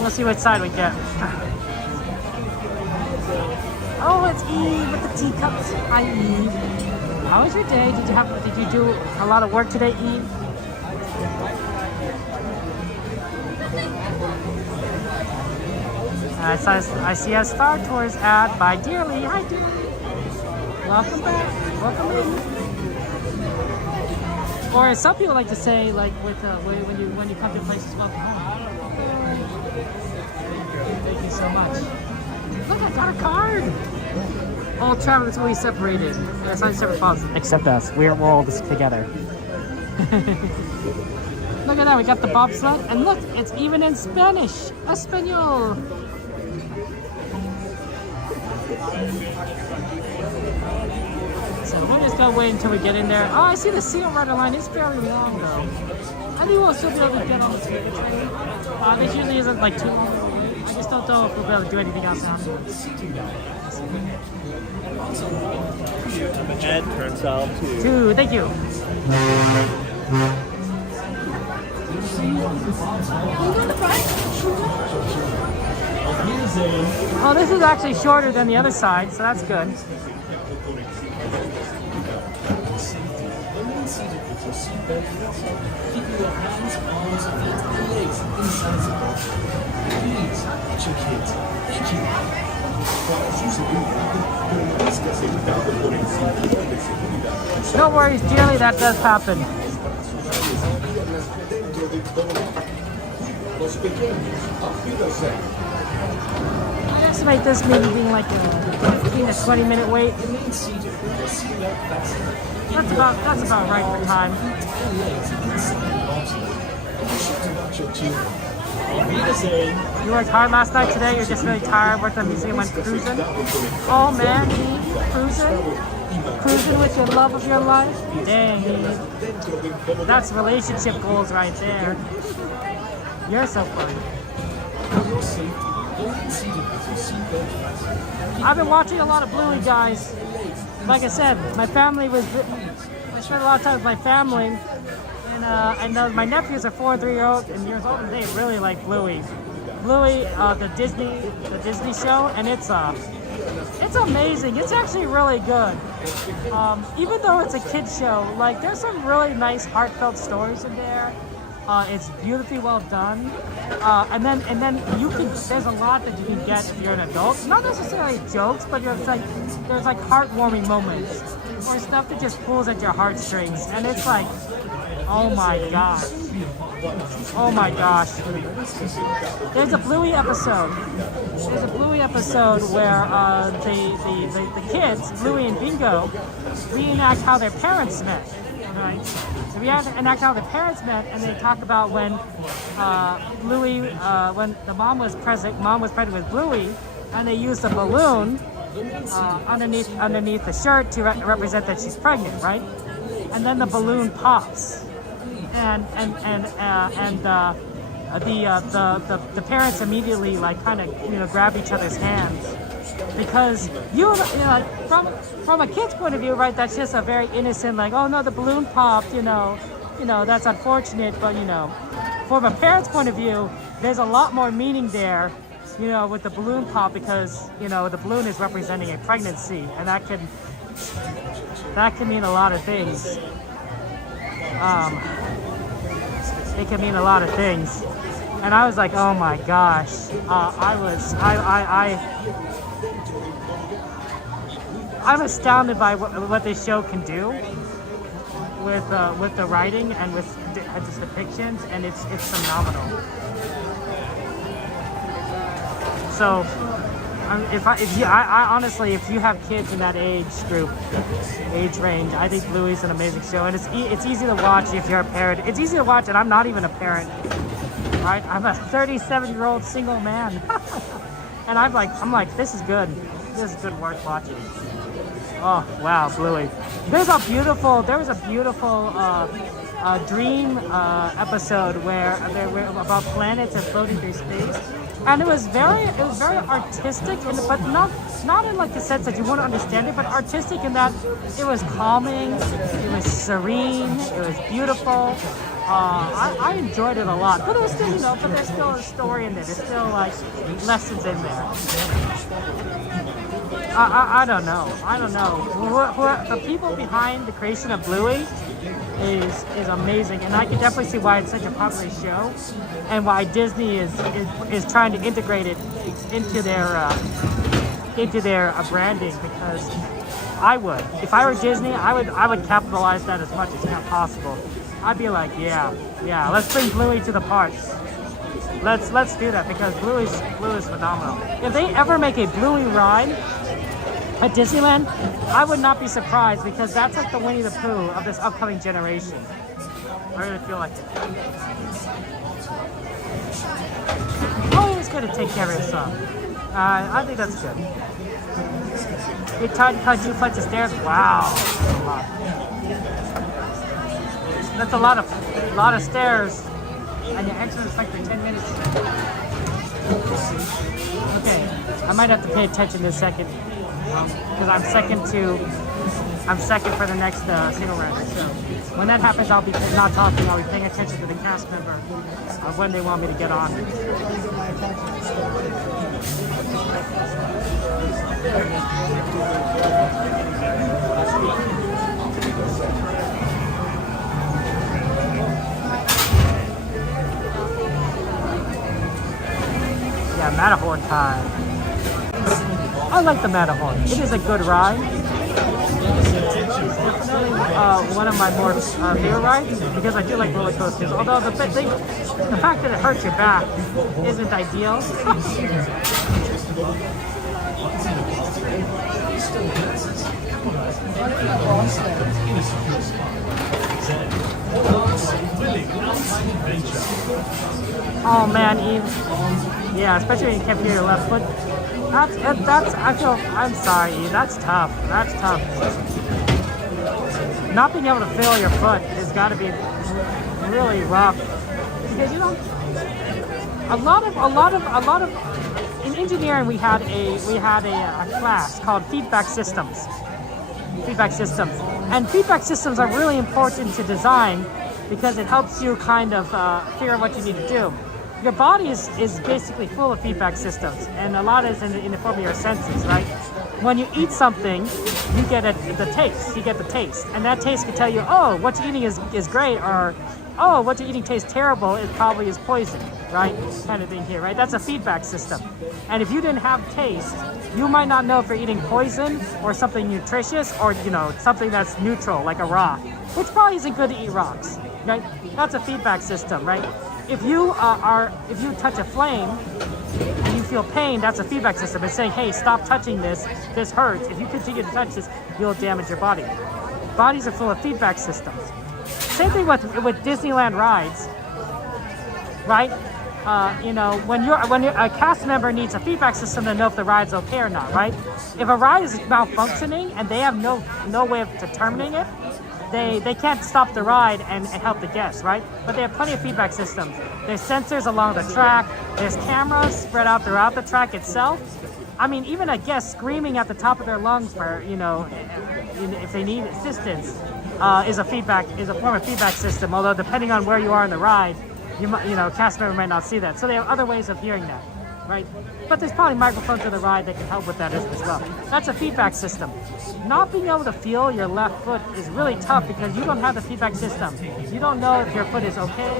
We'll see what side we get. Oh, it's Eve with the teacups. Hi, Eve. How was your day? Did you do a lot of work today, Eve? I see a Star Tours ad by Dearly. Hi, Dearly. Welcome back. Welcome in. Or as some people like to say, like with when you come to places, welcome home. Thank you so much. Look, I got a card. All travel is really separated. It's not separate files, except us. We're all this together. Look at that. We got the bobsled, and look, it's even in Spanish. Espanol. So we're just gonna wait until we get in there. Oh, I see the single rider line is fairly long though. I think we'll still be able to get on the sleeper train. This usually isn't like too long. I just don't know if we'll be able to do anything else on it. And turn south to 2. Thank you. Oh, this is actually shorter than the other side, so that's good. No worries, dearly, that does happen. I estimate this maybe being like a 15 to 20 minute wait. That's about right for time. You worked hard last night today, you're just really tired, worked at the museum, went cruising. Oh man, cruising with your love of your life? Dang, that's relationship goals right there. You're so funny. I've been watching a lot of Bluey, guys. Like I said, my family was. I spent a lot of time with my family, and I know my nephews are 4 and 3 years old, and they really like Bluey. Bluey, the Disney show, and it's amazing. It's actually really good. Even though it's a kids show, like there's some really nice heartfelt stories in there. It's beautifully well done, and then you can. There's a lot that you can get if you're an adult. Not necessarily jokes, but there's like heartwarming moments or stuff that just pulls at your heartstrings, and it's like, oh my gosh, oh my gosh. There's a Bluey episode. There's a Bluey episode where the kids, Bluey and Bingo, reenact how their parents met. Right? So we enact how the parents met, and they talk about when Bluey, when the mom was pregnant with Bluey, and they used a balloon underneath the shirt to represent that she's pregnant, right? And then the balloon pops, and the parents immediately like kind of grab each other's hands. Because from a kid's point of view, right? That's just a very innocent, like, oh no, the balloon popped, that's unfortunate. But from a parent's point of view, there's a lot more meaning there, with the balloon pop, because the balloon is representing a pregnancy, and that can mean a lot of things. It can mean a lot of things, and I was like, oh my gosh, I'm astounded by what this show can do with the writing and with its depictions, and it's phenomenal. So, honestly, if you have kids in that age range, I think Bluey's an amazing show, and it's easy to watch if you're a parent. It's easy to watch, and I'm not even a parent, right? I'm a 37-year-old single man, and I'm like, this is good. This is good worth watching. Oh wow, Bluey! There was a beautiful dream episode where they were about planets and floating through space, and it was very artistic, but not in like the sense that you wouldn't understand it, but artistic in that it was calming, it was serene, it was beautiful. I enjoyed it a lot, but it was still, but there's still a story in there. There's still like lessons in there. I don't know. The people behind the creation of Bluey is amazing, and I can definitely see why it's such a popular show, and why Disney is trying to integrate it into their branding. Because if I were Disney, I would capitalize that as much as possible. I'd be like, yeah, let's bring Bluey to the parks. Let's do that, because Bluey is phenomenal. If they ever make a Bluey ride at Disneyland, I would not be surprised, because that's like the Winnie the Pooh of this upcoming generation. I really feel like it. Oh, it's good to take care of your son. I think that's good. You taught you flights of stairs? Wow. That's a lot of stairs, and your exit is like for 10 minutes. Okay, I might have to pay attention in a second, because I'm second for the next single round. So when that happens, I'll be not talking. I'll be paying attention to the cast member when they want me to get on. Yeah, Matterhorn time. I like the Matterhorn. It is a good ride. One of my more favorite rides, because I do like roller coasters. Although the fact that it hurts your back isn't ideal. Oh man, Eve. Yeah, especially when you can't feel your left foot. I'm sorry, Eve. That's tough. That's tough. Not being able to feel your foot has got to be really rough. Because a lot of in engineering we had a class called feedback systems. Feedback systems, and feedback systems are really important to design because it helps you kind of figure out what you need to do. Your body is basically full of feedback systems, and a lot is in the form of your senses, right? When you eat something, you get the taste. You get the taste, and that taste can tell you, oh, what you're eating is great, or oh, what you're eating tastes terrible. It probably is poison, right? Kind of thing here, right? That's a feedback system. And if you didn't have taste, you might not know if you're eating poison or something nutritious, or something that's neutral, like a rock, which probably isn't good to eat rocks, right? That's a feedback system, right? If you touch a flame and you feel pain, that's a feedback system. It's saying, hey, stop touching this. This hurts. If you continue to touch this, you'll damage your body. Bodies are full of feedback systems. Same thing with Disneyland rides, right? When a cast member needs a feedback system to know if the ride's okay or not, right? If a ride is malfunctioning and they have no way of determining it, they can't stop the ride and help the guests, right? But they have plenty of feedback systems. There's sensors along the track. There's cameras spread out throughout the track itself. I mean, even a guest screaming at the top of their lungs for, if they need assistance, is a form of feedback system. Although depending on where you are in the ride, cast member might not see that. So they have other ways of hearing that, right? But there's probably microphones in the ride that can help with that as well. That's a feedback system. Not being able to feel your left foot is really tough because you don't have the feedback system. You don't know if your foot is okay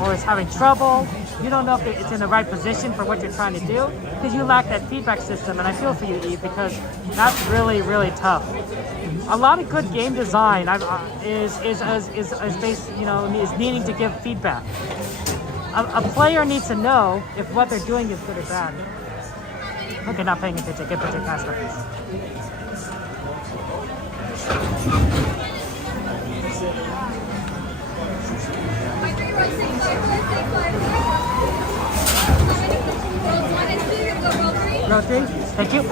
or is having trouble. You don't know if it's in the right position for what you're trying to do because you lack that feedback system. And I feel for you, Eve, because that's really, really tough. A lot of good game design is based, is needing to give feedback. A player needs to know if what they're doing is good or bad. Okay, not paying attention. Good picture, cast reference. Row 3? Thank you.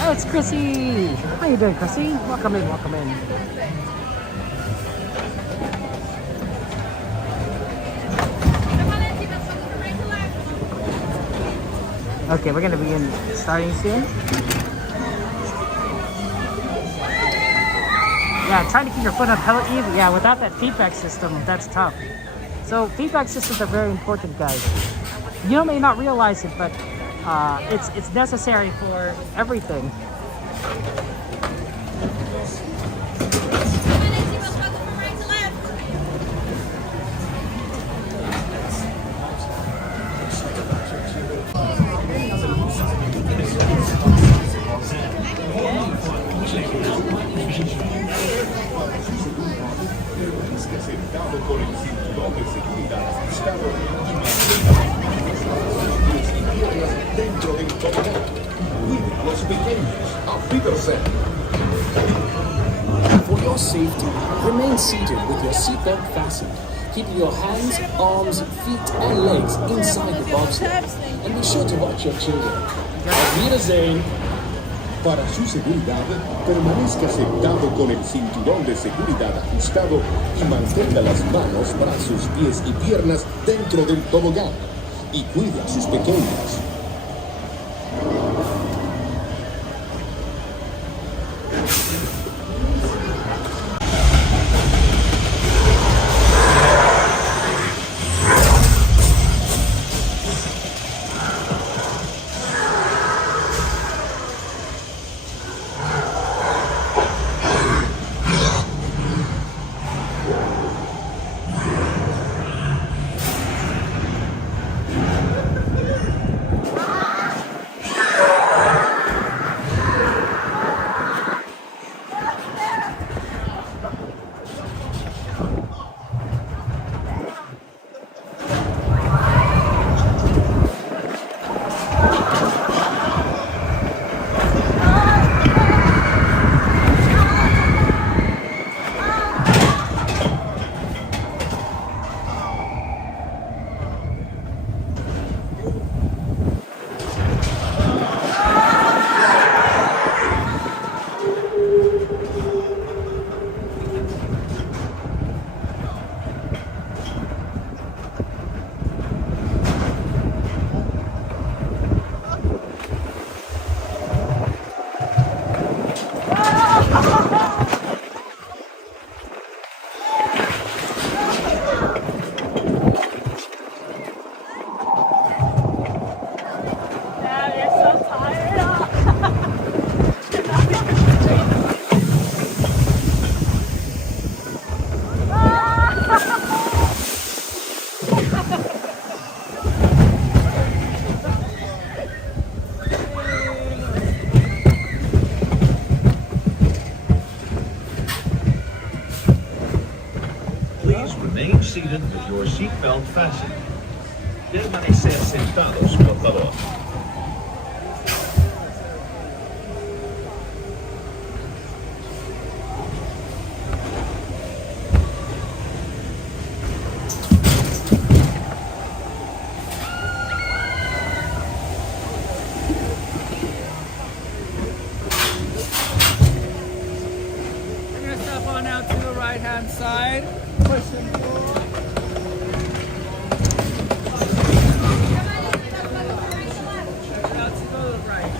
Oh, it's Chrissy. How you doing, Chrissy? Welcome in, welcome in. Okay, we're gonna begin starting soon. Yeah, trying to keep your foot on pedal even. Yeah, without that feedback system, that's tough. So feedback systems are very important, guys. You may not realize it, but it's necessary for everything. For your safety, remain seated with your seatbelt fastened. Keep your hands, arms, feet, and legs inside the bobsled. And be sure to watch your children. Auf Wiedersehen. Para su seguridad, permanezca sentado con el cinturón de seguridad ajustado y mantenga las manos, brazos, pies y piernas dentro del tobogán. Y cuide a sus pequeños. Please remain seated with your seatbelt fastened. Permanecer sentados, por favor. Side. Push them forward. Let's go to the right.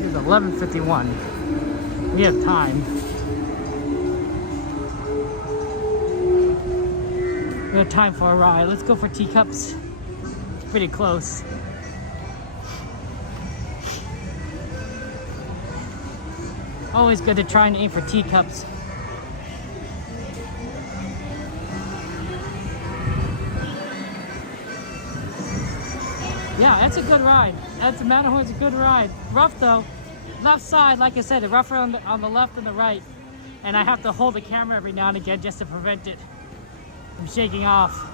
It's 11:51. We have time. We have time for a ride. Let's go for teacups. It's pretty close. Always good to try and aim for teacups. Yeah, that's a good ride. That's Matterhorn's a good ride. Rough though. Left side, like I said, the rougher on the left and the right. And I have to hold the camera every now and again just to prevent it from shaking off.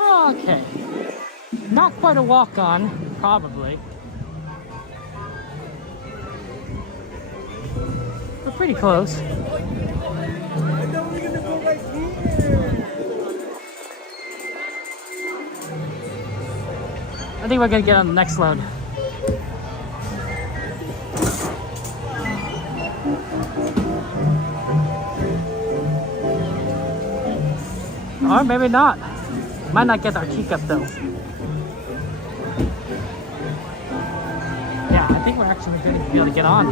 Okay. Not quite a walk on, probably. We're pretty close. I think we're gonna get on the next load. Or maybe not. Might not get our teacup though. Yeah, I think we're actually going to be able to get on.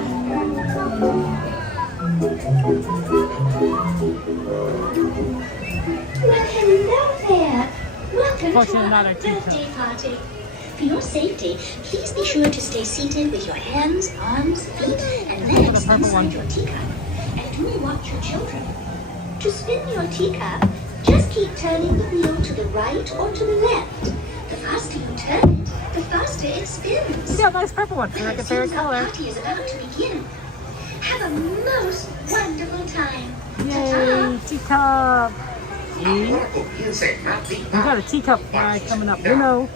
Well, hello there. Welcome Fortunately, to not our our teacup. birthday party. For your safety, please be sure to stay seated with your hands, arms, feet, and legs inside your teacup. And do watch your children. To spin your teacup, just keep turning the wheel to the right or to the left. The faster you turn it, the faster it spins. Yeah, nice purple one. Like a favorite color. The party is about to begin. Have a most wonderful time. Yay, teacup. We got a teacup ride coming up. You know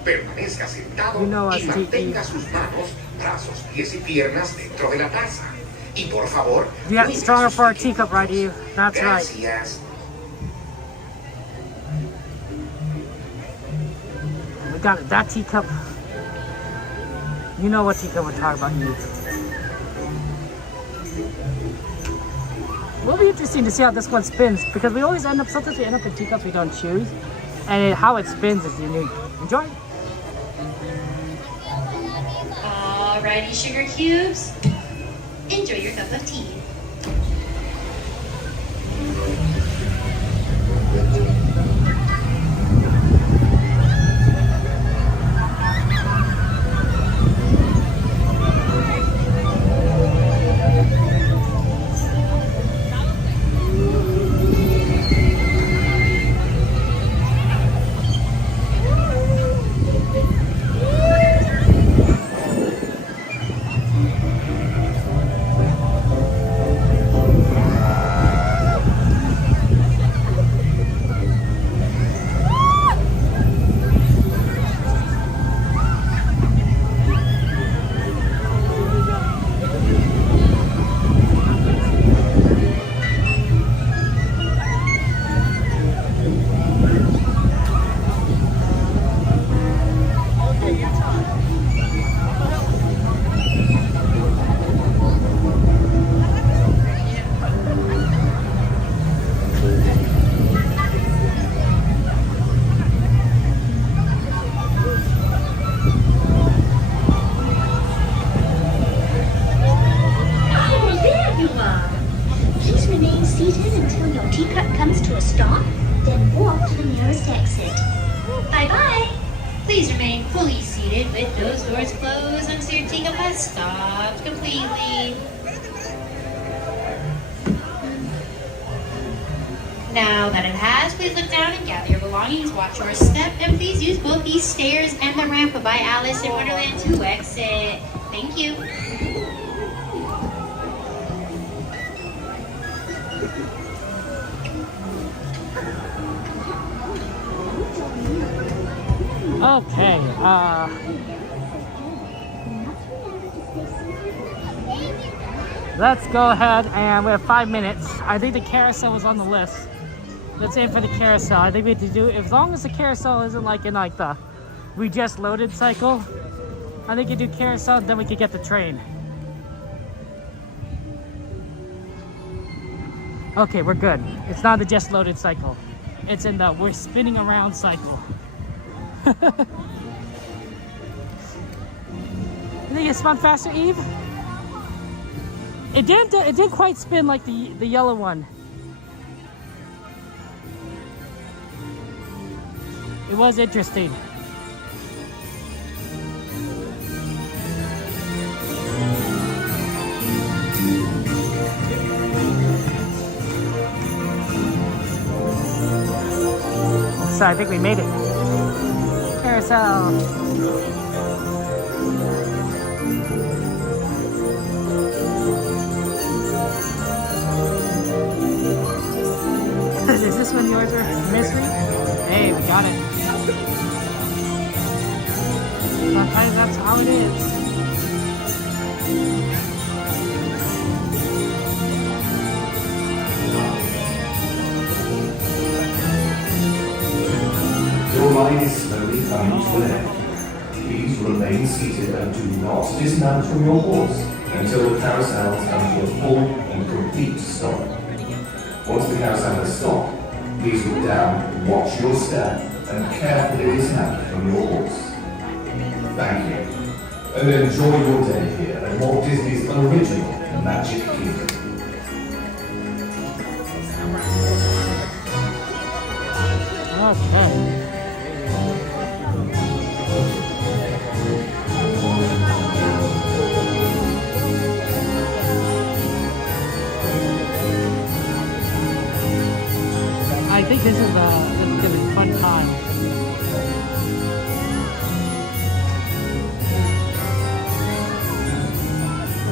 us, Yeah, stronger for our teacup ride, Eve. That's right. We got it. That teacup. You know what teacup we're talking about, Eve. It'll be interesting to see how this one spins because we always sometimes we end up in teacups we don't choose, and how it spins is unique. Enjoy. Alrighty, sugar cubes. Enjoy your cup of tea. closed until your teacup has stopped completely. Now that it has, please look down and gather your belongings, watch your step, and please use both these stairs and the ramp by Alice in Wonderland to exit. Thank you. Okay, let's go ahead, and we have 5 minutes. I think the carousel was on the list. Let's aim for the carousel. I think we have to do, as long as the carousel isn't like in like the we just loaded cycle, I think you do carousel, then we could get the train. Okay, we're good. It's not the just loaded cycle. It's in the we're spinning around cycle. You think it spun faster, Eve? It didn't quite spin like the yellow one. It was interesting. So I think we made it. Carousel. Is this one yours or mystery? Hey, we got it. Sometimes that's how it is. Your line is slowly coming to an end. Please remain seated and do not dismount from your horse until the carousel has come to a full and complete stop. Once the carousel has stopped, please look down, watch your step, and carefully dismount from your horse. Thank you. And enjoy your day here at Walt Disney's original Magic Kingdom. Okay. I think this is gonna be a fun time.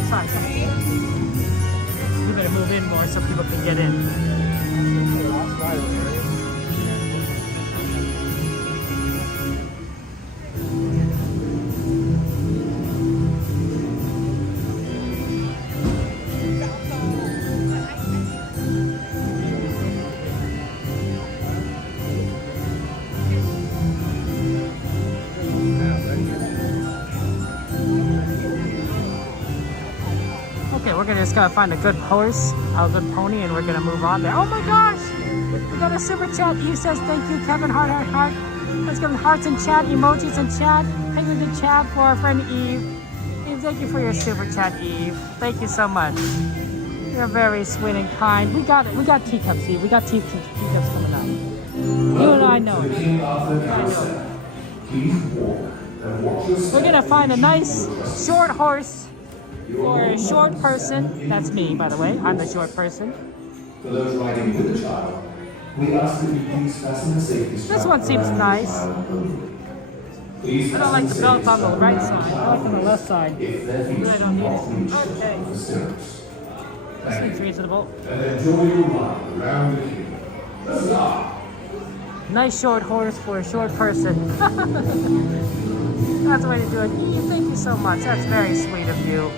Sorry. You better move in more so people can get in. We're just gonna find a good horse, a good pony, and we're gonna move on there. Oh my gosh! We got a super chat. Eve says thank you, Kevin. Heart. Let's give hearts in chat, emojis in chat. Thank you to chat for our friend Eve. Eve, thank you for your super chat, Eve. Thank you so much. You're very sweet and kind. We got it. We got teacups, Eve. We got teacups coming up. You and I know it. We're gonna find a nice short horse. For a short person, that's me, by the way. I'm the short person. For those riding with a child, we ask that you please fasten the safety strap. This one seems nice. I don't like the belt on the right side. I like on the left side. I don't need it. Okay. This seems reasonable. And enjoy your ride around the kingdom. Let's go. Nice short horse for a short person. That's the way to do it. Thank you so much. That's very sweet of you.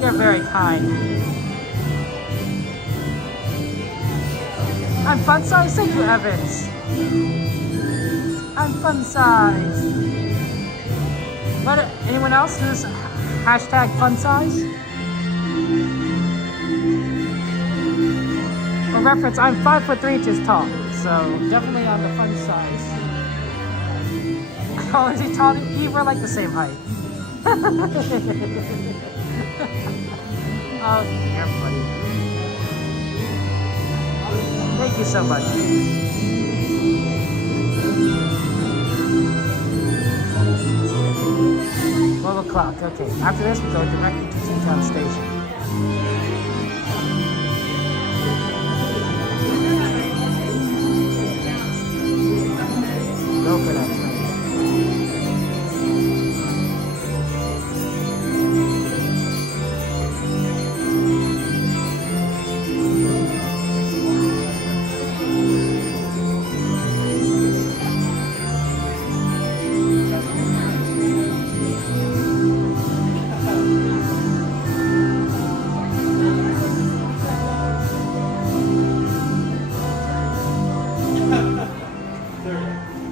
You're very kind. I'm fun size. Thank you, Evans. I'm fun size. But anyone else who's hashtag fun size? For reference, I'm 5'3" tall, so definitely on the fun size. Oh, is he taller? Eve, we're like the same height. Oh, you're funny. Thank you so much. 12 o'clock. Okay. After this, we go directly to Toontown Station. Go for that train.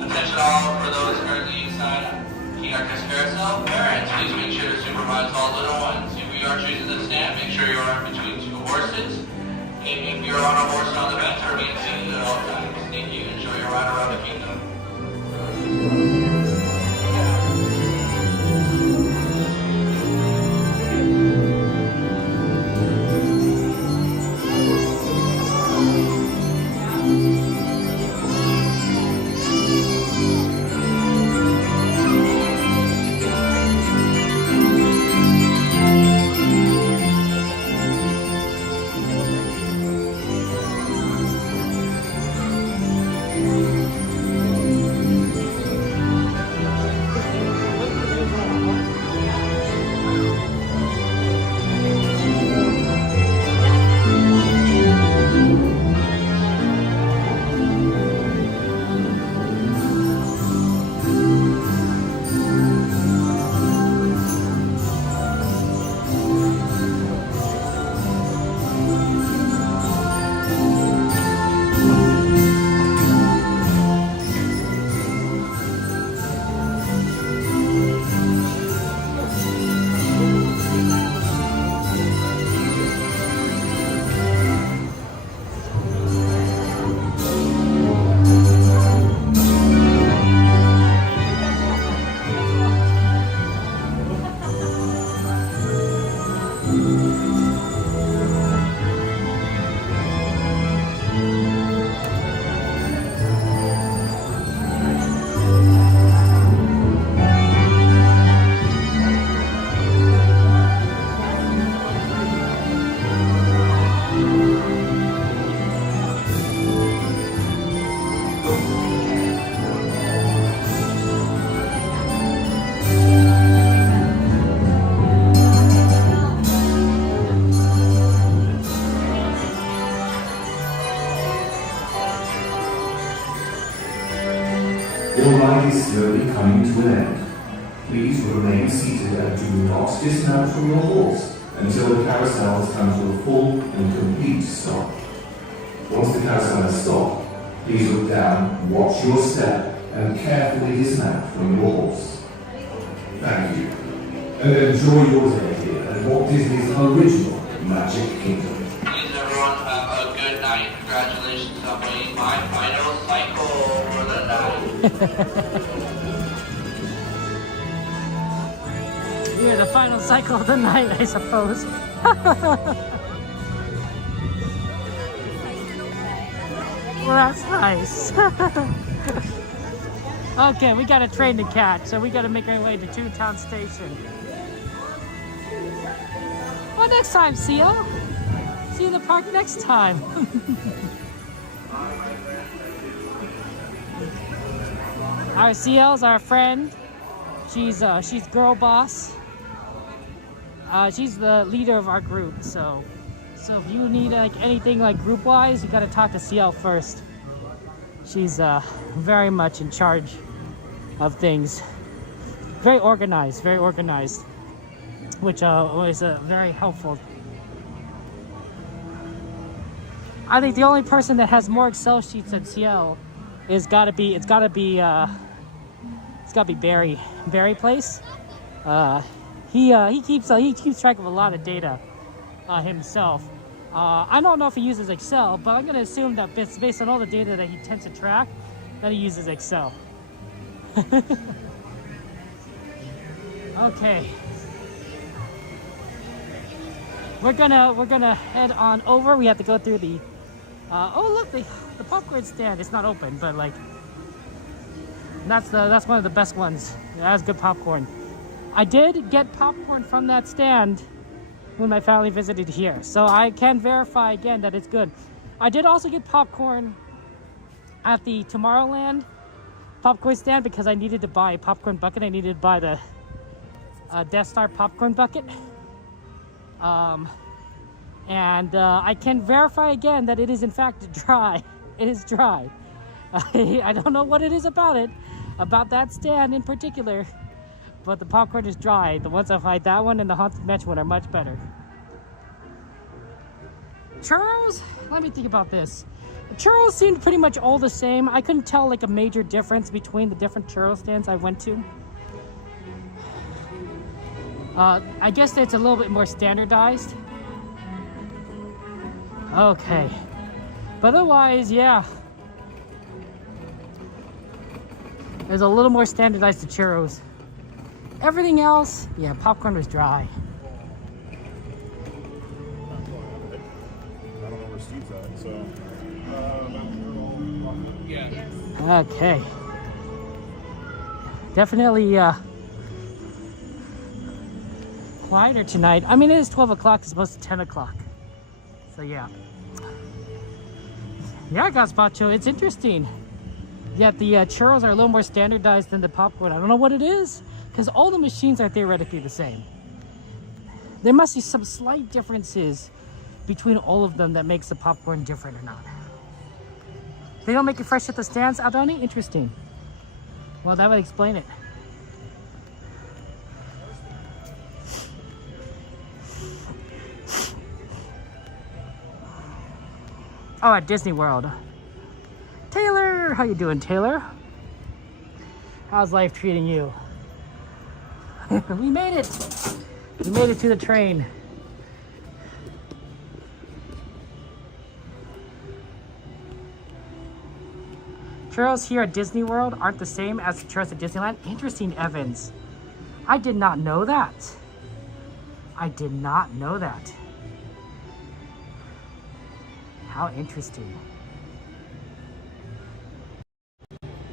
Attention all for those currently inside King Arthur's Carousel. Parents, please make sure to supervise all little ones. If you are choosing to stand, make sure you are between two horses. If you're on a horse and on the bench, remain seated at all times. Thank you. Enjoy your ride around the kingdom. Your ride is slowly coming to an end. Please remain seated and do not dismount from your horse until the carousel has come to a full and complete stop. Once the carousel has stopped, please look down, watch your step, and carefully dismount from your horse. Thank you. And enjoy your day here at Walt Disney's original Magic Kingdom. Please everyone have a good night. Congratulations on winning my final cycle for the night. Yeah, the final cycle of the night, I suppose. Well, that's nice. Okay, we got a train to catch, so we got to make our way to Toontown Station. Well, next time, Seal. See you in the park next time. Our CL's our friend. She's girl boss. She's the leader of our group, so if you need like anything like group wise, you gotta talk to CL first. She's very much in charge of things. Very organized, which was very helpful. I think the only person that has more Excel sheets than CL is gotta be Barry. Barry Place. He keeps track of a lot of data himself. I don't know if he uses Excel, but I'm gonna assume that based on all the data that he tends to track, that he uses Excel. Okay. We're gonna head on over. We have to go through the oh look, the popcorn stand. It's not open, but like that's one of the best ones. It has good popcorn. I did get popcorn from that stand when my family visited here, so I can verify again that it's good. I did also get popcorn at the Tomorrowland popcorn stand because I needed to buy a popcorn bucket. I needed to buy the Death Star popcorn bucket. And I can verify again that it is in fact dry. It is dry. I don't know what it is about that stand in particular, but the popcorn is dry. The ones I've had, that one and the Haunted Mansion one, are much better. Churros? Let me think about this. The churros seemed pretty much all the same. I couldn't tell like a major difference between the different churro stands I went to. I guess it's a little bit more standardized. Okay. But otherwise, yeah. There's a little more standardized to churros. Everything else, yeah, popcorn was dry. I don't know where Steve's at, so. Yeah. Okay. Definitely quieter tonight. I mean, it is 12 o'clock as opposed to 10 o'clock. So yeah. Yeah, Gazpacho, it's interesting. Yet the churros are a little more standardized than the popcorn. I don't know what it is, because all the machines are theoretically the same. There must be some slight differences between all of them that makes the popcorn different or not. They don't make it fresh at the stands, Adoni? Interesting. Well, that would explain it. Oh, at Disney World. Taylor, how you doing, Taylor? How's life treating you? We made it. We made it to the train. Churros here at Disney World aren't the same as the churros at Disneyland. Interesting, Evans. I did not know that. I did not know that. How interesting.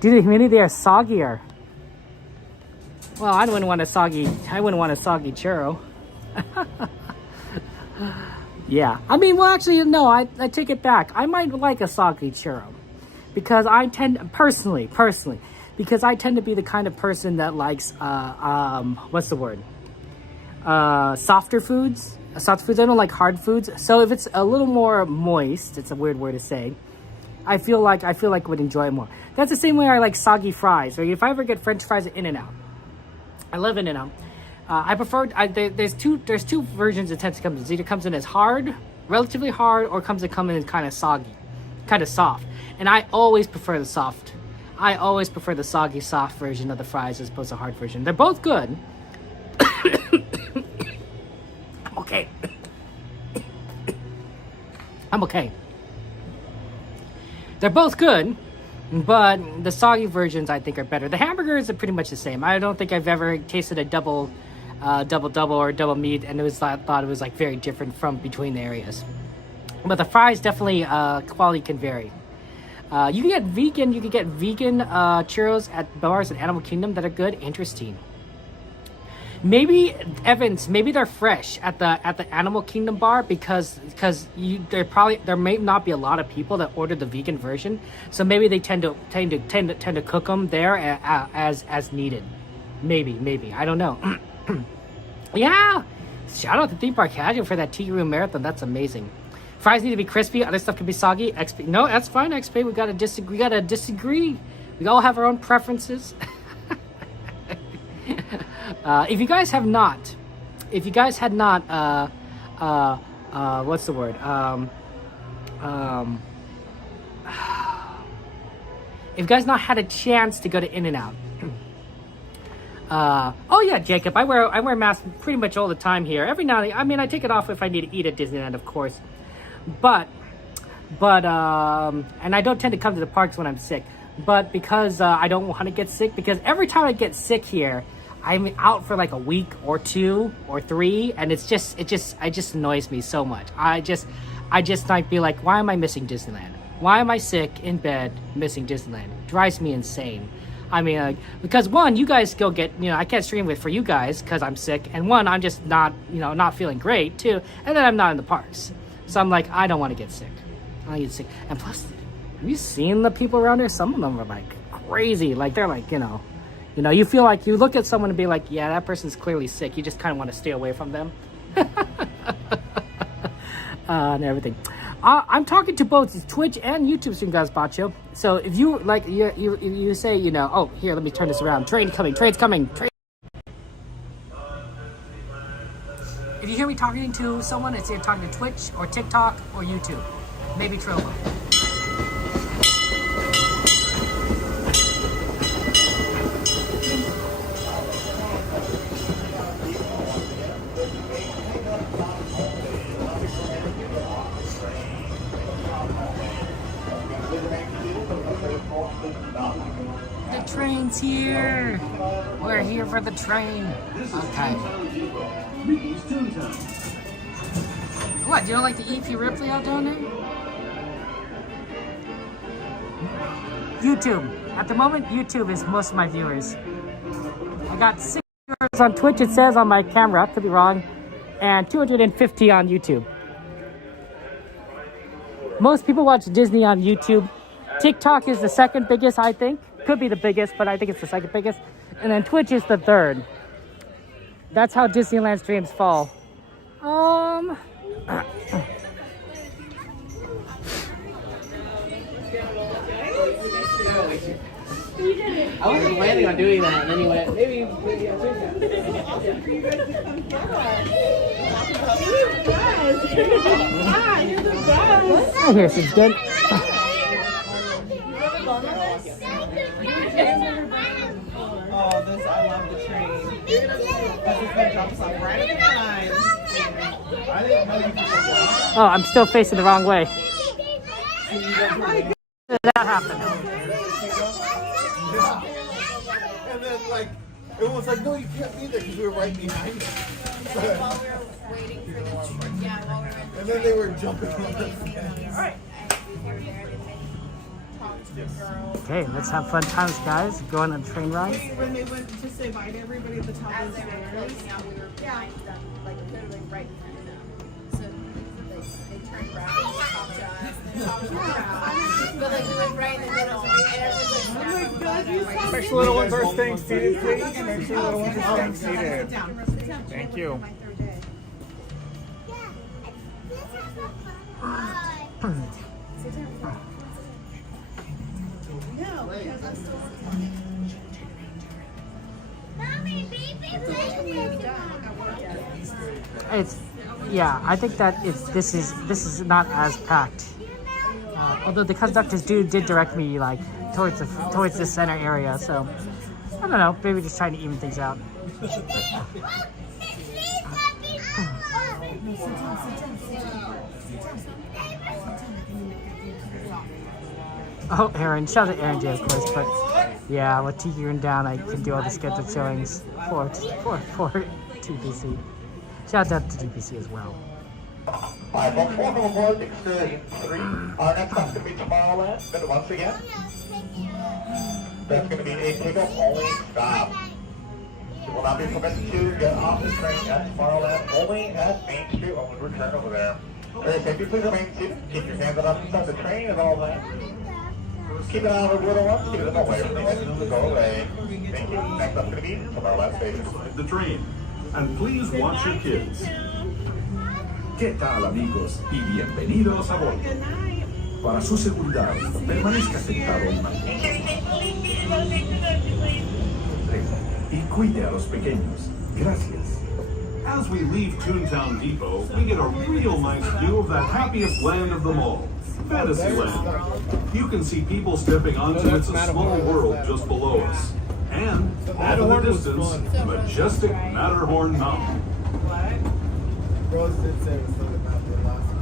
Do they mean they are soggier? Well, I wouldn't want a soggy churro. Yeah. I mean, well, actually, no, I take it back. I might like a soggy churro. Because I tend, personally, because I tend to be the kind of person that likes, what's the word? Softer foods. Soft foods. I don't like hard foods. So if it's a little more moist, it's a weird word to say, I feel like I would enjoy it more. That's the same way I like soggy fries. Or if I ever get French fries at In-N-Out, I love In-N-Out. I prefer. There's two versions it tends to come in. It either comes in as hard, relatively hard, or comes in kind of soggy, kind of soft. And I always prefer the soft. I always prefer the soggy, soft version of the fries as opposed to hard version. They're both good. I'm okay. I'm okay. They're both good, but the soggy versions I think are better. The hamburgers are pretty much the same. I don't think I've ever tasted a double or double meat and thought it was like very different from between the areas. But the fries definitely quality can vary. You can get vegan churros at bars at Animal Kingdom that are good. Interesting. Maybe Evans, maybe they're fresh at the Animal Kingdom bar because there may not be a lot of people that order the vegan version, so maybe they tend to cook them there as needed. Maybe I don't know. Yeah, shout out to Theme Park Casual for that Tea Room Marathon. That's amazing. Fries need to be crispy. Other stuff can be soggy. XP, no, that's fine. XP, we gotta disagree. We all have our own preferences. If you guys had not, what's the word? If you guys not had a chance to go to In-N-Out. Oh yeah, Jacob, I wear masks pretty much all the time here. Every now and then, I mean, I take it off if I need to eat at Disneyland, of course. But and I don't tend to come to the parks when I'm sick. But because I don't want to get sick, because every time I get sick here, I'm out for like a week or 2 or 3, and it just annoys me so much. I just might be like, why am I missing Disneyland? Why am I sick in bed missing Disneyland? It drives me insane. I mean, like, because one, you guys go get, you know, I can't stream with for you guys because I'm sick, and one, I'm just not, you know, not feeling great too, and then I'm not in the parks, so I'm like, I don't want to get sick. I don't get sick, and plus, have you seen the people around here? Some of them are like crazy, like they're like, you know, you feel like you look at someone and be like, yeah, that person's clearly sick. You just kind of want to stay away from them, and everything. I'm talking to both Twitch and YouTube stream, guys, Bacho. So if you like, you say, you know, oh, here, let me turn this around. Train's coming. If you hear me talking to someone, it's either talking to Twitch or TikTok or YouTube, maybe Trovo. The train's here. We're here for the train. Okay. What, you don't like the EP Ripley out down there? YouTube. At the moment, YouTube is most of my viewers. I got 6 viewers on Twitch, it says on my camera, could be wrong, and 250 on YouTube. Most people watch Disney on YouTube. TikTok is the second biggest, I think. Could be the biggest, but I think it's the second biggest. And then Twitch is the third. That's how Disneyland streams fall. I wasn't planning on doing that, and then you went, maybe I'll do that. I hear she's good. Oh, this, I love the train. This is gonna drop us off right at the time. I didn't know you could go. Oh, I'm still facing the wrong way. That happened. Yeah. And then, like, it was like, no, you can't be there because we were right behind you. While we were waiting for the train, yeah, while we were in the And then they were jumping on us. all right. Okay, let's have fun times, guys. Going on a train ride. When they went to say bye to everybody at the top of the stairs. We were behind them, like literally right behind them. So they turned around and talked to us, and talked to us. But like we went right in the middle, and everyone's like, oh my God, you saw Make sure little ones are staying seated, please. Make sure little ones are staying seated. Thank you. No, because I'm still working. Mommy, baby, It's, yeah, I think that this is not as packed. Although the conductors did direct me like towards the center area, so I don't know, maybe just trying to even things out. Oh, Aaron. Shout out to Aaron J, of course, but yeah, with Tiki and down, I can do all the scheduled showings for TPC. Shout out to TPC as well. Alright, folks, welcome aboard Excursion 3. Our next stop's going to be Tomorrowland, but once again, that's going to be a pickup only stop. You will not be permitted to get off the train at Tomorrowland, only at Main Street when we return over there. Very safety, please remain seated. Keep your hands up inside the train and all that. Keep an eye on the little ones, keep them away from the engines to go away. Thank you. Next up's going to be Tomorrowland Station. The train. And please watch your kids. ¿Qué tal, amigos? Y bienvenidos a bordo. Para su seguridad, permanezca sentado y cuide a los pequeños. Gracias. As we leave Toontown Depot, we get a real nice view of that happiest land of them all, Fantasyland. You can see people stepping onto It's a Small World just below us. And, off in the distance, majestic Matterhorn Mountain. Rose did say it was something about the last one.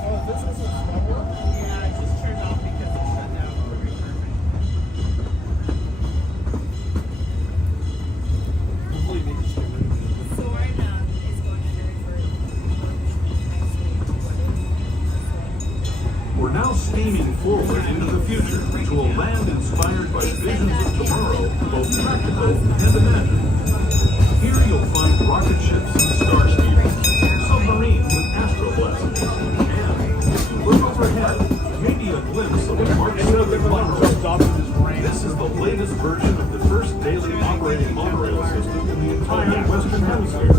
So this is a small one? Yeah, it just turned off because it shut down for refurbishment. So right now it's going under refurbishment. We're now steaming forward into the future to a practical, and imaginative. Here you'll find rocket ships and star speeders, submarines and astro blasters, and if you look overhead, maybe a glimpse of a Mark 7 monorail. This is the latest version of the first daily operating monorail system in the entire Western Hemisphere,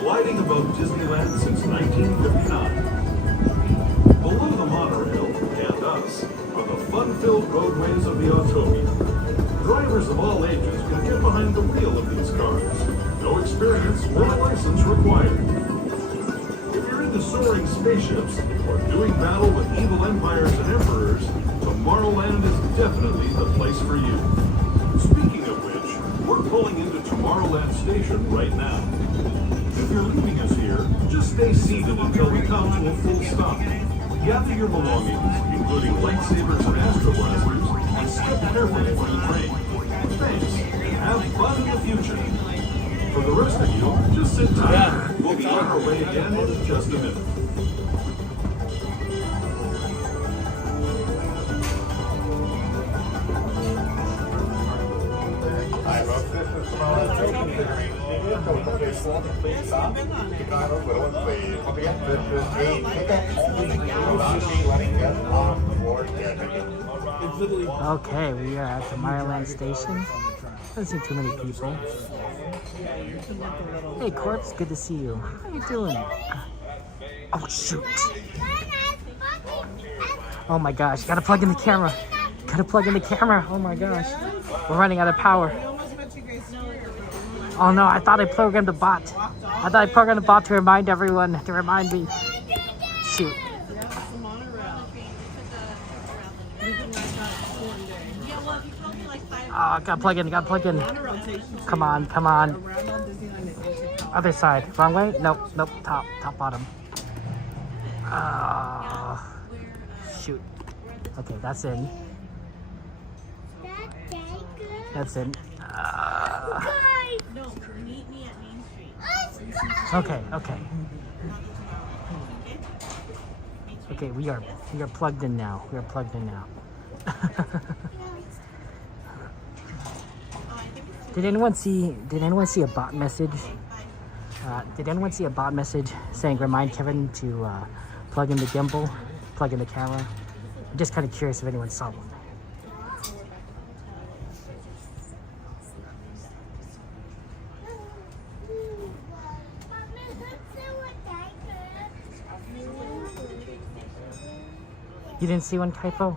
gliding above Disneyland since 1959. Below the monorail, and us, are the fun-filled roadways of the Autopia. Drivers of all ages can get behind the wheel of these cars. No experience or a license required. If you're into soaring spaceships or doing battle with evil empires and emperors, Tomorrowland is definitely the place for you. Speaking of which, we're pulling into Tomorrowland Station right now. If you're leaving us here, just stay seated until we come to a full stop. Gather your belongings, including lightsabers and astro blasters, and step carefully for the train. Thanks, and have fun in the future. For the rest of you, just sit tight. We'll be on our way again in just a minute. Hi, folks. This is Tomorrowland Station. The green ticket. So it's a please stop. Keep an eye on the little please. Once again, this is a pickup only. We will not be letting guests on the board their tickets. Okay, we are at the Tomorrowland Station. Doesn't see too many people. Hey, Corpse, good to see you. How you doing? Oh, shoot. Oh my gosh, gotta plug in the camera. Gotta plug in the camera. Oh my gosh. We're running out of power. Oh no, I thought I programmed a bot. I thought I programmed a bot to remind everyone, to remind me. Shoot. Oh, gotta plug in, gotta plug in. Come on, come on. Other side. Wrong way? Nope, nope. Top bottom. Shoot. Okay, that's in. That's in. Okay, okay. Okay, we are plugged in now. We are plugged in now. Did anyone see a bot message? Did anyone see a bot message saying remind Kevin to plug in the gimbal, plug in the camera? I'm just kind of curious if anyone saw one. You didn't see one, Kaipo?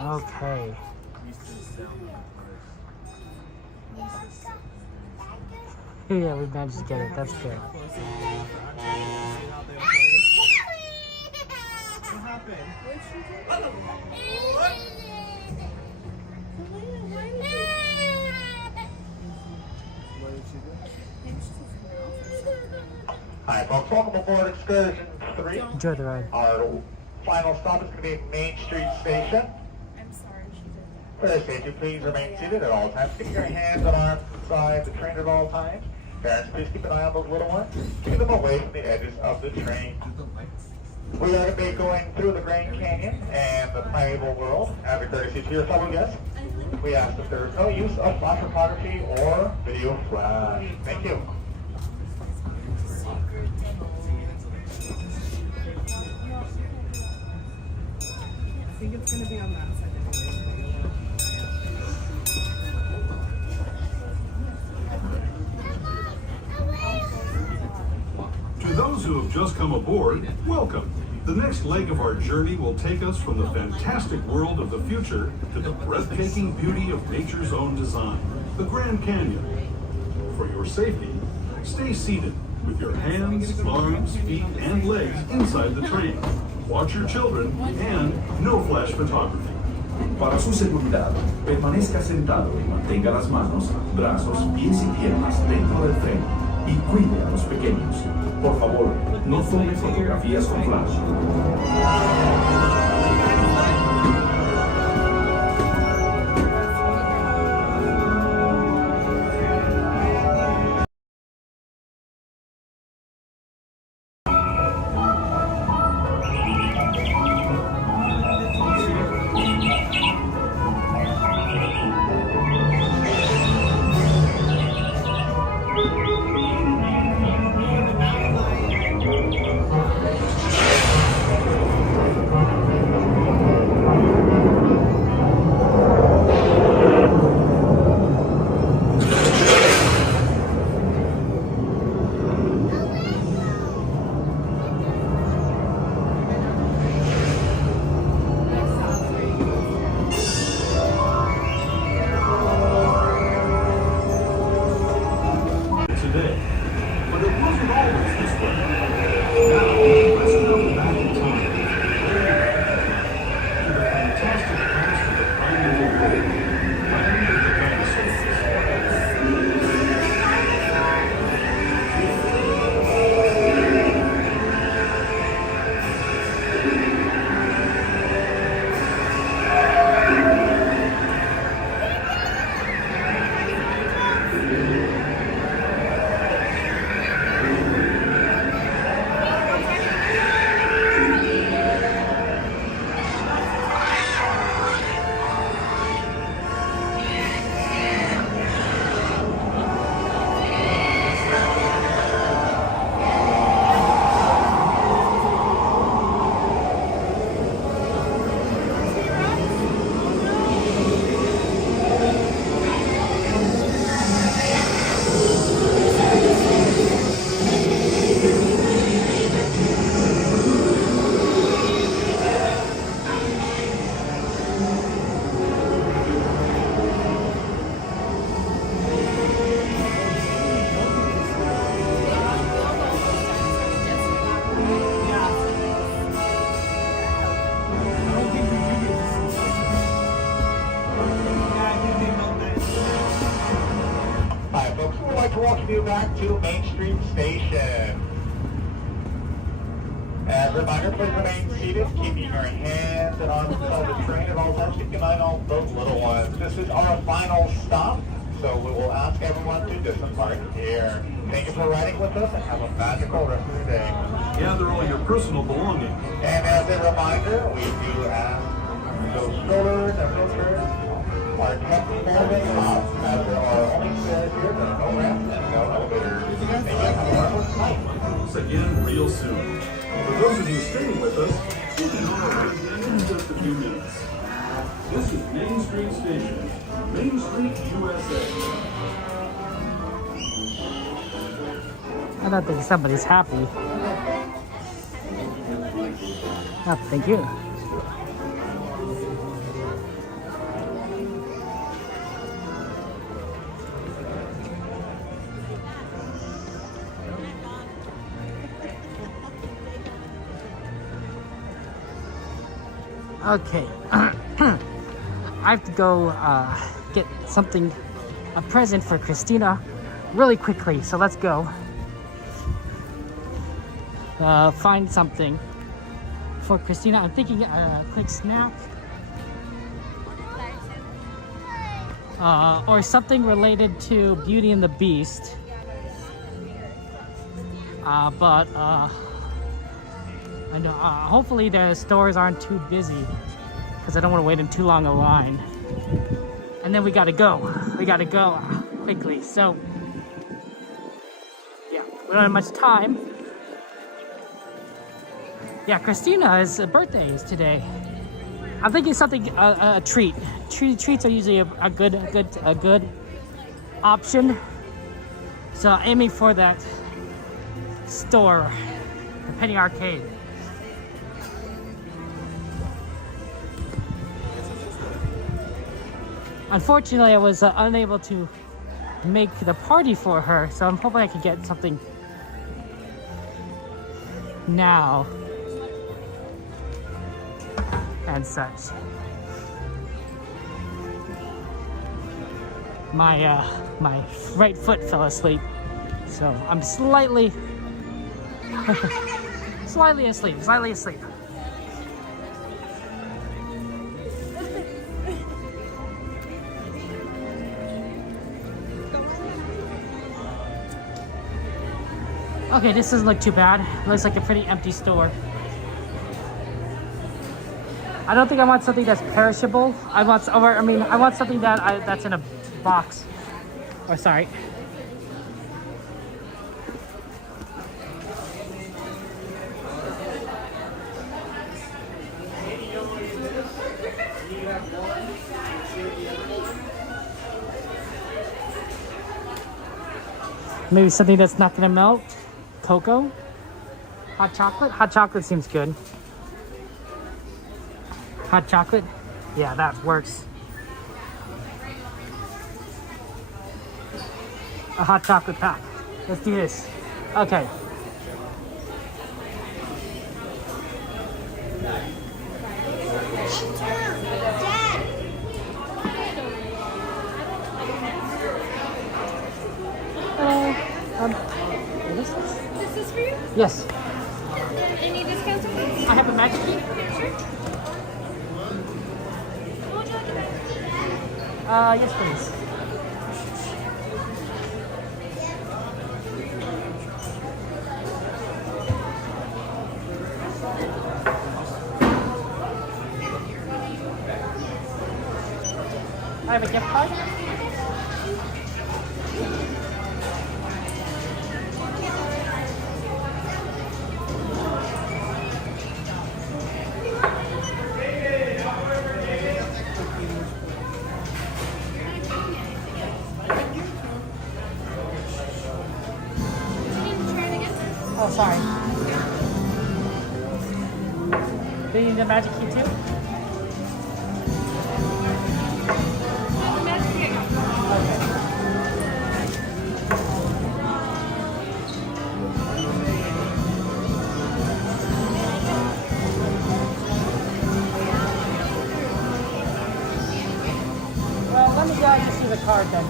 Okay. Yeah, we managed to get it. That's good. Hi, folks. Welcome aboard Excursion 3. Enjoy the ride. Our final stop is going to be Main Street Station. For the safety, please remain seated at all times. Keep your hands and arms inside the train at all times. Parents, please keep an eye on those little ones. Keep them away from the edges of the train. We are going to be going through the Grand Canyon and the Primeval World. As a courtesy to your fellow guests, we ask that there is no use of flash photography or video flash. Thank you. I think it's going to be on that side. To those who have just come aboard, welcome. The next leg of our journey will take us from the fantastic world of the future to the breathtaking beauty of nature's own design, the Grand Canyon. For your safety, stay seated with your hands, arms, feet, and legs inside the train. Watch your children and no flash photography. Para su seguridad, permanezca sentado y mantenga las manos, brazos, pies y piernas dentro del tren y cuide a los pequeños. Por favor, no tome fotografías con flash. like to welcome you back to Main Street Station. As a reminder, please remain seated, keeping your hands and arms above the train at all times. Keep in mind all those little ones. This is our final stop, so we will ask everyone to disembark here. Thank you for riding with us and have a magical rest of your day. Gather all your personal belongings. And as a reminder, we do ask those strollers and wheelchairs are kept folding up, as there are only stairs here, there are no ramps and no elevators. Thank you. Have a marvelous night. Once again real soon. For those of you staying with us, we'll be on our way again in just a few minutes. This is Main Street Station, Main Street, USA. I don't think somebody's happy. Oh, thank you. Okay. I have to go get something, a present for Christina really quickly, so let's go. Find something for Christina. I'm thinking quick snap. Or something related to Beauty and the Beast. But I know, hopefully the stores aren't too busy because I don't want to wait in too long a line. And then we gotta go. We gotta go quickly. So, yeah, we don't have much time. Yeah, Christina's birthday is today. I'm thinking something, a treat. Treats are usually a good option. So aiming for that store, the Penny Arcade. Unfortunately, I was unable to make the party for her, so I'm hoping I can get something now and such. My right foot fell asleep, so I'm slightly asleep. Okay, this doesn't look too bad. It looks like a pretty empty store. I don't think I want something that's perishable. I want something that's in a box. Oh, sorry. Maybe something that's not gonna melt. Cocoa? Hot chocolate? Hot chocolate seems good. Hot chocolate? Yeah, that works. A hot chocolate pack. Let's do this. Okay. What is this? This is for you? Yes. Any discounts on this? I have a magic key. Sure. What would you like to buy? Yes, please. I have a gift card. Oh, sorry. Do you need a magic key too? Well, let me just see the card then.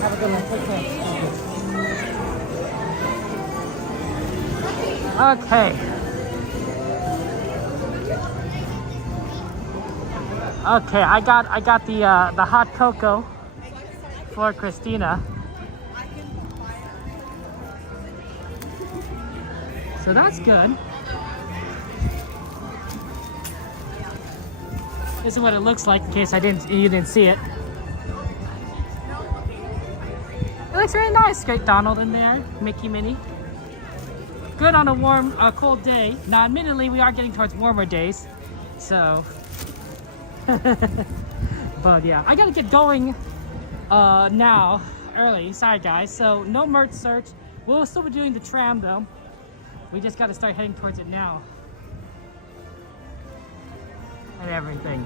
Have a good one. Take care. Okay. Okay, I got the hot cocoa for Christina. So that's good. This is what it looks like in case you didn't see it. It looks really nice. Great Donald in there, Mickey, Minnie. Good on a warm, cold day. Now, admittedly, we are getting towards warmer days, so. But yeah, I gotta get going now, early. Sorry, guys. So no merch search. We'll still be doing the tram though. We just gotta start heading towards it now. And everything.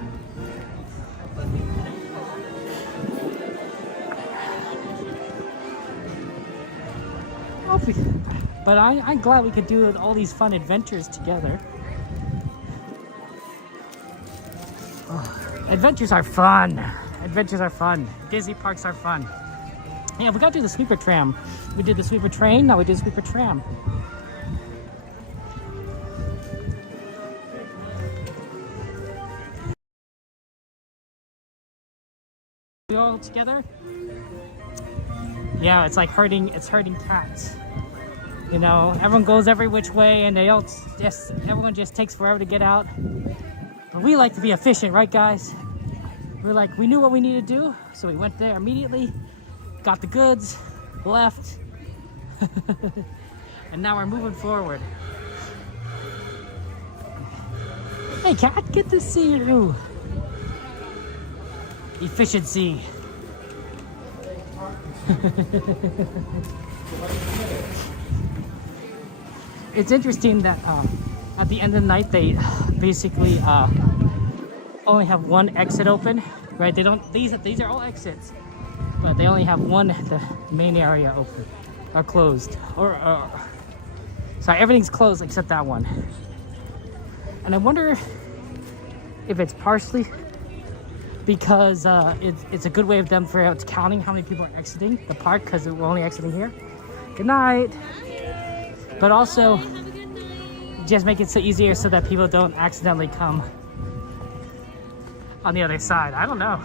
But I'm glad we could do all these fun adventures together. Adventures are fun. Adventures are fun. Disney parks are fun. Yeah, we gotta do the sweeper tram. We did the sweeper train, now we do the sweeper tram. We all together? Yeah, it's like herding cats. You know, everyone goes every which way and everyone just takes forever to get out. But we like to be efficient, right guys? We knew what we needed to do, so we went there immediately, got the goods, left, and now we're moving forward. Hey cat, get to see you. Efficiency. It's interesting that at the end of the night they basically only have one exit open, right? They don't. These are all exits, but they only have one. The main area open or closed, or sorry, everything's closed except that one. And I wonder if it's partially because it's a good way of them for counting how many people are exiting the park because we're only exiting here. Good night. But also just make it so easier so that people don't accidentally come on the other side. I don't know.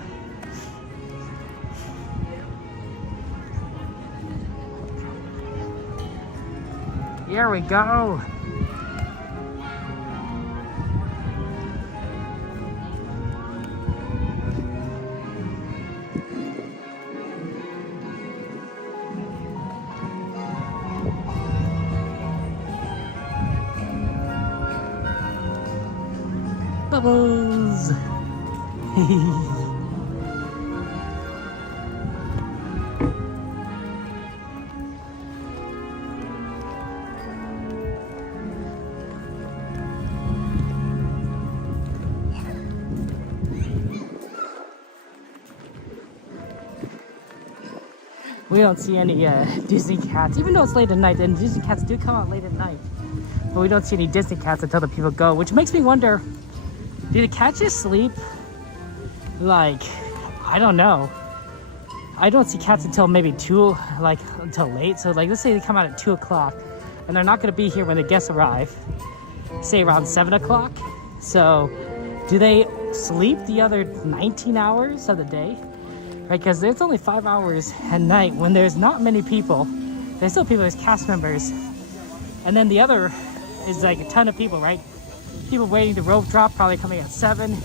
Here we go. Bubbles! We don't see any Disney cats, even though it's late at night, and Disney cats do come out late at night. But we don't see any Disney cats until the people go, which makes me wonder, do the cats just sleep? Like, I don't know. I don't see cats until maybe until late. So like, let's say they come out at 2 o'clock and they're not gonna be here when the guests arrive, say around 7 o'clock. So do they sleep the other 19 hours of the day? Right, because there's only 5 hours at night when there's not many people. There's still people, there's cast members. And then the other is like a ton of people, right? People waiting to rope drop, probably coming at 7.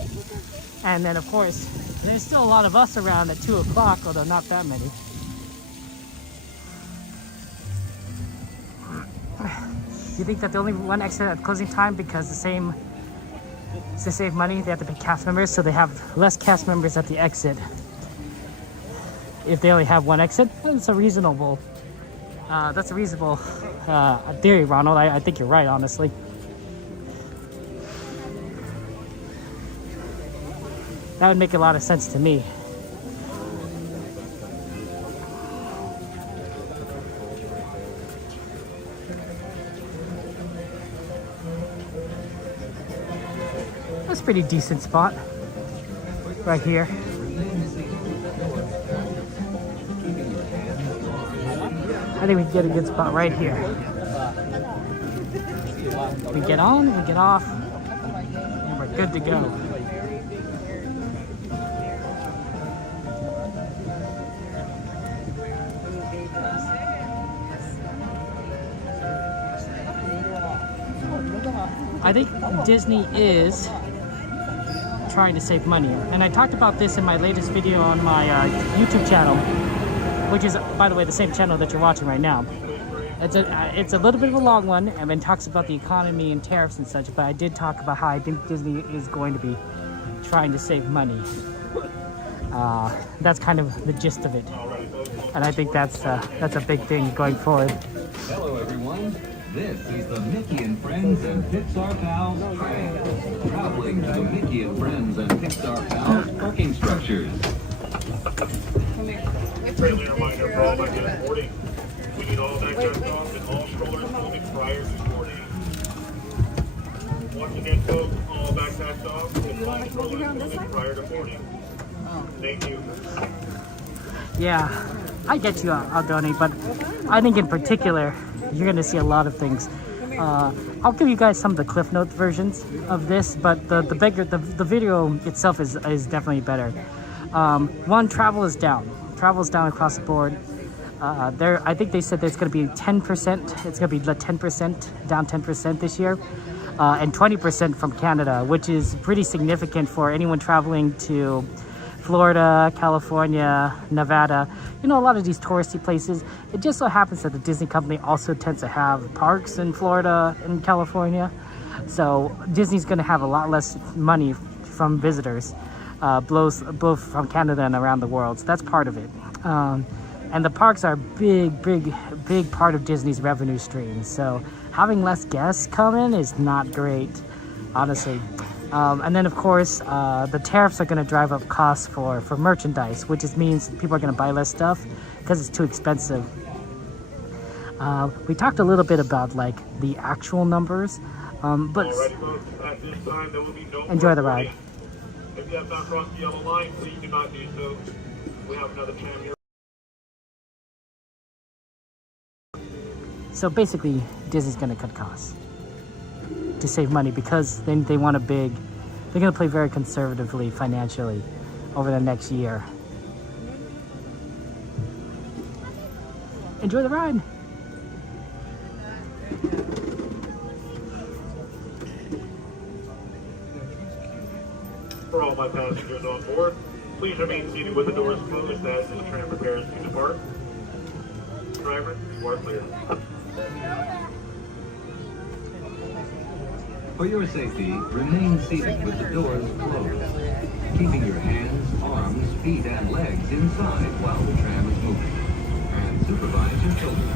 And then of course, there's still a lot of us around at 2 o'clock, although not that many. Do you think that the only one exit at closing time because to save money, they have to pay cast members, so they have less cast members at the exit if they only have one exit? That's a reasonable theory, Ronald. I think you're right, honestly. That would make a lot of sense to me. That's a pretty decent spot right here. I think we can get a good spot right here. We get on, we get off, and we're good to go. I think Disney is trying to save money, and I talked about this in my latest video on my YouTube channel, which is, by the way, the same channel that you're watching right now. It's a little bit of a long one, and it talks about the economy and tariffs and such, but I did talk about how I think Disney is going to be trying to save money. That's kind of the gist of it, and I think that's a big thing going forward. Hello everyone, this is the Mickey and Friends and Pixar Pals Tram, traveling to the Mickey and Friends and Pixar Pals parking structures. Friendly reminder for all back boarding. We need all backpack dogs and all strollers moving prior to boarding. Once again, folks, all backpack dogs and all strollers moving prior to boarding. Thank you. Yeah, I get you, I'll donate, but I think in particular, you're going to see a lot of things. I'll give you guys some of the Cliff Notes versions of this, but the video itself is definitely better. One, travel is down. Travel's down across the board. I think they said there's going to be 10%. It's going to be 10%, down 10% this year, and 20% from Canada, which is pretty significant for anyone traveling to Florida, California, Nevada. You know, a lot of these touristy places. It just so happens that the Disney company also tends to have parks in Florida and California. So Disney's going to have a lot less money from visitors, both from Canada and around the world. So that's part of it. And the parks are a big part of Disney's revenue stream. So having less guests come in is not great, honestly. And then, of course, the tariffs are going to drive up costs for merchandise, which just means people are going to buy less stuff because it's too expensive. We talked a little bit about, like, the actual numbers, but enjoy the ride. If you have not crossed the yellow line, please do not do so. We have another tram here. So basically, Disney's going to cut costs to save money because they want they're going to play very conservatively financially over the next year. Enjoy the ride. For all my passengers on board, please remain seated with the doors closed as the tram prepares to depart. Driver, you are clear. For your safety, remain seated with the doors closed, keeping your hands, arms, feet, and legs inside while the tram is moving. And supervise your children.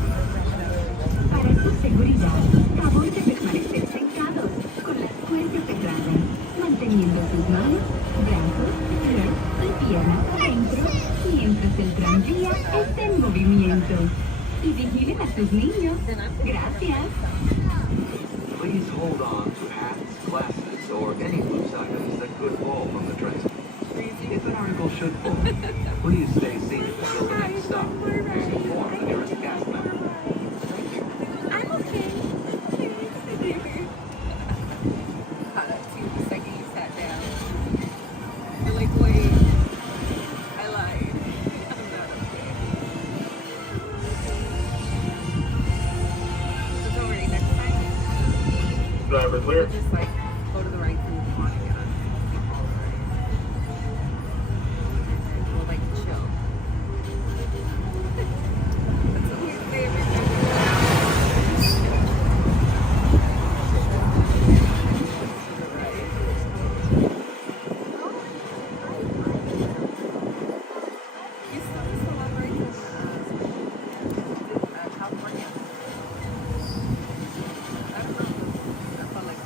Para su seguridad, favor de permanecer sentados con las puertas cerradas, manteniendo sus manos, brazos, pies y piernas adentro mientras el tranvía está en movimiento. Y vigilen a sus niños. Gracias. Please hold on to hats, glasses, or any loose items that could fall from the train. If an article should fall, please stay seated until the next stop and inform the nearest cast member. Thank you. I'm okay. Caught up to you the second you sat down. You're like, wait, I lied. I'm not okay. So don't worry, next time. Driver clear. Just like go to the right through the morning and all right. We'll like chill. That's a weird way of You still on right to California? I don't know. I felt like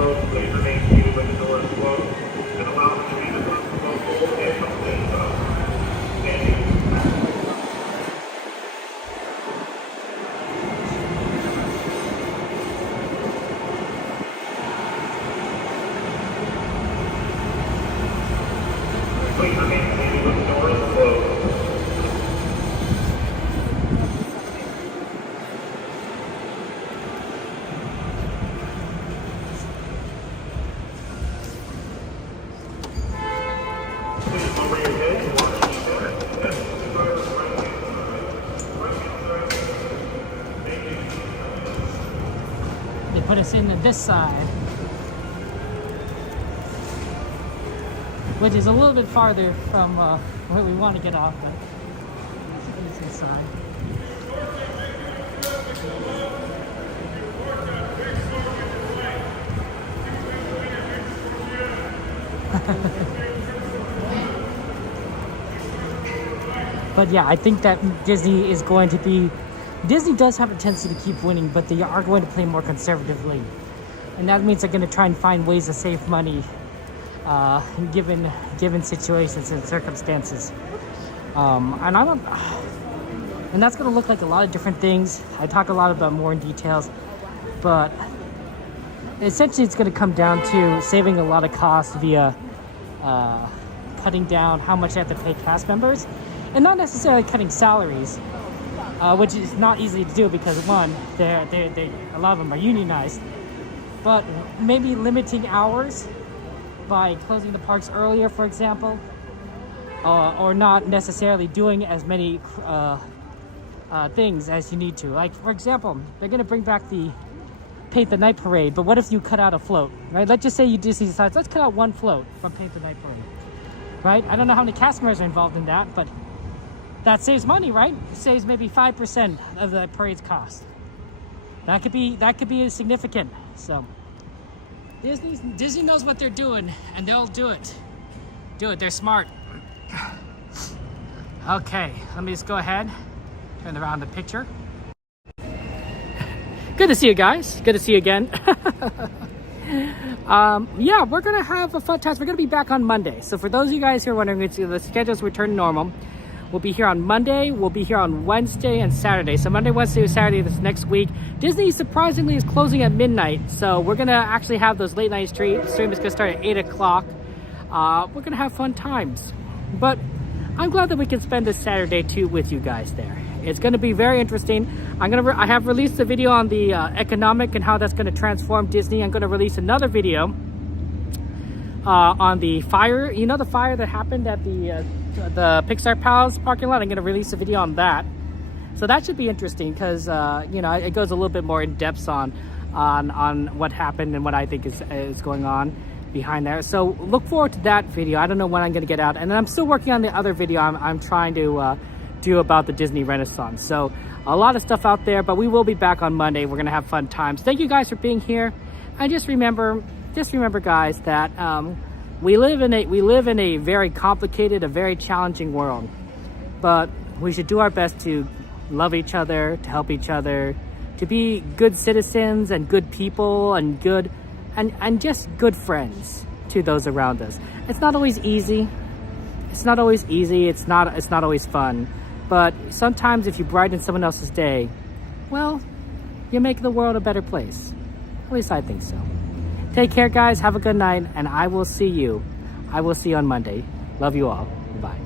Folks, please remain seated with the doors closed and allow the treatment of local and complete folks. Thank you. Please remain seated with the doors closed. They put us in this side, which is a little bit farther from where we want to get off, but it's this side. But yeah, I think that Disney is going to be... Disney does have a tendency to keep winning, but they are going to play more conservatively. And that means they're going to try and find ways to save money given situations and circumstances. And that's going to look like a lot of different things. I talk a lot about more in details, but essentially it's going to come down to saving a lot of costs via cutting down how much they have to pay cast members, and not necessarily cutting salaries, which is not easy to do because one, a lot of them are unionized, but maybe limiting hours by closing the parks earlier, for example, or not necessarily doing as many things as you need to. Like, for example, they're going to bring back the Paint the Night Parade, but what if you cut out a float, right? Let's just say you Disney decides, let's cut out one float from Paint the Night Parade, right? I don't know how many cast members are involved in that, but that saves money, right? It saves maybe 5% of the parade's cost. That could be significant. So Disney knows what they're doing, and they'll do it. They're smart. Okay, let me just go ahead, turn around the picture. Good to see you guys. Good to see you again. Yeah, we're gonna have a fun time. We're gonna be back on Monday. So for those of you guys who are wondering, the schedules return normal. We'll be here on Monday, we'll be here on Wednesday and Saturday. So Monday, Wednesday, Saturday this next week. Disney surprisingly is closing at midnight. So we're gonna actually have those late night stream. The stream is gonna start at 8 o'clock. We're gonna have fun times. But I'm glad that we can spend this Saturday too with you guys there. It's gonna be very interesting. I have released a video on the economic and how that's gonna transform Disney. I'm gonna release another video on the fire. You know, the fire that happened at the Pixar Palace parking lot. I'm going to release a video on that, so that should be interesting because you know, it goes a little bit more in depth on what happened and what I think is going on behind there. So look forward to that video. I don't know when I'm going to get out, and then I'm still working on the other video I'm trying to do about the Disney Renaissance. So a lot of stuff out there, but we will be back on Monday. We're going to have fun times. Thank you guys for being here, and just remember guys that we live in a very complicated, a very challenging world, but we should do our best to love each other, to help each other, to be good citizens and good people and just good friends to those around us. It's not always easy. It's not always fun, but sometimes if you brighten someone else's day, well, you make the world a better place. At least I think so. Take care, guys. Have a good night, and I will see you on Monday. Love you all. Bye.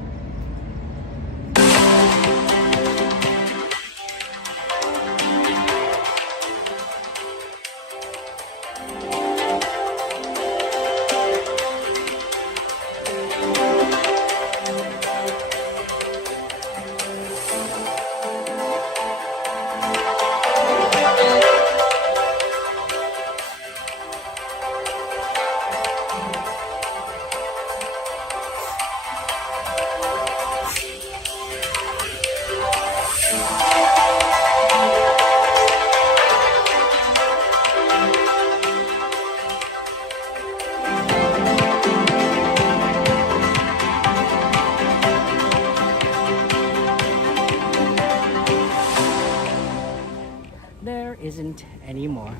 Isn't anymore.